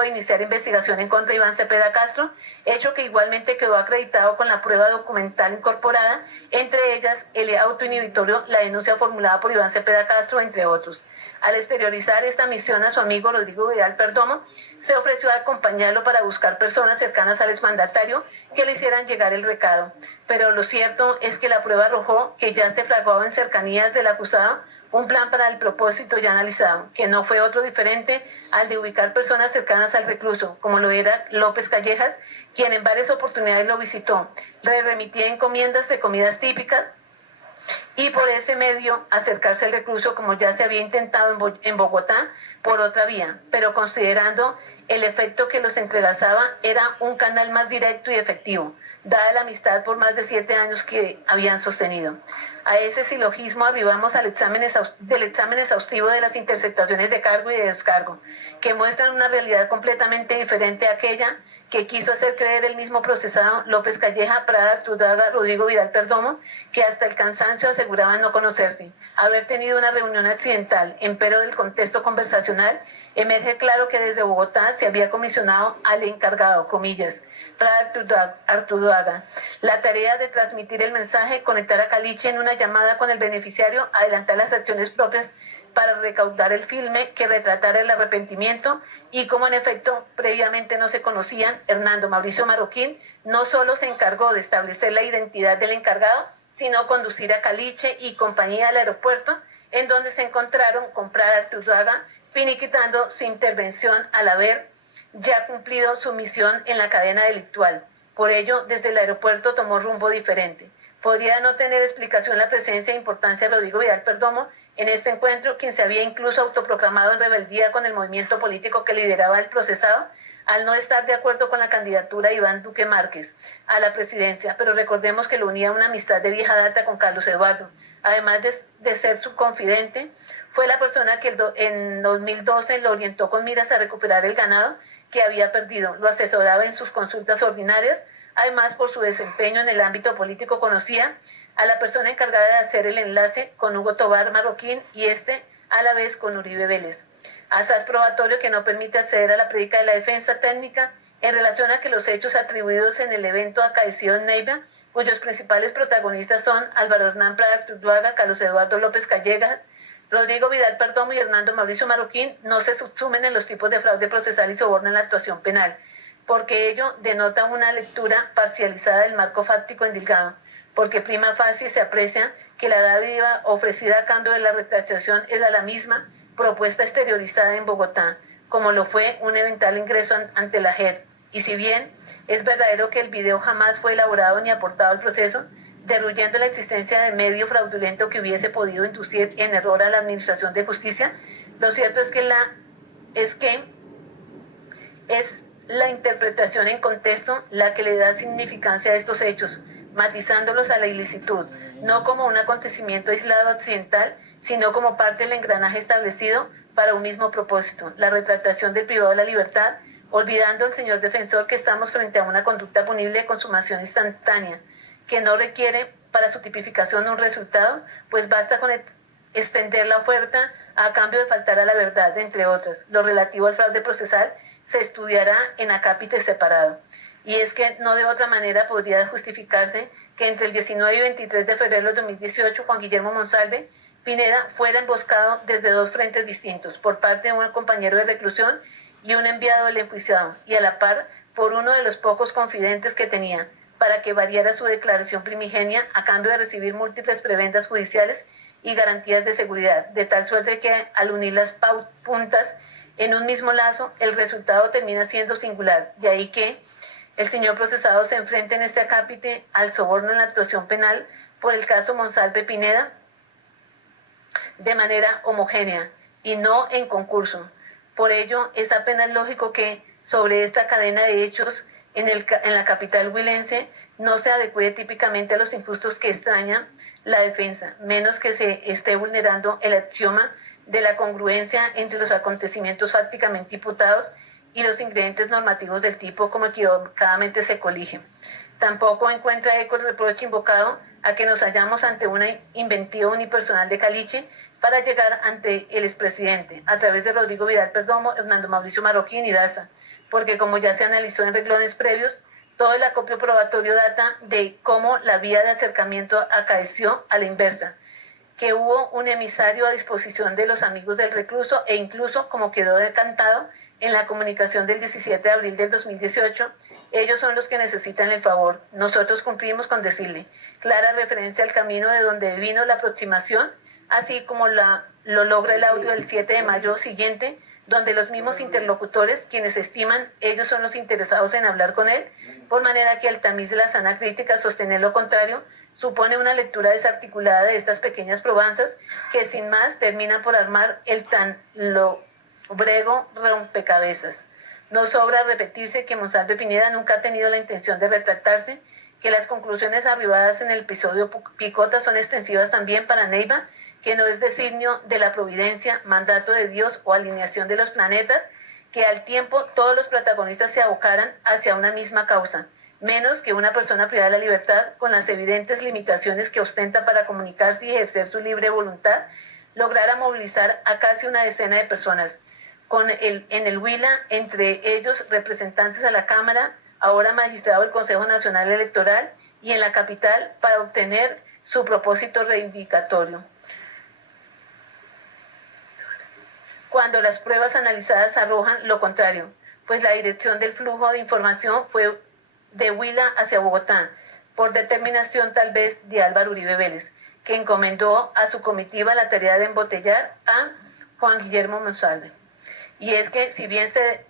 de iniciar investigación en contra de Iván Cepeda Castro, hecho que igualmente quedó acreditado con la prueba documental incorporada, entre ellas el auto inhibitorio, la denuncia formulada por Iván Cepeda Castro, entre otros. Al exteriorizar esta misión a su amigo Rodrigo Vidal Perdomo, se ofreció a acompañarlo para buscar personas cercanas al exmandatario que le hicieran llegar el recado. Pero lo cierto es que la prueba arrojó que ya se fraguaba en cercanías del acusado un plan para el propósito ya analizado, que no fue otro diferente al de ubicar personas cercanas al recluso, como lo era López Callejas, quien en varias oportunidades lo visitó, le remitía encomiendas de comidas típicas, y por ese medio acercarse al recluso, como ya se había intentado en Bogotá por otra vía, pero considerando el efecto que los entrelazaba, era un canal más directo y efectivo, dada la amistad por más de 7 años que habían sostenido. A ese silogismo arribamos del examen exhaustivo de las interceptaciones de cargo y de descargo, que muestran una realidad completamente diferente a aquella que quiso hacer creer el mismo procesado López Calleja, Prada, Artudaga, Rodrigo Vidal Perdomo, que hasta el cansancio aseguraban no conocerse. Haber tenido una reunión accidental, empero del contexto conversacional, emerge claro que desde Bogotá se había comisionado al encargado, comillas, Prada Artudaga, la tarea de transmitir el mensaje, conectar a Caliche en una llamada con el beneficiario, adelantar las acciones propias para recaudar el filme que retratara el arrepentimiento, y como en efecto previamente no se conocían, Hernando Mauricio Marroquín no solo se encargó de establecer la identidad del encargado, sino conducir a Caliche y compañía al aeropuerto, en donde se encontraron con Prada Artudaga, finiquitando su intervención al haber ya cumplido su misión en la cadena delictual. Por ello, desde el aeropuerto tomó rumbo diferente. Podría no tener explicación la presencia e importancia de Rodrigo Vidal Perdomo en este encuentro, quien se había incluso autoproclamado en rebeldía con el movimiento político que lideraba el procesado, al no estar de acuerdo con la candidatura de Iván Duque Márquez a la presidencia, pero recordemos que lo unía una amistad de vieja data con Carlos Eduardo. Además de ser su confidente, fue la persona que en 2012 lo orientó con miras a recuperar el ganado que había perdido, lo asesoraba en sus consultas ordinarias. Además, por su desempeño en el ámbito político, conocía a la persona encargada de hacer el enlace con Hugo Tobar Marroquín y a la vez con Uribe Vélez. Asaz probatorio que no permite acceder a la prédica de la defensa técnica en relación a que los hechos atribuidos en el evento acaecido en Neiva, cuyos principales protagonistas son Álvaro Hernán Prada Artudaga, Carlos Eduardo López Callejas, Rodrigo Vidal Perdomo y Hernando Mauricio Marroquín, no se subsumen en los tipos de fraude procesal y soborno en la actuación penal, porque ello denota una lectura parcializada del marco fáctico endilgado, porque prima facie se aprecia que la dádiva ofrecida a cambio de la retractación era la misma propuesta exteriorizada en Bogotá, como lo fue un eventual ingreso ante la JEP. Y si bien es verdadero que el video jamás fue elaborado ni aportado al proceso, derruyendo la existencia de medio fraudulento que hubiese podido inducir en error a la Administración de Justicia, lo cierto es que es la interpretación en contexto la que le da significancia a estos hechos, matizándolos a la ilicitud, no como un acontecimiento aislado accidental, sino como parte del engranaje establecido para un mismo propósito, la retractación del privado de la libertad, olvidando el señor defensor que estamos frente a una conducta punible de consumación instantánea, que no requiere para su tipificación un resultado, pues basta con extender la oferta a cambio de faltar a la verdad, entre otras. Lo relativo al fraude procesal se estudiará en acápite separado. Y es que no de otra manera podría justificarse que entre el 19 y 23 de febrero de 2018 Juan Guillermo Monsalve Pineda fuera emboscado desde 2 frentes distintos, por parte de un compañero de reclusión y un enviado del enjuiciado, y a la par por uno de los pocos confidentes que tenía, para que variara su declaración primigenia a cambio de recibir múltiples prebendas judiciales y garantías de seguridad, de tal suerte que al unir las puntas en un mismo lazo, el resultado termina siendo singular. De ahí que el señor procesado se enfrente en este acápite al soborno en la actuación penal por el caso Monsalve Pineda de manera homogénea y no en concurso. Por ello, es apenas lógico que sobre esta cadena de hechos en la capital huilense no se adecue típicamente a los injustos que extraña la defensa, menos que se esté vulnerando el axioma de la congruencia entre los acontecimientos fácticamente imputados y los ingredientes normativos del tipo como equivocadamente se coligen. Tampoco encuentra eco el reproche invocado a que nos hallamos ante una inventiva unipersonal de Caliche para llegar ante el expresidente, a través de Rodrigo Vidal Perdomo, Hernando Mauricio Marroquín y Daza, porque como ya se analizó en renglones previos, todo el acopio probatorio data de cómo la vía de acercamiento acaeció a la inversa, que hubo un emisario a disposición de los amigos del recluso e incluso, como quedó decantado en la comunicación del 17 de abril del 2018, ellos son los que necesitan el favor. Nosotros cumplimos con decirle clara referencia al camino de donde vino la aproximación, así como lo logra el audio del 7 de mayo siguiente, donde los mismos interlocutores, quienes estiman ellos son los interesados en hablar con él, por manera que al tamiz de la sana crítica sostener lo contrario, supone una lectura desarticulada de estas pequeñas probanzas que sin más terminan por armar el tan lobrego rompecabezas. No sobra repetirse que Monsalve Pineda nunca ha tenido la intención de retractarse, que las conclusiones arribadas en el episodio Picota son extensivas también para Neiva, que no es designio de la providencia, mandato de Dios o alineación de los planetas, que al tiempo todos los protagonistas se abocaran hacia una misma causa, menos que una persona privada de la libertad, con las evidentes limitaciones que ostenta para comunicarse y ejercer su libre voluntad, lograra movilizar a casi una decena de personas, en el Huila, entre ellos representantes a la Cámara, ahora magistrado del Consejo Nacional Electoral, y en la capital para obtener su propósito reivindicatorio. Cuando las pruebas analizadas arrojan lo contrario, pues la dirección del flujo de información fue de Huila hacia Bogotá, por determinación tal vez de Álvaro Uribe Vélez, que encomendó a su comitiva la tarea de embotellar a Juan Guillermo Monsalve. Y es que si bien se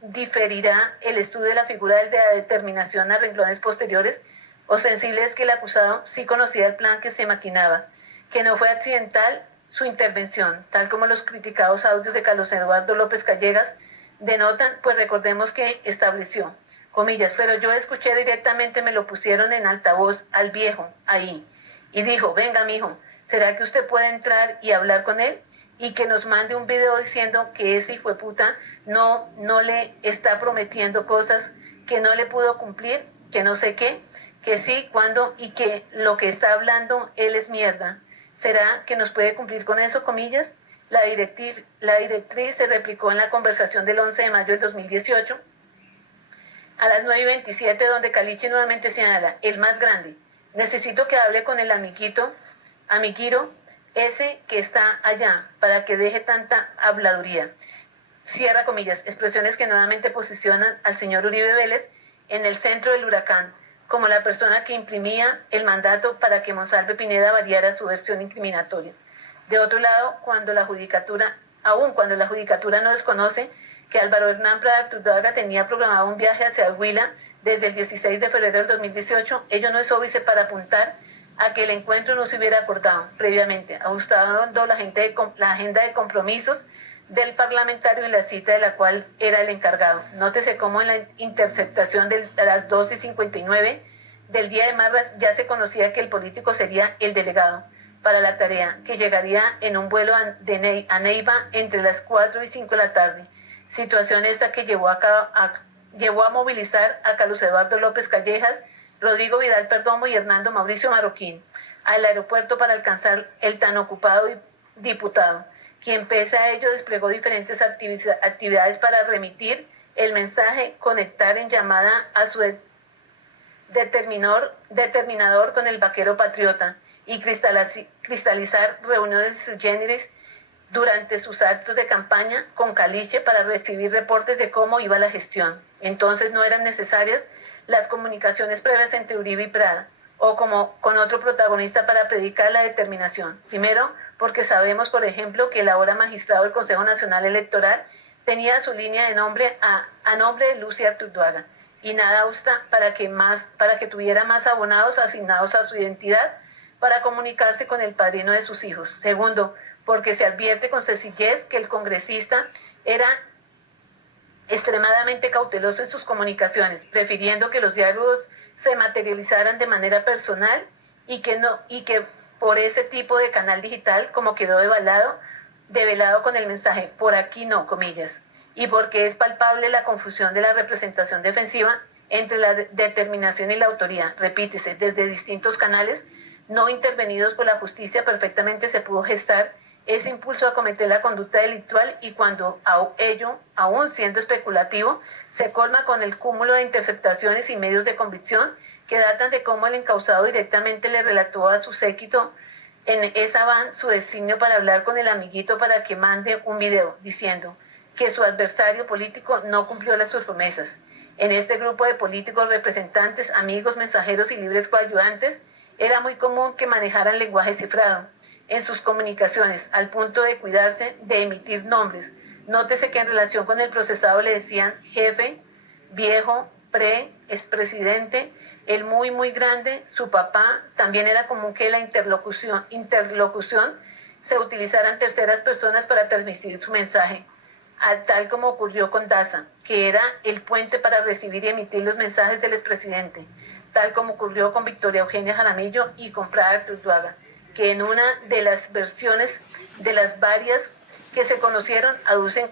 diferirá el estudio de la figura de la determinación a renglones posteriores, ostensible es que el acusado sí conocía el plan que se maquinaba, que no fue accidental su intervención, tal como los criticados audios de Carlos Eduardo López Callejas denotan, pues recordemos que estableció, comillas, pero yo escuché directamente, me lo pusieron en altavoz al viejo, ahí, y dijo, venga mijo, ¿será que usted puede entrar y hablar con él? Y que nos mande un video diciendo que ese hijo de puta no le está prometiendo cosas que no le pudo cumplir, que no sé qué, que sí, cuándo, y que lo que está hablando él es mierda. ¿Será que nos puede cumplir con eso, comillas? La directriz se replicó en la conversación del 11 de mayo del 2018, a las 9:27, donde Caliche nuevamente señala, el más grande, necesito que hable con el amiguito, ese que está allá, para que deje tanta habladuría. Cierra comillas, expresiones que nuevamente posicionan al señor Uribe Vélez en el centro del huracán, como la persona que imprimía el mandato para que Monsalve Pineda variara su versión incriminatoria. De otro lado, aun cuando la judicatura no desconoce que Álvaro Hernán Prada Artuaga tenía programado un viaje hacia el Huila desde el 16 de febrero del 2018, ello no es óbice para apuntar a que el encuentro no se hubiera acordado previamente, ajustando la agenda de compromisos del parlamentario en la cita de la cual era el encargado. Nótese cómo en la interceptación de las 12:59 del día de Marras ya se conocía que el político sería el delegado para la tarea, que llegaría en un vuelo a Neiva entre las 4 y 5 de la tarde. Situación esta que llevó a movilizar a Carlos Eduardo López Callejas, Rodrigo Vidal Perdomo y Hernando Mauricio Marroquín al aeropuerto para alcanzar el tan ocupado diputado, quien pese a ello desplegó diferentes actividades para remitir el mensaje, conectar en llamada a su determinador con el vaquero patriota y cristalizar reuniones sui generis durante sus actos de campaña con Caliche para recibir reportes de cómo iba la gestión. Entonces no eran necesarias las comunicaciones previas entre Uribe y Prada, o como con otro protagonista para predicar la determinación. Primero, porque sabemos, por ejemplo, que el ahora magistrado del Consejo Nacional Electoral tenía su línea de nombre a nombre de Lucy Arturduaga, y nada obsta para que tuviera más abonados asignados a su identidad para comunicarse con el padrino de sus hijos. Segundo, porque se advierte con sencillez que el congresista era extremadamente cauteloso en sus comunicaciones, prefiriendo que los diálogos se materializaran de manera personal y que por ese tipo de canal digital, como quedó develado con el mensaje "por aquí no", comillas, y porque es palpable la confusión de la representación defensiva entre la determinación y la autoría. Repítese, desde distintos canales no intervenidos por la justicia perfectamente se pudo gestar ese impulso a cometer la conducta delictual, y cuando ello, aún siendo especulativo, se colma con el cúmulo de interceptaciones y medios de convicción que datan de cómo el encausado directamente le relató a su séquito en esa van su designio para hablar con el amiguito para que mande un video, diciendo que su adversario político no cumplió sus promesas. En este grupo de políticos, representantes, amigos, mensajeros y libres coayudantes, era muy común que manejaran lenguaje cifrado en sus comunicaciones, al punto de cuidarse de emitir nombres. Nótese que en relación con el procesado le decían jefe, viejo, expresidente, el muy, muy grande, su papá. También era común que la interlocución se utilizaran terceras personas para transmitir su mensaje, tal como ocurrió con Daza, que era el puente para recibir y emitir los mensajes del expresidente, tal como ocurrió con Victoria Eugenia Jaramillo y con Prada Arturduaga, que en una de las versiones de las varias que se conocieron aducen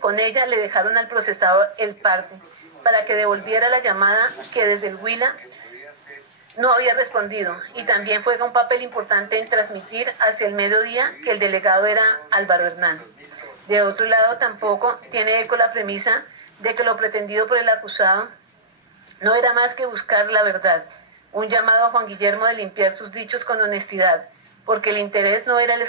con ella le dejaron al procesador el parte para que devolviera la llamada que desde el Huila no había respondido, y también juega un papel importante en transmitir hacia el mediodía que el delegado era Álvaro Hernán. De otro lado, tampoco tiene eco la premisa de que lo pretendido por el acusado no era más que buscar la verdad, un llamado a Juan Guillermo de limpiar sus dichos con honestidad, porque el interés no era el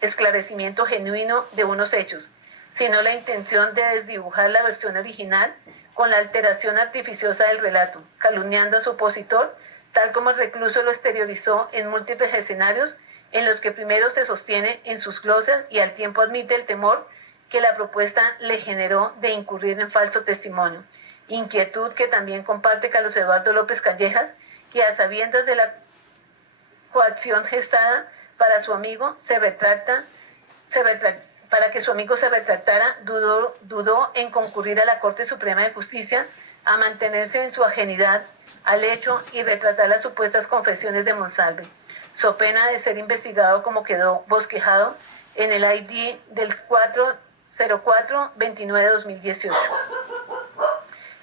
esclarecimiento genuino de unos hechos, sino la intención de desdibujar la versión original con la alteración artificiosa del relato, calumniando a su opositor, tal como el recluso lo exteriorizó en múltiples escenarios en los que primero se sostiene en sus glosas y al tiempo admite el temor que la propuesta le generó de incurrir en falso testimonio. Inquietud que también comparte Carlos Eduardo López Callejas, que a sabiendas de la coacción gestada para su amigo para que su amigo se retractara, dudó en concurrir a la Corte Suprema de Justicia a mantenerse en su ajenidad al hecho y retratar las supuestas confesiones de Monsalve, so pena de ser investigado como quedó bosquejado en el ID del 404-29-2018.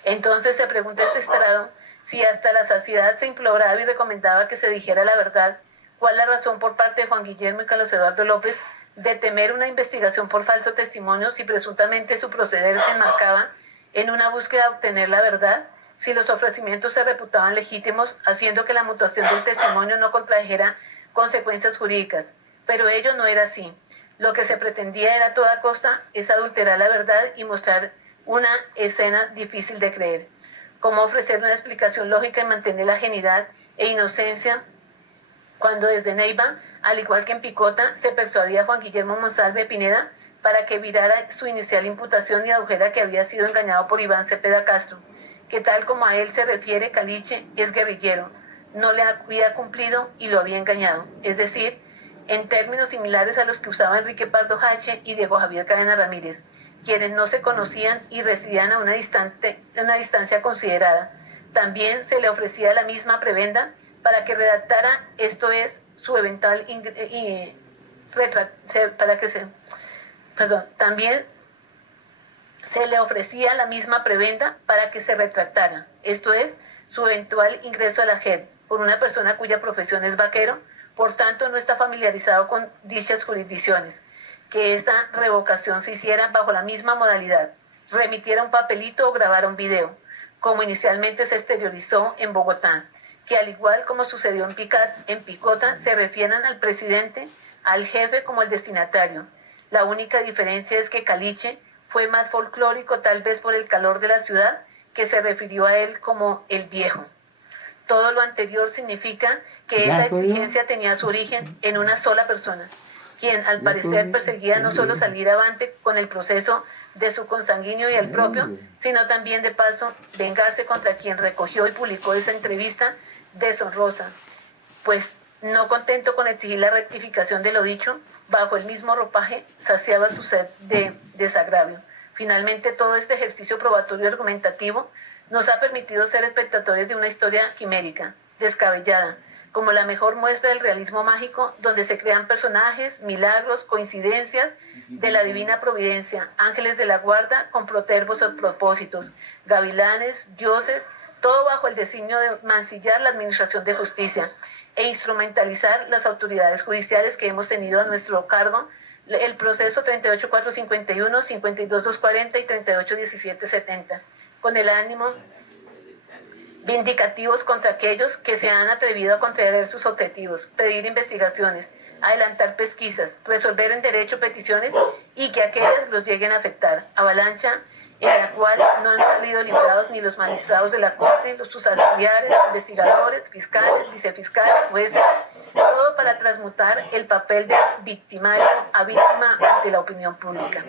Entonces se pregunta este estrado si hasta la saciedad se imploraba y recomendaba que se dijera la verdad, ¿cuál la razón por parte de Juan Guillermo y Carlos Eduardo López de temer una investigación por falso testimonio si presuntamente su proceder se enmarcaba en una búsqueda de obtener la verdad, si los ofrecimientos se reputaban legítimos, haciendo que la mutación del testimonio no contrajera consecuencias jurídicas? Pero ello no era así. Lo que se pretendía era a toda costa es adulterar la verdad y mostrar una escena difícil de creer. ¿Cómo ofrecer una explicación lógica y mantener la ajenidad e inocencia cuando desde Neiva, al igual que en Picota, se persuadía a Juan Guillermo Monsalve Pineda para que virara su inicial imputación y adujera que había sido engañado por Iván Cepeda Castro, que tal como a él se refiere, Caliche es guerrillero, no le había cumplido y lo había engañado? Es decir, en términos similares a los que usaba Enrique Pardo Hache y Diego Javier Cadena Ramírez, quienes no se conocían y residían a una distancia considerada. También se le ofrecía la misma prebenda para que redactara, esto es, su eventual también se le ofrecía la misma prebenda para que se retractara, esto es, su eventual ingreso a la JEP, por una persona cuya profesión es vaquero, por tanto no está familiarizado con dichas jurisdicciones, que esta revocación se hiciera bajo la misma modalidad, remitiera un papelito o grabara un video, como inicialmente se exteriorizó en Bogotá, que al igual como sucedió en Picota, se refieran al presidente, al jefe como el destinatario. La única diferencia es que Caliche fue más folclórico, tal vez por el calor de la ciudad, que se refirió a él como el viejo. Todo lo anterior significa que esa exigencia tenía su origen en una sola persona, quien al parecer perseguía no solo salir avante con el proceso de su consanguíneo y el propio, sino también de paso vengarse contra quien recogió y publicó esa entrevista deshonrosa, pues no contento con exigir la rectificación de lo dicho, bajo el mismo ropaje saciaba su sed de desagravio. Finalmente, todo este ejercicio probatorio argumentativo nos ha permitido ser espectadores de una historia quimérica, descabellada, como la mejor muestra del realismo mágico, donde se crean personajes, milagros, coincidencias de la divina providencia, ángeles de la guarda con protervos propósitos, gavilanes, dioses, todo bajo el designio de mancillar la administración de justicia e instrumentalizar las autoridades judiciales que hemos tenido a nuestro cargo, el proceso 38451, 52240 y 381770, con el ánimo vindicativos contra aquellos que se han atrevido a contraer sus objetivos, pedir investigaciones, adelantar pesquisas, resolver en derecho peticiones y que aquellas los lleguen a afectar. Avalancha en la cual no han salido librados ni los magistrados de la Corte, sus auxiliares, investigadores, fiscales, vicefiscales, jueces, todo para transmutar el papel de victimario a víctima ante la opinión pública.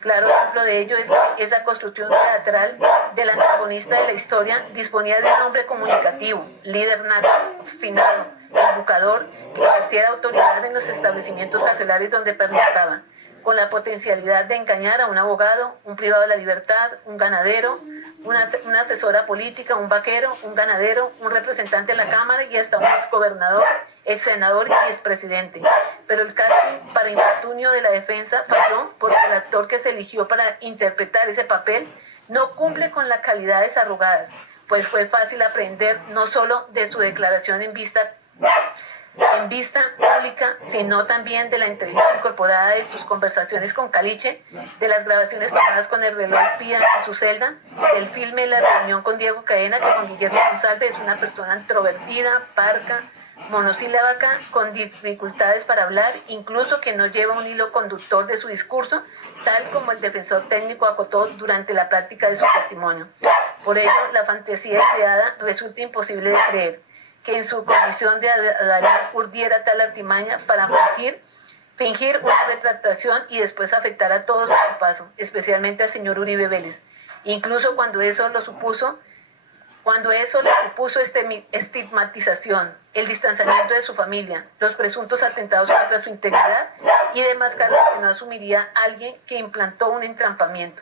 Claro ejemplo de ello es que esa construcción teatral del antagonista de la historia disponía de un hombre comunicativo, líder nato, obstinado, educador, que ejerciera autoridad en los establecimientos carcelarios donde pernoctaba, con la potencialidad de engañar a un abogado, un privado de la libertad, un ganadero, una asesora política, un vaquero, un ganadero, un representante en la Cámara y hasta un exgobernador, ex senador y expresidente. Pero el casting para infortunio de la defensa falló porque el actor que se eligió para interpretar ese papel no cumple con las calidades arrogadas, pues fue fácil aprender no solo de su declaración en vista pública, sino también de la entrevista incorporada de sus conversaciones con Caliche, de las grabaciones tomadas con el reloj espía en su celda, del filme La reunión con Diego Cadena, que con Guillermo Monsalve es una persona introvertida, parca, monosílaba, con dificultades para hablar, incluso que no lleva un hilo conductor de su discurso, tal como el defensor técnico acotó durante la práctica de su testimonio. Por ello, la fantasía ideada resulta imposible de creer, que en su condición de Adalid urdiera tal artimaña para fingir una retractación y después afectar a todos a su paso, especialmente al señor Uribe Vélez. Incluso cuando eso le supuso estigmatización, el distanciamiento de su familia, los presuntos atentados contra su integridad y demás cargos que no asumiría alguien que implantó un entrampamiento.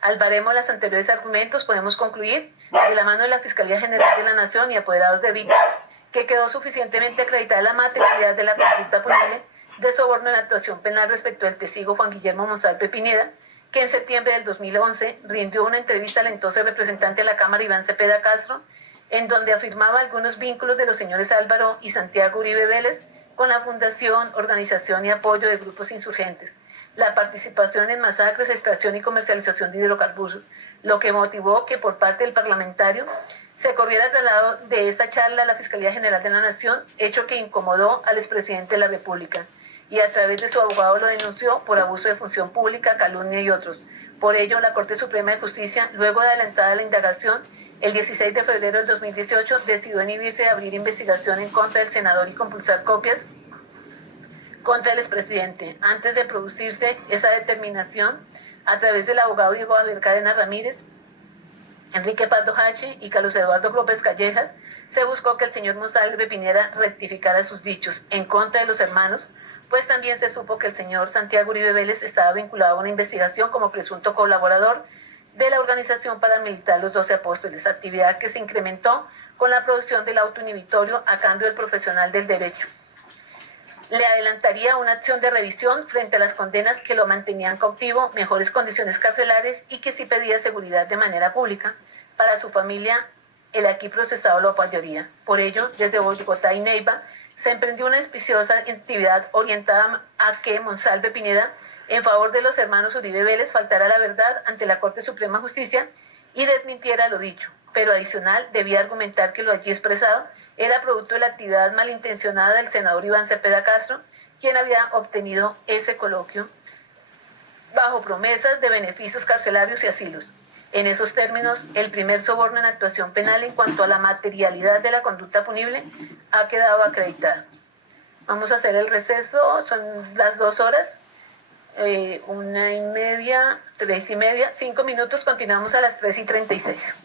Al baremo los anteriores argumentos, podemos concluir, de la mano de la Fiscalía General de la Nación y apoderados de víctimas, que quedó suficientemente acreditada la materialidad de la conducta punible de soborno en la actuación penal respecto al testigo Juan Guillermo Monsalve Pineda, que en septiembre del 2011 rindió una entrevista al entonces representante de la Cámara, Iván Cepeda Castro, en donde afirmaba algunos vínculos de los señores Álvaro y Santiago Uribe Vélez con la fundación, organización y apoyo de grupos insurgentes, la participación en masacres, extracción y comercialización de hidrocarburos, lo que motivó que por parte del parlamentario se corriera traslado de esta charla a la Fiscalía General de la Nación, hecho que incomodó al expresidente de la República, y a través de su abogado lo denunció por abuso de función pública, calumnia y otros. Por ello, la Corte Suprema de Justicia, luego de adelantada la indagación, el 16 de febrero del 2018 decidió inhibirse de abrir investigación en contra del senador y compulsar copias contra el expresidente. Antes de producirse esa determinación, a través del abogado Diego Javier Cadena Ramírez, Enrique Pardo Hache y Carlos Eduardo López Callejas, se buscó que el señor Monsalve Pineda rectificara sus dichos en contra de los hermanos, pues también se supo que el señor Santiago Uribe Vélez estaba vinculado a una investigación como presunto colaborador de la organización paramilitar Los 12 Apóstoles, actividad que se incrementó con la producción del auto inhibitorio a cambio del profesional del derecho. Le adelantaría una acción de revisión frente a las condenas que lo mantenían cautivo, mejores condiciones carcelarias y que sí pedía seguridad de manera pública para su familia. El aquí procesado lo apoyaría. Por ello, desde Bogotá y Neiva, se emprendió una auspiciosa actividad orientada a que Monsalve Pineda, en favor de los hermanos Uribe Vélez, faltara la verdad ante la Corte Suprema de Justicia y desmintiera lo dicho, pero adicional debía argumentar que lo allí expresado era producto de la actividad malintencionada del senador Iván Cepeda Castro, quien había obtenido ese coloquio bajo promesas de beneficios carcelarios y asilos. En esos términos, el primer soborno en actuación penal en cuanto a la materialidad de la conducta punible ha quedado acreditado. Vamos a hacer el receso, son las 2 horas, 1:30, 3:30, 5 minutos, continuamos a las 3:36.